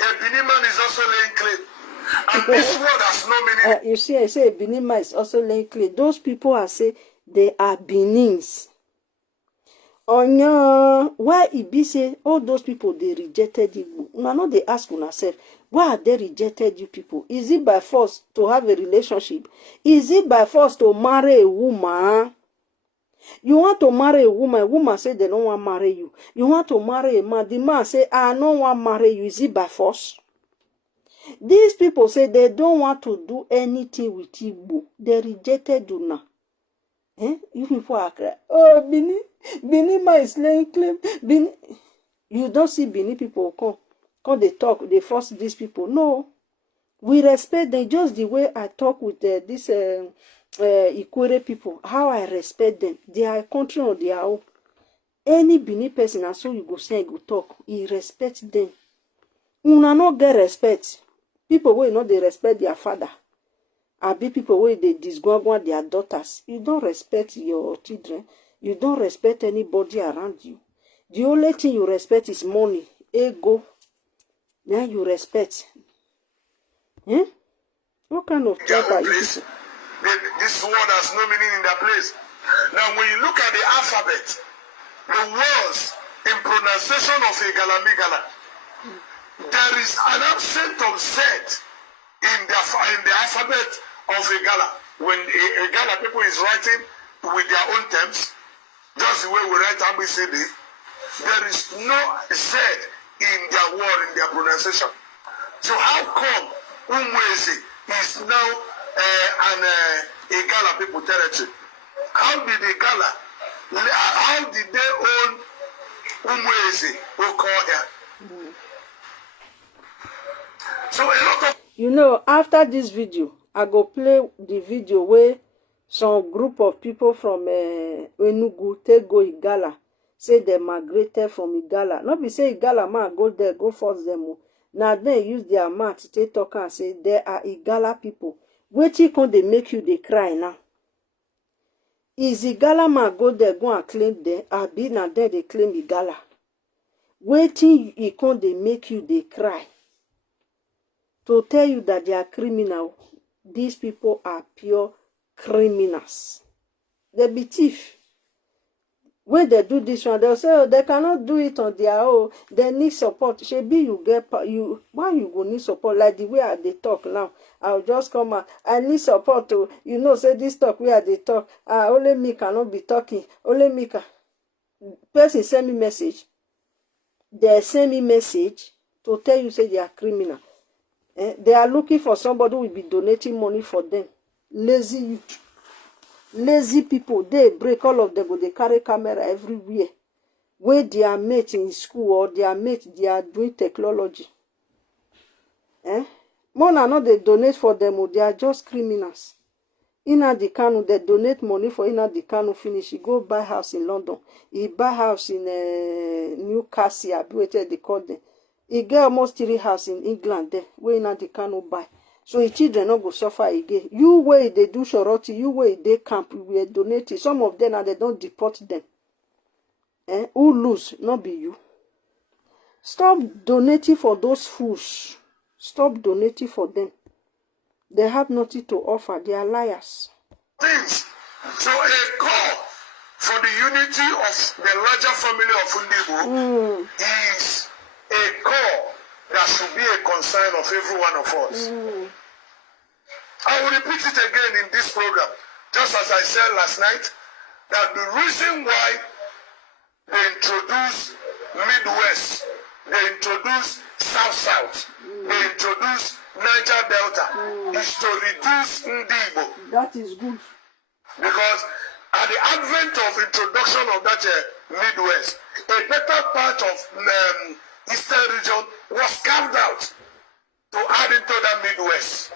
A Benin man is also laying claim. And this word has no meaning. You see, I say a Benin man is also laying claim. Those people are say they are Benins. Why it be say all those people they rejected you? Now they ask yourself, why are they rejected you people? Is it by force to have a relationship? Is it by force to marry a woman? You want to marry a woman say they don't want to marry you. You want to marry a man, the man say I don't want to marry you. Is it by force? These people say they don't want to do anything with you. They rejected you now. You people are crying. Oh, Benin man is laying claim. You don't see Benin people come they talk, they force these people. No. We respect them just the way I talk with this Ikwere people. How I respect them. They are a country on their own. Any Benin person, and so you go say, you go talk. You respect them. Una not get respect. People will not they respect their father. I be people where they disgorge their daughters. You don't respect your children. You don't respect anybody around you. The only thing you respect is money, ego. Then you respect. What kind of job are you? This word has no meaning in that place. Now, when you look at the alphabet, the words in pronunciation of Igala Migala, there is an accent of Z in the alphabet of Igala. When Igala people is writing with their own terms, just the way we write ABCD, there is no Z in their word, in their pronunciation. So how come Umwezi is now an Igala people territory? How did Igala How did they own Umwezi, Okoya? So a lot of... You know, after this video, I go play the video where some group of people from Enugu take go Igala, say they migrated from Igala. Not be say Igala man go there, go force them. Now they use their mouth to take talk and say there are Igala people. Waiting can they make you they cry now? Is Igala man go there, go and claim them, or be now there they claim Igala? Waiting he can they make you they cry? To tell you that they are criminal. These people are pure criminals. They be thief. When they do this one, they'll say, oh, they cannot do it on their own. They need support. Shebi, you get you. Why you go need support? Like the way they talk now. I'll just come out. I need support to, you know, say this talk where they talk. Only me cannot be talking. Only me can. Person send me message. They send me message to tell you say they are criminal. They are looking for somebody who will be donating money for them. Lazy youth. Lazy people. They break all of them, but they carry camera everywhere. Where they are mate in school or they are mate, they are doing technology. More than not, they donate for them, or they are just criminals. Ina the Kanu, they donate money for Ina the Kanu finish. He go buy house in London. He buy house in Newcastle. I be waited they call them. He get almost 3 houses in England there, where Ina the Kanu buy. So his children not go suffer again. You where they do shoroti, you where they camp, we are donating. Some of them and they don't deport them. Who lose? Not be you. Stop donating for those fools. Stop donating for them. They have nothing to offer. They are liars. Things. So a call for the unity of the larger family of Undibo is a call that should be a concern of every one of us. I will repeat it again in this program, just as I said last night, that the reason why they introduce Midwest, they introduce South-South, they introduce Niger Delta, is to reduce Ndibo. That is good. Because at the advent of introduction of that Midwest, a better part of Eastern region was carved out to add into that Midwest,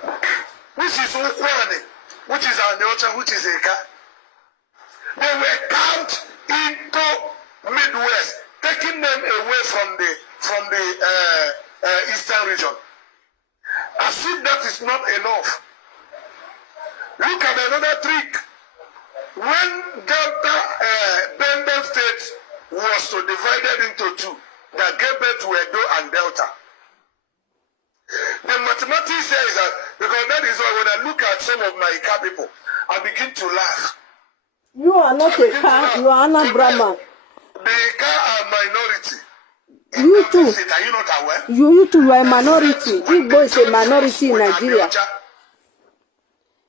which is Ukwane, which is Anyocha, which is Eka. They were carved into Midwest, taking them away from the Eastern region. As if that is not enough, look at another trick. When Delta Bendel State was to divided into 2, that gave birth to Edo and Delta. The mathematics says that, because that is why when I look at some of my Ika people, I begin to laugh. You are not a Ika, you are not Brahman. The Ika are minority. You too. Are you not aware? You too, you are a minority. Igbo is a minority in Nigeria.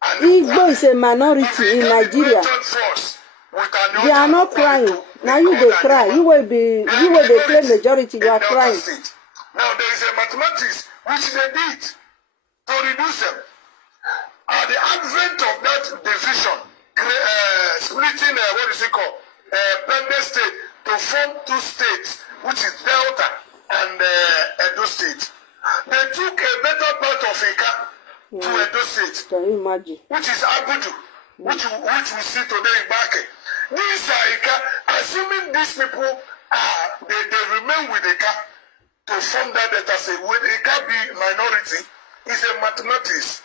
Igbo is a minority in Nigeria. They are not crying. Now you they cry. You will be claim majority. You are crying. Now there is a mathematics which they did to reduce them. At the advent of that division, splitting what is it called, Bendel State to form 2 states, which is Delta and Edo State. They took a better part of Ika to Edo State. Can you imagine? Which is Abudu, which we see today in Bake. These are Ika, assuming these people they remain with Ika to form that data set. Will Ika be minority? Is a mathematics.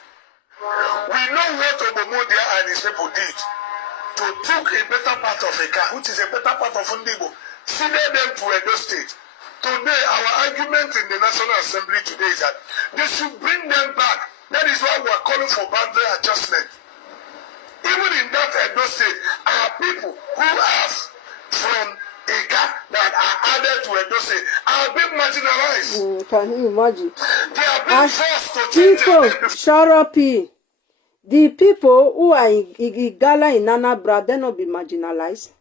We know what Obomodia and his people did to took a better part of Ika, which is a better part of Undibo, seeded them to Edo State. Today, our argument in the National Assembly today is that they should bring them back. That is why we are calling for boundary adjustment. Even in that Edo State, our people who are from Ika that are added to Edo State are being marginalized. Can you imagine? They are being forced to change people, shut up. The people who are in Igala in Anambra, they not be marginalized.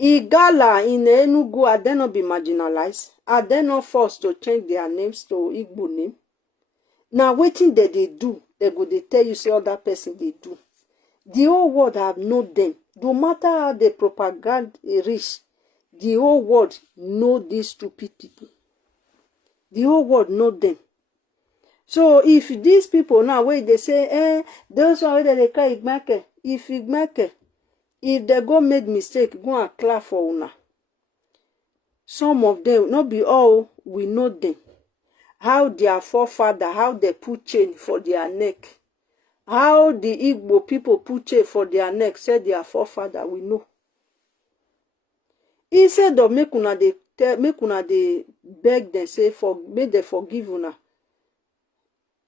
Igala in Enugu, are they not be marginalized? Are they not forced to change their names to Igbo name? Now, waiting that they do, they go they tell you say other person they do. The whole world have known them. No matter how the propaganda reach, the whole world know these stupid people. The whole world know them. So if these people now, where they say, those one where they call Igmeke, if they go make mistake, go and clap for una. Some of them, not be all, we know them. How their forefather, how they put chain for their neck. How the Igbo people put chain for their neck, said their forefather, we know. Instead of make una they beg them, say, make they forgive una.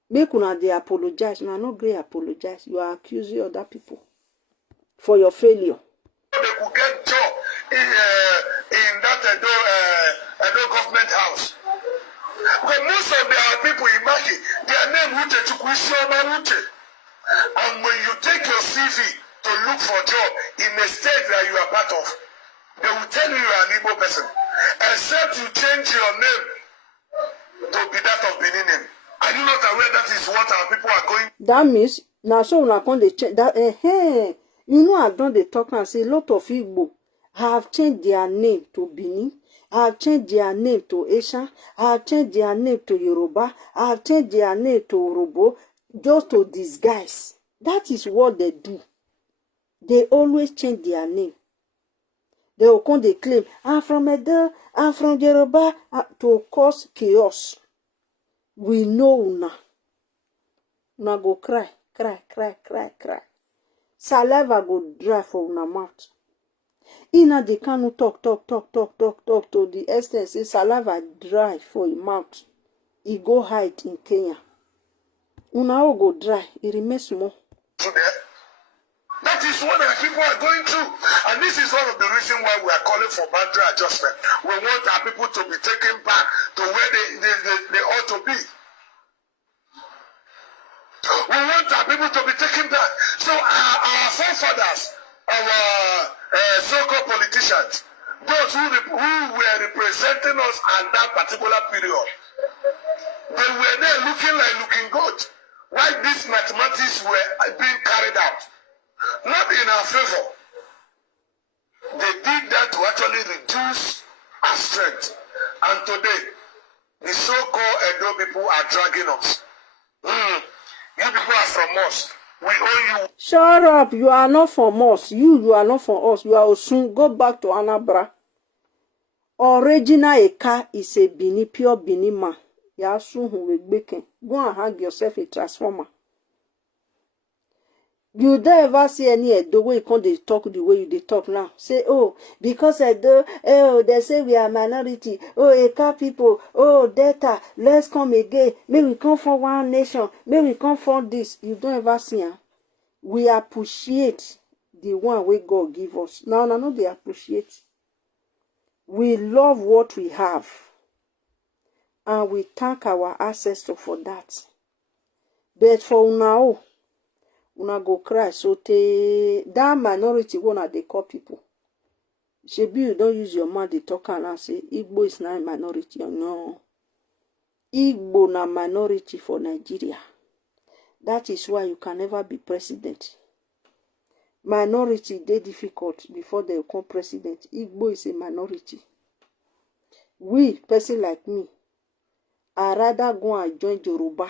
Make una they apologize. Una no great apologize. You are accusing other people for your failure. They could get job in that Edo government house. Because most of their people in Maki, their name Ute Chukwisioma Ute. And when you take your CV to look for job in a state that you are part of, they will tell you are an Igbo person. Except you change your name to be that of Benin name. Are you not aware that is what our people are going? That means, now so una come dey change that, you know I don't dey talk and say a lot of Igbo have changed their name to Benin, have changed their name to Asian, have changed their name to Yoruba, have changed their name to Urobo, just to disguise. That is what they do. They always change their name. They will come, they claim, I'm from Edo, I'm from Yoruba, to cause chaos. We know una. Una go cry. Saliva go dry for una mouth. Ina they cannot talk to the extent say saliva dry for your mouth. He go hide in Kenya. Una all go dry. It remains small. That is what our people are going through. And this is one of the reasons why we are calling for boundary adjustment. We want our people to be taken back to where they ought to be. We want our people to be taken back. So our forefathers, our so-called politicians, those who were representing us at that particular period, they were there looking good. Why these mathematics were being carried out? Not in our favor. They did that to actually reduce our strength. And today, the so-called Edo people are dragging us. You people are from us. We owe you. Shut up. You are not from us. You are not from us. You are Osun. Go back to Anambra. Original Eka is a Bini, pure Bini man. Yasu who will bake. Go and hang yourself a transformer. You don't ever see any Edo way you can't talk the way you talk now. Say, oh, because Edo, oh, they say we are minority. Oh, Eka people, oh, data, let's come again. May we come for one nation. May we come for this. You don't ever see her. We appreciate the one way God give us. Now, no, they appreciate. We love what we have. And we thank our ancestors for that. But for now, una go cry. So that minority one they call people. Shebi you don't use your mouth to talk and say Igbo is not a minority. No. Igbo na minority for Nigeria. That is why you can never be president. Minority, they difficult before they become president. Igbo is a minority. We, person like me, I rather go and join Yoruba.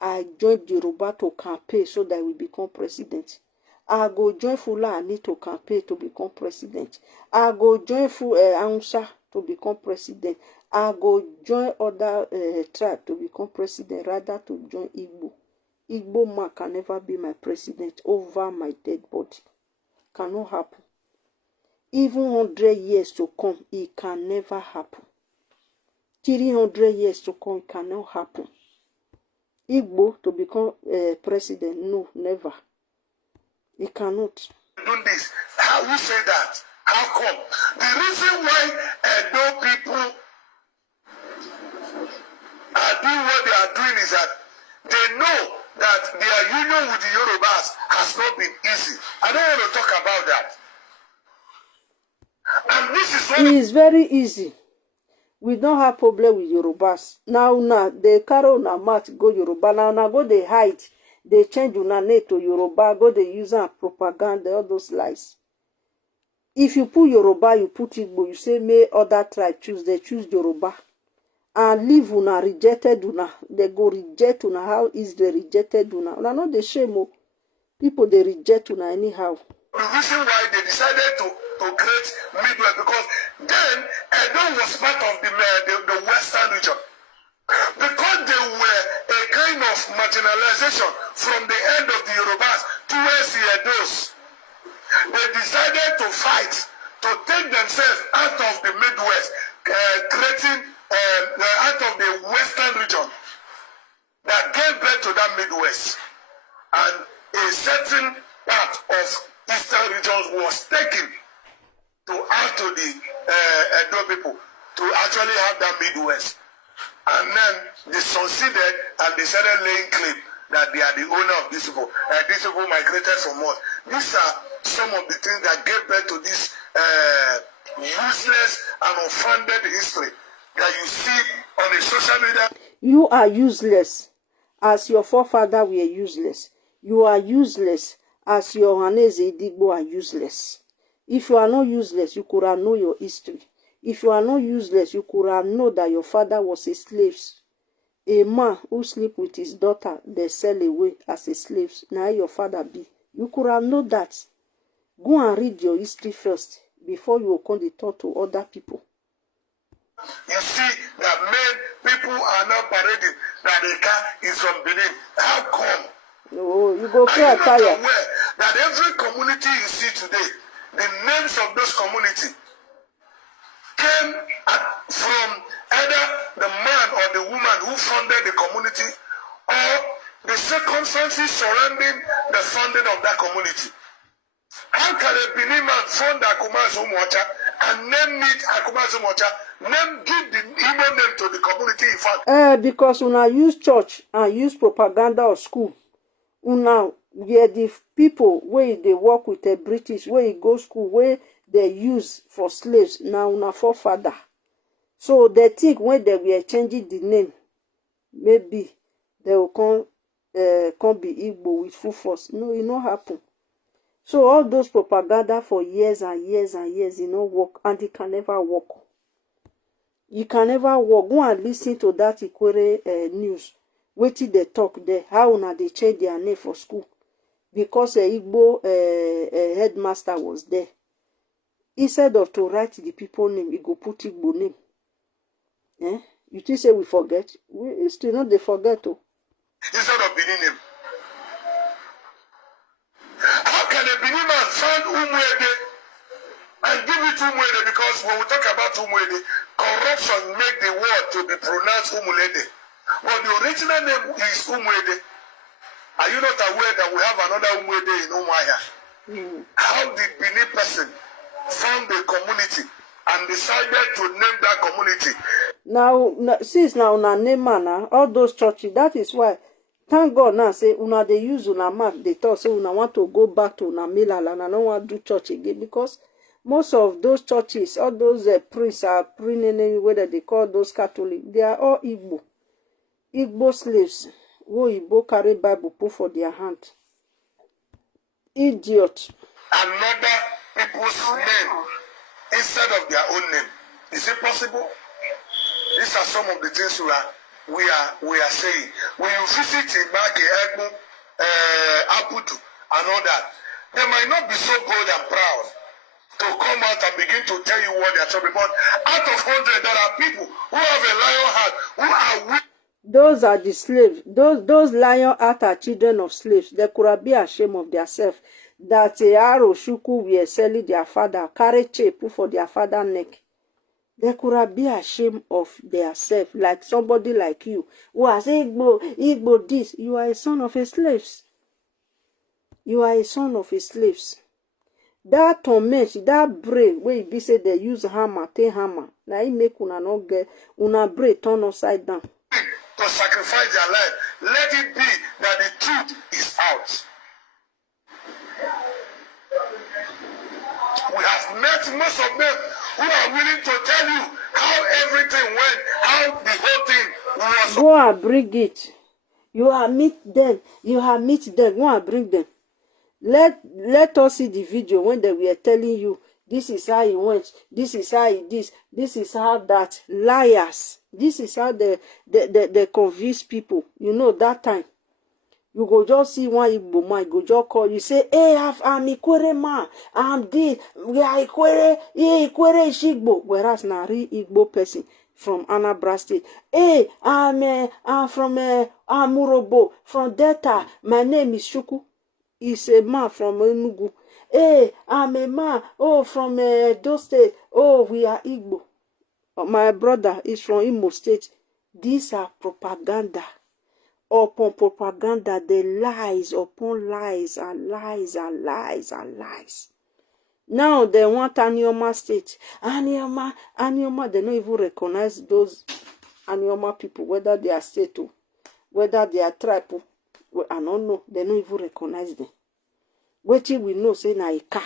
I joined Yoruba to campaign so that we become president. I go join Fulani to campaign to become president. I go join Hausa to become president. I go join other tribe to become president rather to join Igbo. Igbo man can never be my president over my dead body. Cannot happen. Even 100 years to come, it can never happen. 300 years to come, it cannot happen. Igbo to become president, no, never. It cannot. Doing this, how you say that? How come? The reason why Edo people are doing what they are doing is that they know that their union with the Yorubas has not been easy. I don't want to talk about that. And this is what it is very easy. We don't have problem with Yorubas. Now, they carry on a mat go Yoruba. Now, go they hide. they change una name to Yoruba, go they use am propaganda, all those lies. If you put Yoruba, you put Igbo, you say may other tribe choose, they choose Yoruba. And leave una, rejected una. They go reject una. How is they rejected una? Una not the shame. People they reject una anyhow. The reason why they decided to create Midwest, because then Edo was part of the Western region. Because they were a kind of marginalization from the end of the Yorubas towards the Edos. They decided to fight to take themselves out of the Midwest, creating out of the Western region that gave birth to that Midwest. And a certain part of Eastern regions was taken to add to the Edo people to actually have that Midwest. And then they succeeded and they started laying claim that they are the owner of these people. These people migrated from what? These are some of the things that gave birth to this useless and unfounded history that you see on the social media. You are useless as your forefather were useless. You are useless as your Haneze Digbo are useless. If you are not useless, you could have known your history. If you are not useless, you could have known that your father was a slave. A man who sleep with his daughter, they sell away as a slave. Now your father be. You could have known that. Go and read your history first before you come to talk to other people. You see that people are now parading that the car is from Benin. How come? No, you go pay a tire. Are you not aware that every community you see today, the names of those communities came from either the man or the woman who founded the community or the circumstances surrounding the founding of that community? How can a Benin man found Akumazu Mocha and name it Akumazu Mocha, give the Igbo name to the community in fact? Because una use church and use propaganda or school. Una were the people where they work with the British, where you go school, where they use for slaves. Now una forefather. So they think when they were changing the name, maybe they will come be Igbo with full force. No, it not happen. So all those propaganda for years and years and years, it not work, and it can never work. You can never work. Go and listen to that Ikwere news. Wait till they talk there. How now they change their name for school because Igbo headmaster was there. Instead of to write the people name, he go put Igbo name. You think say we forget? We still not they forget too. Instead of Benin name. How can a Benin man find Umwede and give it to Umwede? Because when we talk about Umwede, corruption make the word to be pronounced Umulede. But the original name is Umwede. Are you not aware that we have another Umwede in Umuahia? How did Benin person found a community and decided to name that community? Now since now una name man, all those churches, that is why. Thank God now say una they use una map, they thought say una want to go back to una milala and I don't want to do church again because most of those churches, all those priests are praying whether they call those Catholic, they are all Igbo. Igbo slaves who Igbo carry Bible put for their hand. Idiot. Another people's name instead of their own name. Is it possible? These are some of the things we are saying. When you visit Ibaki, Egbu, Abudu, and all that, they might not be so bold and proud to come out and begin to tell you what they are talking about. Out of 100, there are people who have a lion heart, who are weak. Those are the slaves. Those lion heart are children of slaves. They could be ashamed of themselves that Aro Shuku were selling their father, carry chain put for their father neck. They could be ashamed of themselves, like somebody like you, who has Igbo this. You are a son of a slave. You are a son of a slave. That torment, that brain, where it be said they use hammer, take hammer. Now it make una not get una brain turn upside down. To sacrifice their life, let it be that the truth is out. We have met most of them who are willing to tell you how everything went, how the whole thing was. Go and bring it. You have meet them. You have meet them. Go and bring them. Let us see the video when they were telling you this is how he went, this is how he this is how that. Liars. This is how they convince people. You know that time. You go just see one Igbo man, go just call you, say, hey, I'm Ikwere man, I'm this, we are Ikwere, yeah, Ikwere is Igbo. Whereas na real Igbo person from Anambra State. Hey, I'm from Amurobo, from Delta. My name is Shuku. He's a man from Enugu. Hey, I'm a man, from Edo State. Oh, we are Igbo. My brother is from Imo State. These are propaganda. Upon propaganda, the lies upon lies and lies and lies and lies. Now they want Anioma State. Anioma, they don't even recognize those Anioma people, whether they are state or whether they are tribe. I don't know. They don't even recognize them. Wetin we know say na ika.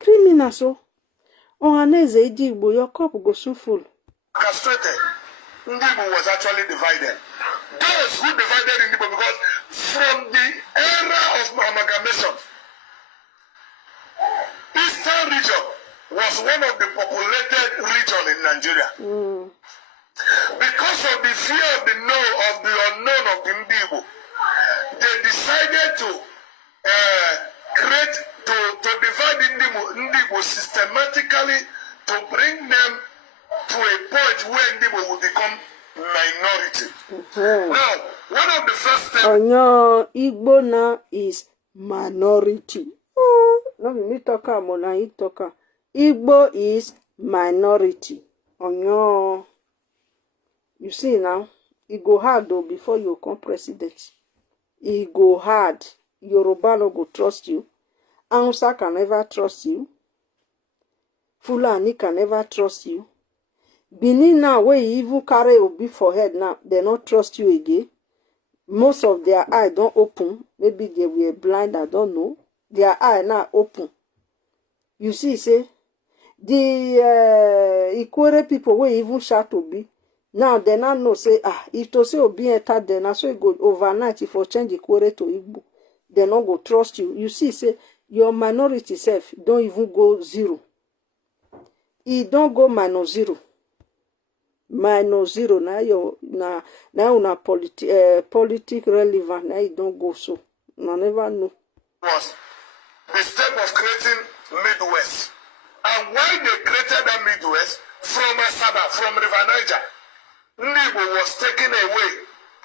Criminal so. Ohaneze Idi Igbo, your cup go so full. Castrated. Ndibo was actually divided. Those who divided Ndibo, because from the era of amalgamation, Eastern region was one of the populated regions in Nigeria. Because of the fear of the unknown of the Ndibo, they decided to divide Ndibo systematically to bring them to a point where Ndibo will become minority. Now, one of the first steps... Igbo now is minority. No, me talk about na he talk. Igbo is minority. You see now, it go hard though before you become president. It go hard. Yoruba no go trust you. Hausa can never trust you. Fulani can never trust you. Benin now, where you even carry Obi for head now, they don't trust you again. Most of their eye don't open. Maybe they were blind, I don't know. Their eye now open. You see, say, the Ikwere people where even shout Obi. Now they now know, say, if to say Obi enter there, now so it go overnight if you change Ikwere to Igbo, they not go trust you. You see, say, your minority self don't even go zero. It don't go -0. -0 now una politic relevant now it don't go so. I never know. Was the step of creating Midwest. And why they created that Midwest from Asaba, from River Niger, Ndibo was taken away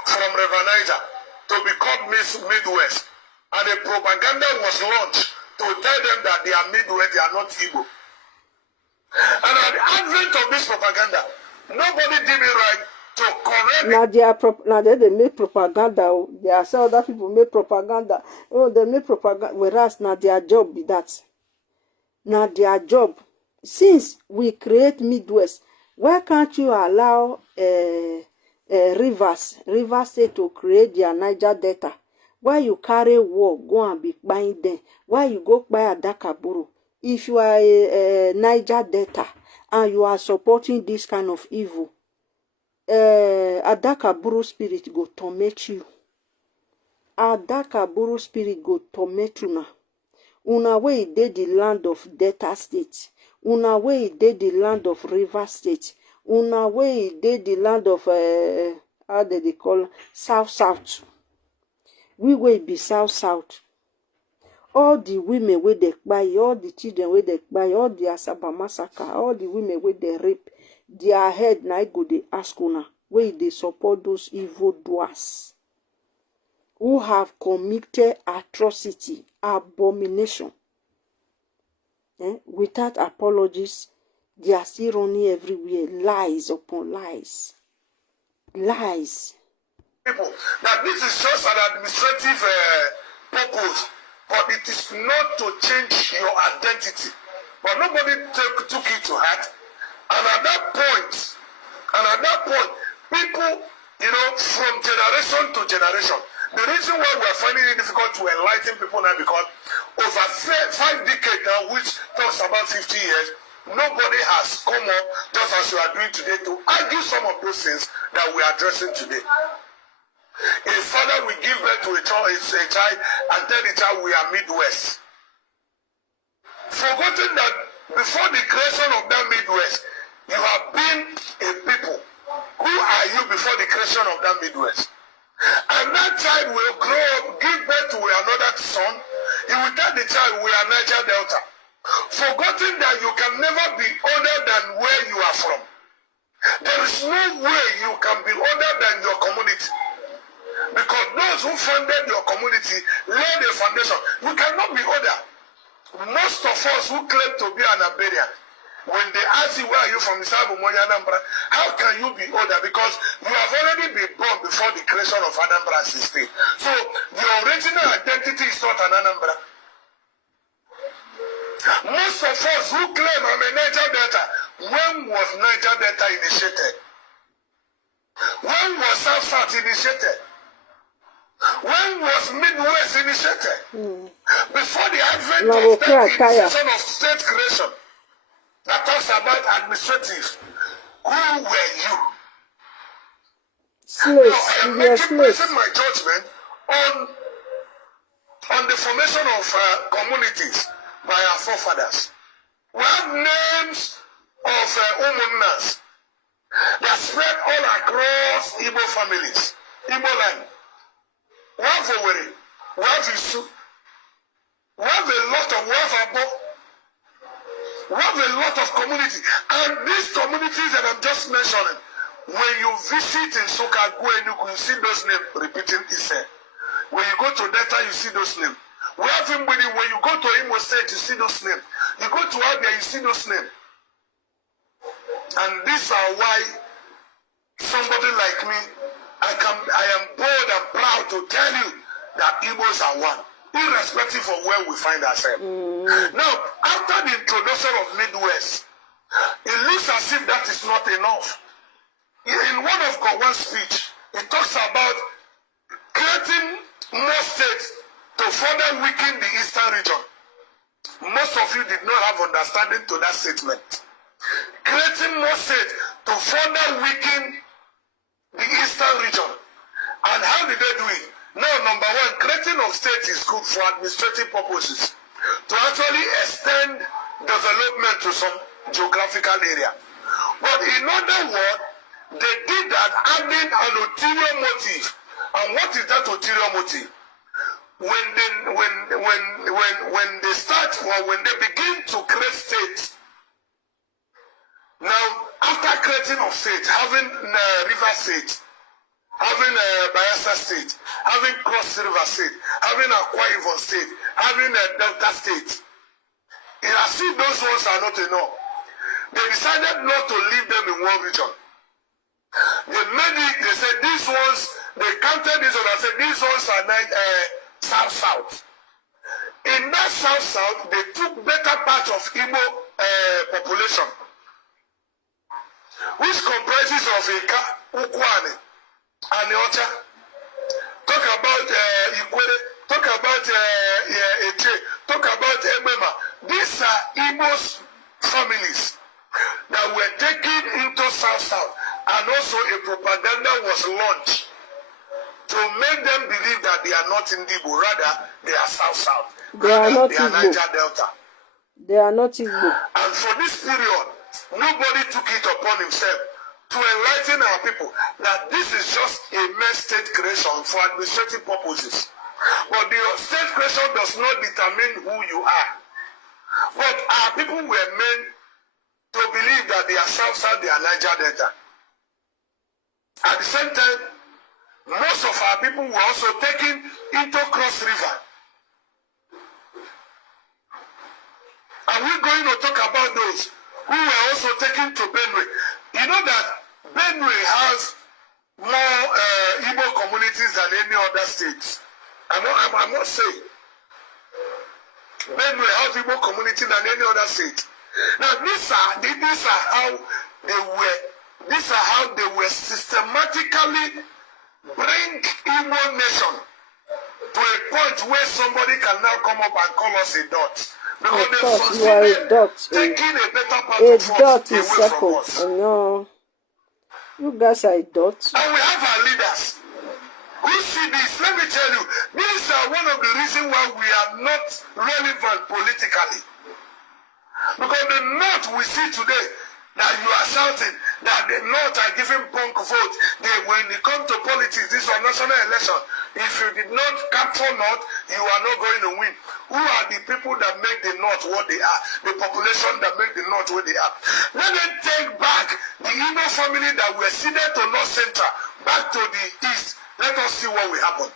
from River Niger to become Midwest. And the propaganda was launched to tell them that they are Midwest, they are not Igbo. And at the advent of this propaganda, nobody did it right to correct. Now they make propaganda. They are some other people make propaganda. Oh, they make propaganda. Whereas now their job be that. Now their job. Since we create Midwest, why can't you allow Rivers State to create their Niger Delta? Why you carry war, go and be buying them? Why you go buy Adakaburu? If you are a Niger Delta and you are supporting this kind of evil, Adakaburu spirit go torment you. Adakaburu spirit go torment you now. Una way did the land of Delta State. Una way did the land of River State. Una way did the land of how did they call South. We will be South. All the women where they buy, all the children where they buy, all the Asaba massacre, all the women where they rape, their head now go they ask una where they support those evil doers who have committed atrocity, abomination. Without apologies, they are still running everywhere, lies upon lies. Lies. People, that this is just an administrative purpose, but it is not to change your identity. But nobody took it to heart. And at that point, people, from generation to generation, the reason why we are finding it difficult to enlighten people now because over 5 decades now, which talks about 50 years, nobody has come up, just as you are doing today, to argue some of those things that we are addressing today. A father will give birth to a child and tell the child we are Midwest. Forgotten that before the creation of that Midwest, you have been a people. Who are you before the creation of that Midwest? And that child will grow up, give birth to another son. He will tell the child we are Niger Delta. Forgotten that you can never be older than where you are from. There is no way you can be older than your community. Because those who founded your community laid a foundation. You cannot be older. Most of us who claim to be an Aberian, when they ask you where are you from, how can you be older? Because you have already been born before the creation of Anambra State. So your original identity is not an Anambra. Most of us who claim I'm a Niger Delta, when was Niger Delta initiated? When was South South initiated? When was Midwest initiated? Before the advent of that initiation of state creation that talks about administrative, who were you? Slaves. I'm basing my judgment on the formation of communities by our forefathers. We have names of Umunnas that spread all across Igbo families, Igbo land. We have Oweri, we have Isu, we have a lot of Wafabo, we have a lot of communities. And these communities that I'm just mentioning, when you visit in Soka, you see those names repeating itself. When you go to Delta, you see those names. We have everybody, when you go to Imo State, you see those names. You go to Abia, you see those names. And these are why somebody like me, I am bold and proud to tell you that Igbos are one, irrespective of where we find ourselves. Now, after the introduction of Midwest, it looks as if that is not enough. In one of God's speech, it talks about creating more states to further weaken the eastern region. Most of you did not have understanding to that statement. Creating more states to further weaken the eastern region. And how did they do it? Now, number one, creating of states is good for administrative purposes, to actually extend development to some geographical area. But in other words, they did that adding an ulterior motive. And what is that ulterior motive? When they start, or when they begin to create states, now after creating of states, having River State, having Bayelsa State, having Cross River State, having Akwa Ibom State, having Delta State, it has seen those ones are not enough. They decided not to leave them in one region. They made it, they said these ones, they counted these ones and said these ones are South-South. In that South-South, they took better part of Igbo population, which comprises of Eka, Ukwane, and Ocha. Talk about Ikwere, talk about Eche, talk about Ebema. These are Igbo's families that were taken into South-South, and also a propaganda was launched to make them believe that they are not in Igbo, rather they are South-South. They are not Igbo. Niger Delta. They are not Igbo. And for this period, nobody took it upon himself to enlighten our people that this is just a mere state creation for administrative purposes. But the state creation does not determine who you are. But our people were meant to believe that they are South-South, they are Niger Delta. At the same time, most of our people were also taken into Cross River. Are we going to talk about those who were also taken to Benue? You know that Benue has more Igbo communities than any other states. I'm not saying. Benue has Igbo community than any other state. Now these are how they were systematically bring Igbo nation to a point where somebody can now come up and call us a dot. Because Of they course, you are a succeeded dot. taking a better part A of dot us is away from circle. us. I know. You guys are a dot. And we have our leaders who see this. Let me tell you, these are one of the reasons why we are not relevant politically. Because the North we see today, that you are shouting that the North are giving punk votes. When it comes to politics, this is a national election. If you did not capture North, you are not going to win. Who are the people that make the North what they are? The population that make the North what they are. Let them take back the Igbo family that were seated to North Central back to the East. Let us see what will happen.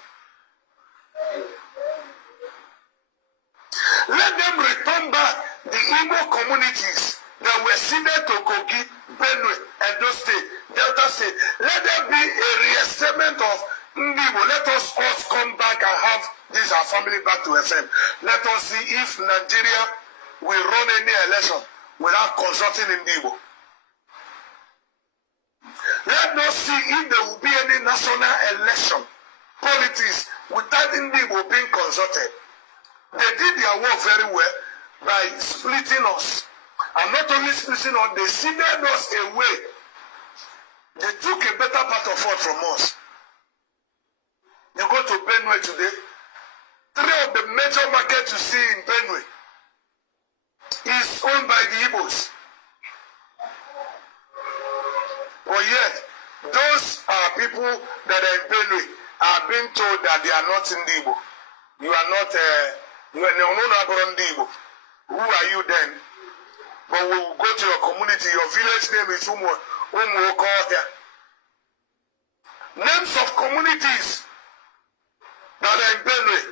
Let them return back the Igbo communities that were seated to Kogi, Benue, Edo State, Delta State. Let there be a reestablishment of Igbo. Let us come back and have this our family back to FM. Let us see if Nigeria will run any election without consulting Igbo. Let us see if there will be any national election politics without Igbo being consulted. They did their work very well by splitting us. And not only splitting us, they seeded us away. They took a better part of us from us. You go to Benue today, 3 of the major markets you see in Benue is owned by the Igbos. But yet, those are people that are in Benue are being told that they are not in the Igbo. You are not, you are no. Who are you then? But we will go to your community. Your village name is Umuokohia. Names of communities that are in Benue.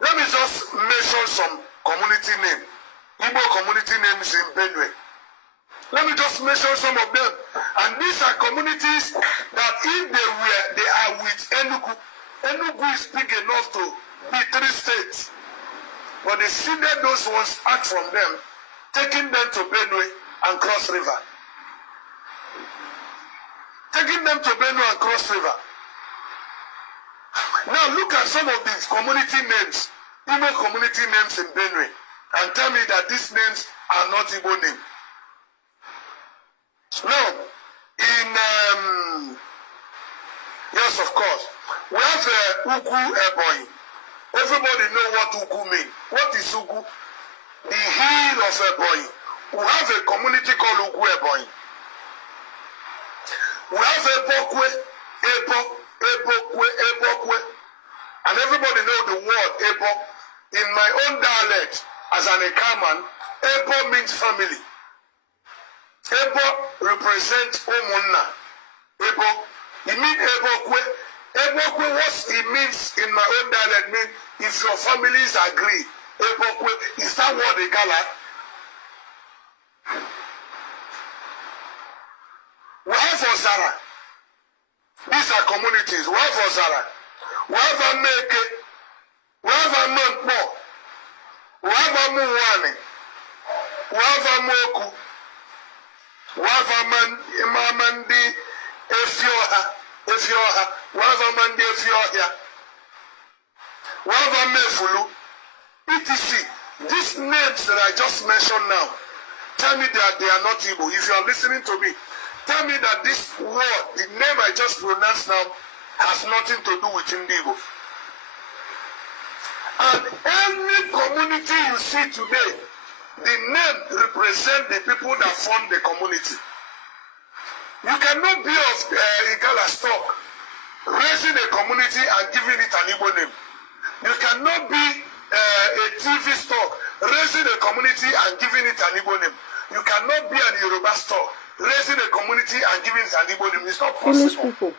Let me just mention some community name. Igbo community names in Benue. Let me just mention some of them. And these are communities that if they are with Enugu. Enugu is big enough to be 3 states. But they seeded those ones out from them, taking them to Benue and Cross River. Taking them to Benue and Cross River. Now look at some of these community names, Igbo community names in Benue, and tell me that these names are not Igbo names. Now, yes, of course, we have Ugu Ebonyi. Everybody know what Ugu means. What is Ugu? The hill of Ebonyi. We have a community called Ugu Ebonyi. We have Ebokwe, Ebokwe. And everybody know the word Ebo. In my own dialect, as an Ekaman, Ebo means family. Ebo represents Omunna. Ebo, it means Ebokwe. Ebokwe, what it means in my own dialect means if your families agree. Ebokwe, is that what they call it? We have Ozara. These are communities. We have Ozara. We have Ameke. We have Amanpo. We have Amuwane. We have Amoku. We have Amandi Efioha. We have Amandi Efioha. We have Amefulu. etc. These names that I just mentioned now, tell me that they are not Igbo. If you are listening to me, tell me that this word, the name I just pronounced now, has nothing to do with Igbo. And any community you see today, the name represents the people that form the community. You cannot be of Igala stock, raising a community and giving it an Igbo name. You cannot be a TV stock, raising a community and giving it an Igbo name. You cannot be an Yoruba stock, raising a community and giving it an Igbo name. It's not possible. Foolish people.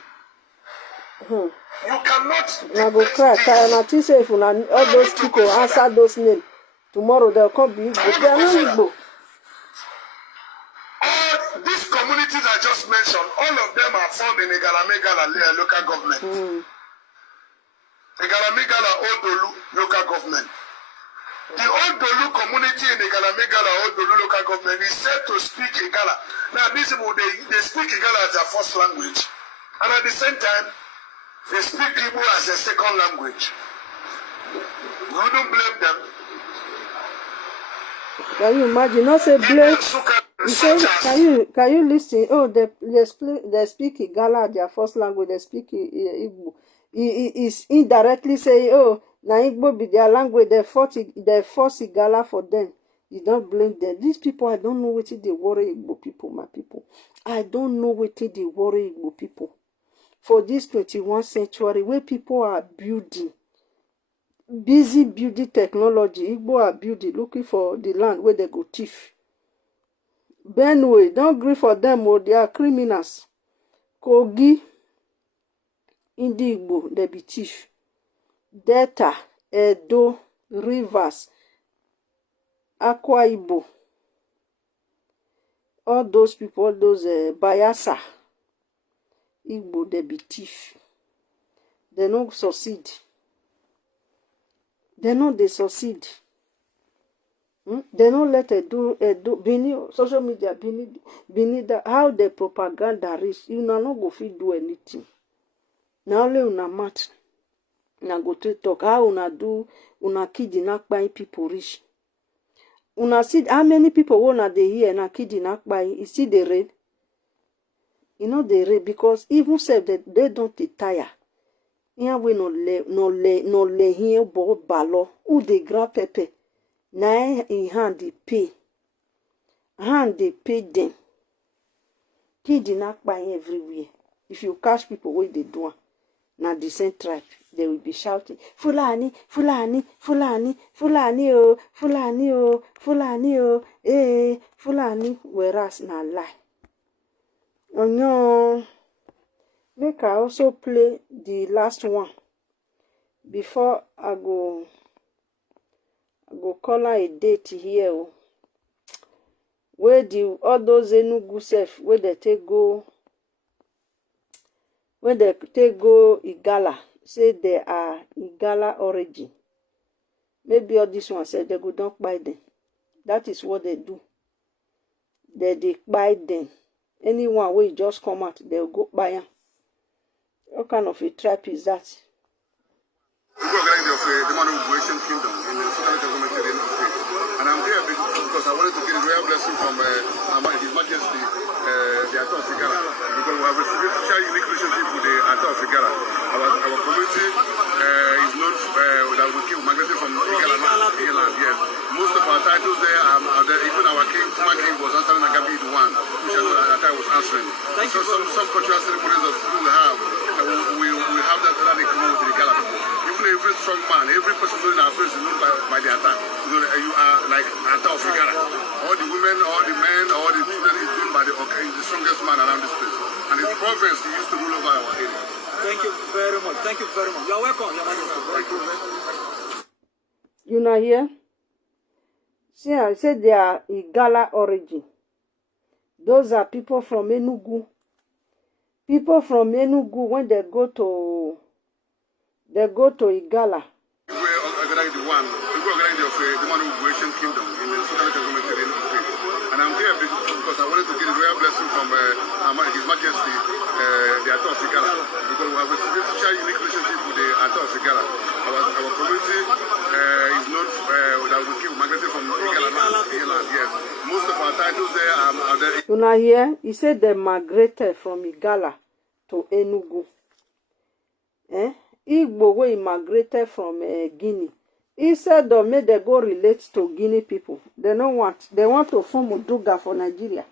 You cannot. Now go cry. I think say if all those people answer those names, tomorrow they'll come be Igbo. They are not Igbo. All these communities I just mentioned, all of them are found in Igalamegala local government. Igalamegala Odolu local government. The Odolu community in Igalamegala Odolu local government is said to speak Igala. Now these people they speak Igala as their first language, and at the same time they speak Igbo as a second language. You don't blame them. Can you imagine? Not say blame. You say, can you listen? Oh, they speak Igala, their first language. They speak Igbo. He is indirectly saying, oh, na Igbo be their language. They force Igala for them. You don't blame them. These people, I don't know what they worry Igbo people, my people. I don't know what they worry Igbo people. For this 21st century, where people are building, busy building technology, Igbo are building, looking for the land where they go thief. Benue, don't agree for them, or they are criminals. Kogi, Igbo, they be thief. Delta, Edo, Rivers, Akwa Ibom, all those people, all those Bayelsa, Igbo, they be thief. They don't succeed. They succeed. They don't let Edo, Bini, social media, Bini, how the propaganda reach. You not go fit do anything. Now only una mat. Una go to talk. How una do, una kidnap by people reach. Una see how many people wanna they hear na kidnap by. You see the raid. You know the raid because even self they don't tire. Here we no le here bo balo. Who they grab pepe. Now in hand they pay. Hand they pay them. Kidnap by everywhere. If you catch people what they do, now the same tribe, they will be shouting, Fulani, Fulani, Fulani, Fulani, oh, Fulani, oh, Fulani, oh, eh, Fulani, whereas na lie. Oh no. Make I also play the last one before I go call her a date here. Oh. Where the all those Enugu self where they take go Igala, say they are Igala origin. Maybe all this one said they go don't buy them. That is what they do. They buy them. Anyone will just come out, they'll go buy them. What kind of a trap is that? We go organize the Rejection kingdom in the Southern government area of state. And I'm here because I wanted to get a royal blessing from His Majesty, the Ato of Igala, because we have received a special unique relationship with the Ato of Igala. Our community is known that we keep migrating from Igala, yes. Most of our titles there are there. Even our king, former king, was answering Agabi the one, which I know at that time was answering. So some cultural ceremonies of people we have, we have that they come with the Igala people. Every strong man, every person in our face is known by the attack. You know, you are like Atta of Igala. All the women, all the men, all the children is known by the strongest man around this place. And his province he used to rule over our area. Thank you very much. Thank you very much. You're welcome, Your Majesty. Thank you. You not here? See, I said they are Igala origin. Those are people from Enugu. People from Enugu, when they go to Igala. We organize the Rejection kingdom in the Southern government area of state. And I'm here because I wanted to get a royal blessing from His Majesty, the Ato of Igala, because we have a special unique relationship with the Ato of Igala. Our community is known that we keep migrating from Igala, yes. Most of our titles there are there. You know here, he said they migrated from Igala to Enugu. Igbo wey migrated from Guinea. Instead of make they go relate to Guinea people, they want to form Uduga for Nigeria.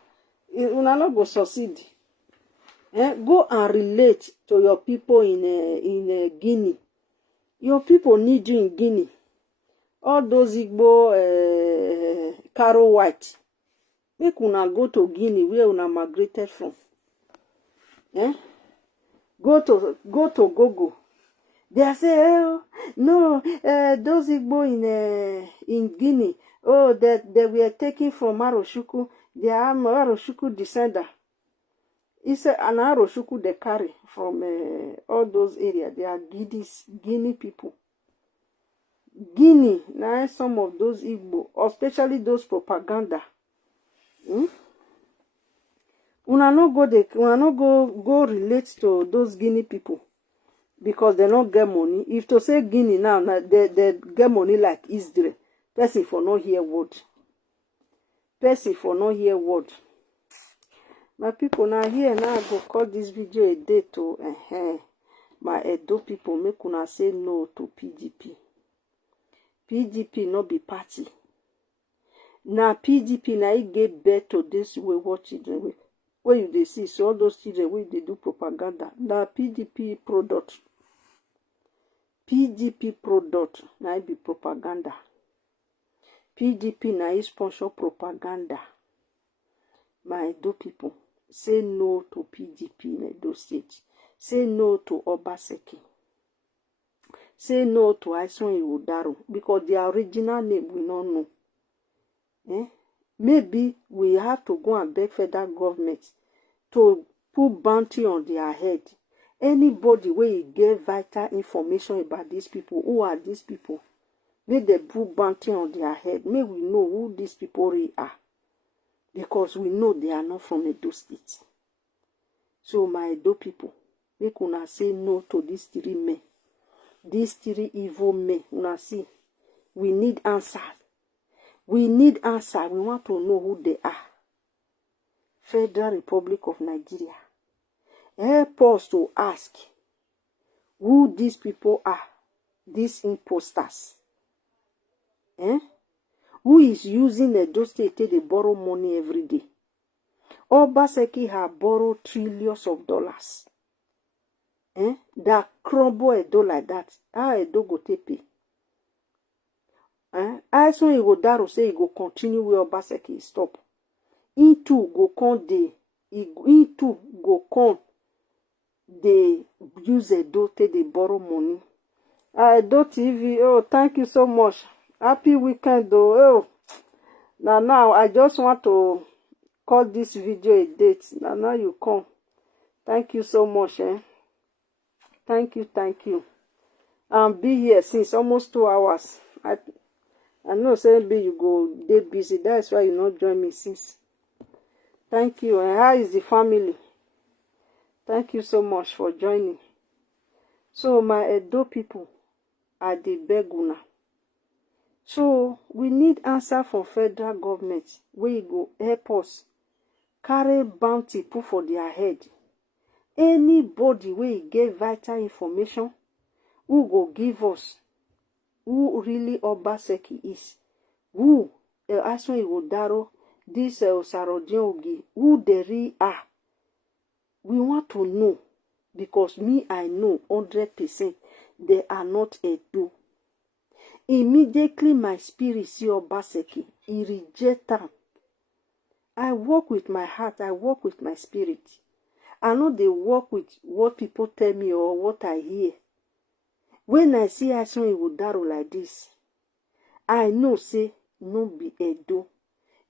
You not go succeed. Go and relate to your people in Guinea. Your people need you in Guinea. All those Igbo Caro White. Make una go to Guinea where una migrated from. Go to Gogo. They say, oh, no, those Igbo in Guinea, oh, they were taken from Aroshuku. They are Aroshuku descender. It's an Aroshuku they carry from all those areas. They are Guinea people. Guinea, now some of those Igbo, especially those propaganda. Una no go relate to those Guinea people. Because they don't get money. If to say Guinea now, they get money like Israel. Person for not hear word. person for not hear word. My people now here now I go call this video a day to my Edo people make una say no to PDP. PDP no be party. Now PDP now it get birth to this way what children where you they see so all those children where they do propaganda. Now PDP product. PDP product now it be propaganda. PDP now is sponsor propaganda. My Edo people, say no to PDP in Edo State. Say no to Obaseki. Say no to Asue because the original name we don't know. Maybe we have to go and beg federal government to put bounty on their head. Anybody where get vital information about these people, who are these people? May they put bounty on their head. May we know who these people really are. Because we know they are not from Edo State. So my Edo people, make una say no to these three men. These three evil men. Una see, we need answer. We need answer. We want to know who they are. Federal Republic of Nigeria. Help us to ask who these people are. These imposters. Who is using Edo State to borrow money every day? Obaseki have borrowed trillions of dollars. That crumble Edo like that. How Edo go take pay? I saw he go daro say he go continue where Obaseki stop. He too go come they use Edo to borrow money. Edo TV, oh thank you so much. Happy weekend though. Oh, now I just want to call this video a date. Now you come. Thank you so much. Thank you. Be here since almost 2 hours. I know saying you go dey busy. That's why you not join me since. Thank you. And how is the family? Thank you so much for joining. So my Edo people are the beguna. So we need answer from federal government where go help us carry bounty put for their head. Anybody where get vital information who go give us who really Obaseki is, who Asue Iwodaro, this Sarodiogi, who they really are. We want to know because me I know 100% they are not Edo. Immediately my spirit see Obaseki, he reject them. I work with my heart, I work with my spirit. I know they work with what people tell me or what I hear. When I see Asue Iwodaro like this, I know say no be Edo.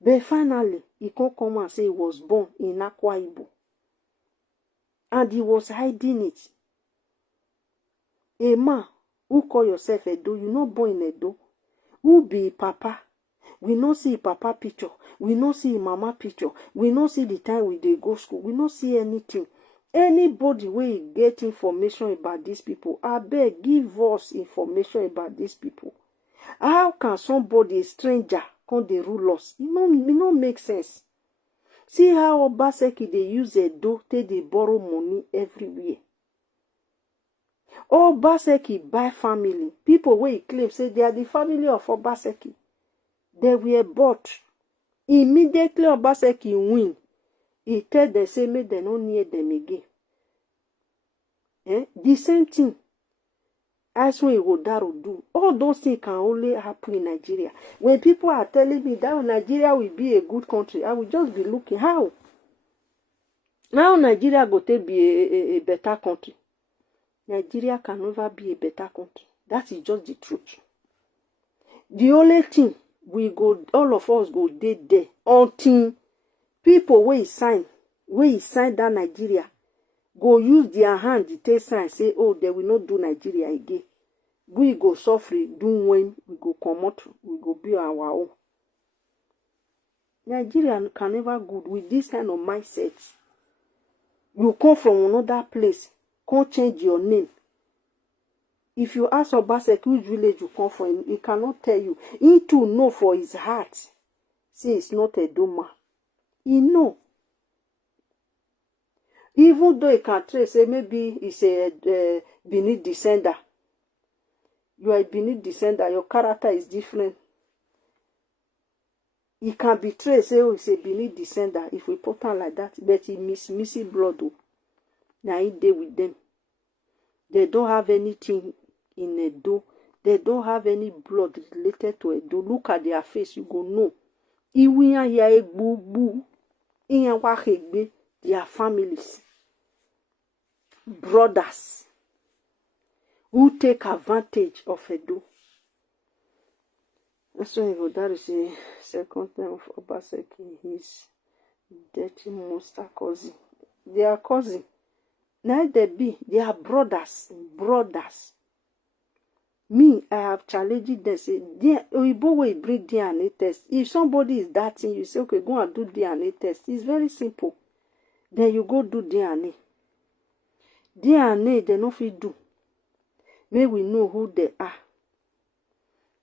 But finally, he can come and say he was born in Akwa Ibom. And he was hiding it. A man who call yourself Edo, you not born in Edo. Who be papa? We not see papa picture. We not see mama picture. We not see the time we dey go school. We not see anything. Anybody will get information about these people, I beg, give us information about these people. How can somebody, a stranger, come they rule us? It don't make sense. See how Obaseki they use Edo till they borrow money everywhere. Obaseki buy family. People where he claim say they are the family of Obaseki. They were bought. Immediately Obaseki win. He tell them say make they not near them again. The same thing Asue Iwodaro do. All those things can only happen in Nigeria. When people are telling me that Nigeria will be a good country, I will just be looking how. Now Nigeria go to be a better country. Nigeria can never be a better country. That is just the truth. The only thing we go, all of us go there until people where he sign that Nigeria go use their hand to take sign say, oh, they will not do Nigeria again. We go suffer, do when we go come out, we go be our own. Nigeria can never good with this kind of mindset. You come from another place, can't change your name. If you ask Obaseki which village you come from, he cannot tell you. He too know for his heart say it's not a Doma. He know. Even though he can trace, say maybe he's a Benin descender. You are a Benin descender, your character is different. He can be traced, say, oh, he's a Benin descender, if we put on like that, but he missing blood. Oh. Now he dey with them. They don't have anything in Edo. They don't have any blood related to Edo. Look at their face, you go know. Iwiya ya egbu, iyan wa hegbe, their families, brothers, who take advantage of Edo. That's why that is the second time of Obaseki, his dirty monster cousin. They are cousin. Now they be, they are brothers. Me, I have challenged them. Say, Oyibo will bring DNA test. If somebody is that thing, you say, okay, go and do DNA test. It's very simple. Then you go do DNA. DNA, they no fit do. May we know who they are.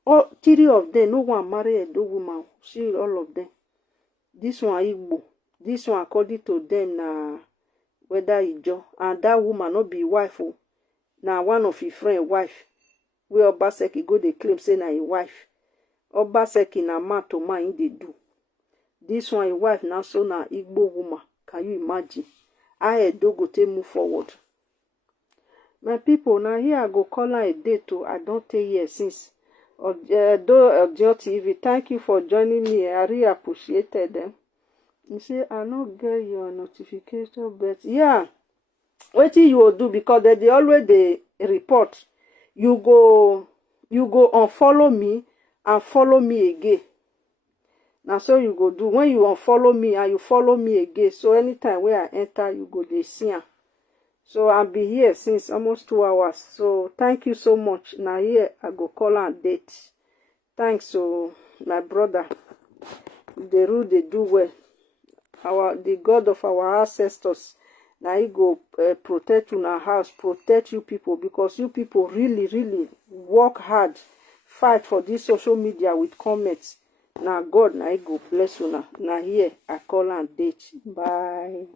All 3 of them, no one marry a Edo woman. See all of them. This one Igbo. This one, according to them, na whether Ijo. And that woman not be wife. Now one of his friend wife. Where Obaseki go they claim say na his wife. Obaseki na man to man they do. This one his wife now so na Igbo woman. Can you imagine? I Edo go take move forward. My people, now here I go call her a day too. I don't tell you since. Audio TV, thank you for joining me. I really appreciated them. You say I not get your notification, but yeah, what you will do because they always they report. You go unfollow me and follow me again. Now so you go do when you unfollow me and you follow me again. So anytime where I enter, you go they see. So I'll be here since almost 2 hours. So thank you so much. Now here I go call and date. Thanks to my brother. The rule they do well. The God of our ancestors. Now he go protect you in our house, protect you people because you people really, really work hard, fight for this social media with comments. Now God, now he go bless you now. Now here I call and date. Bye.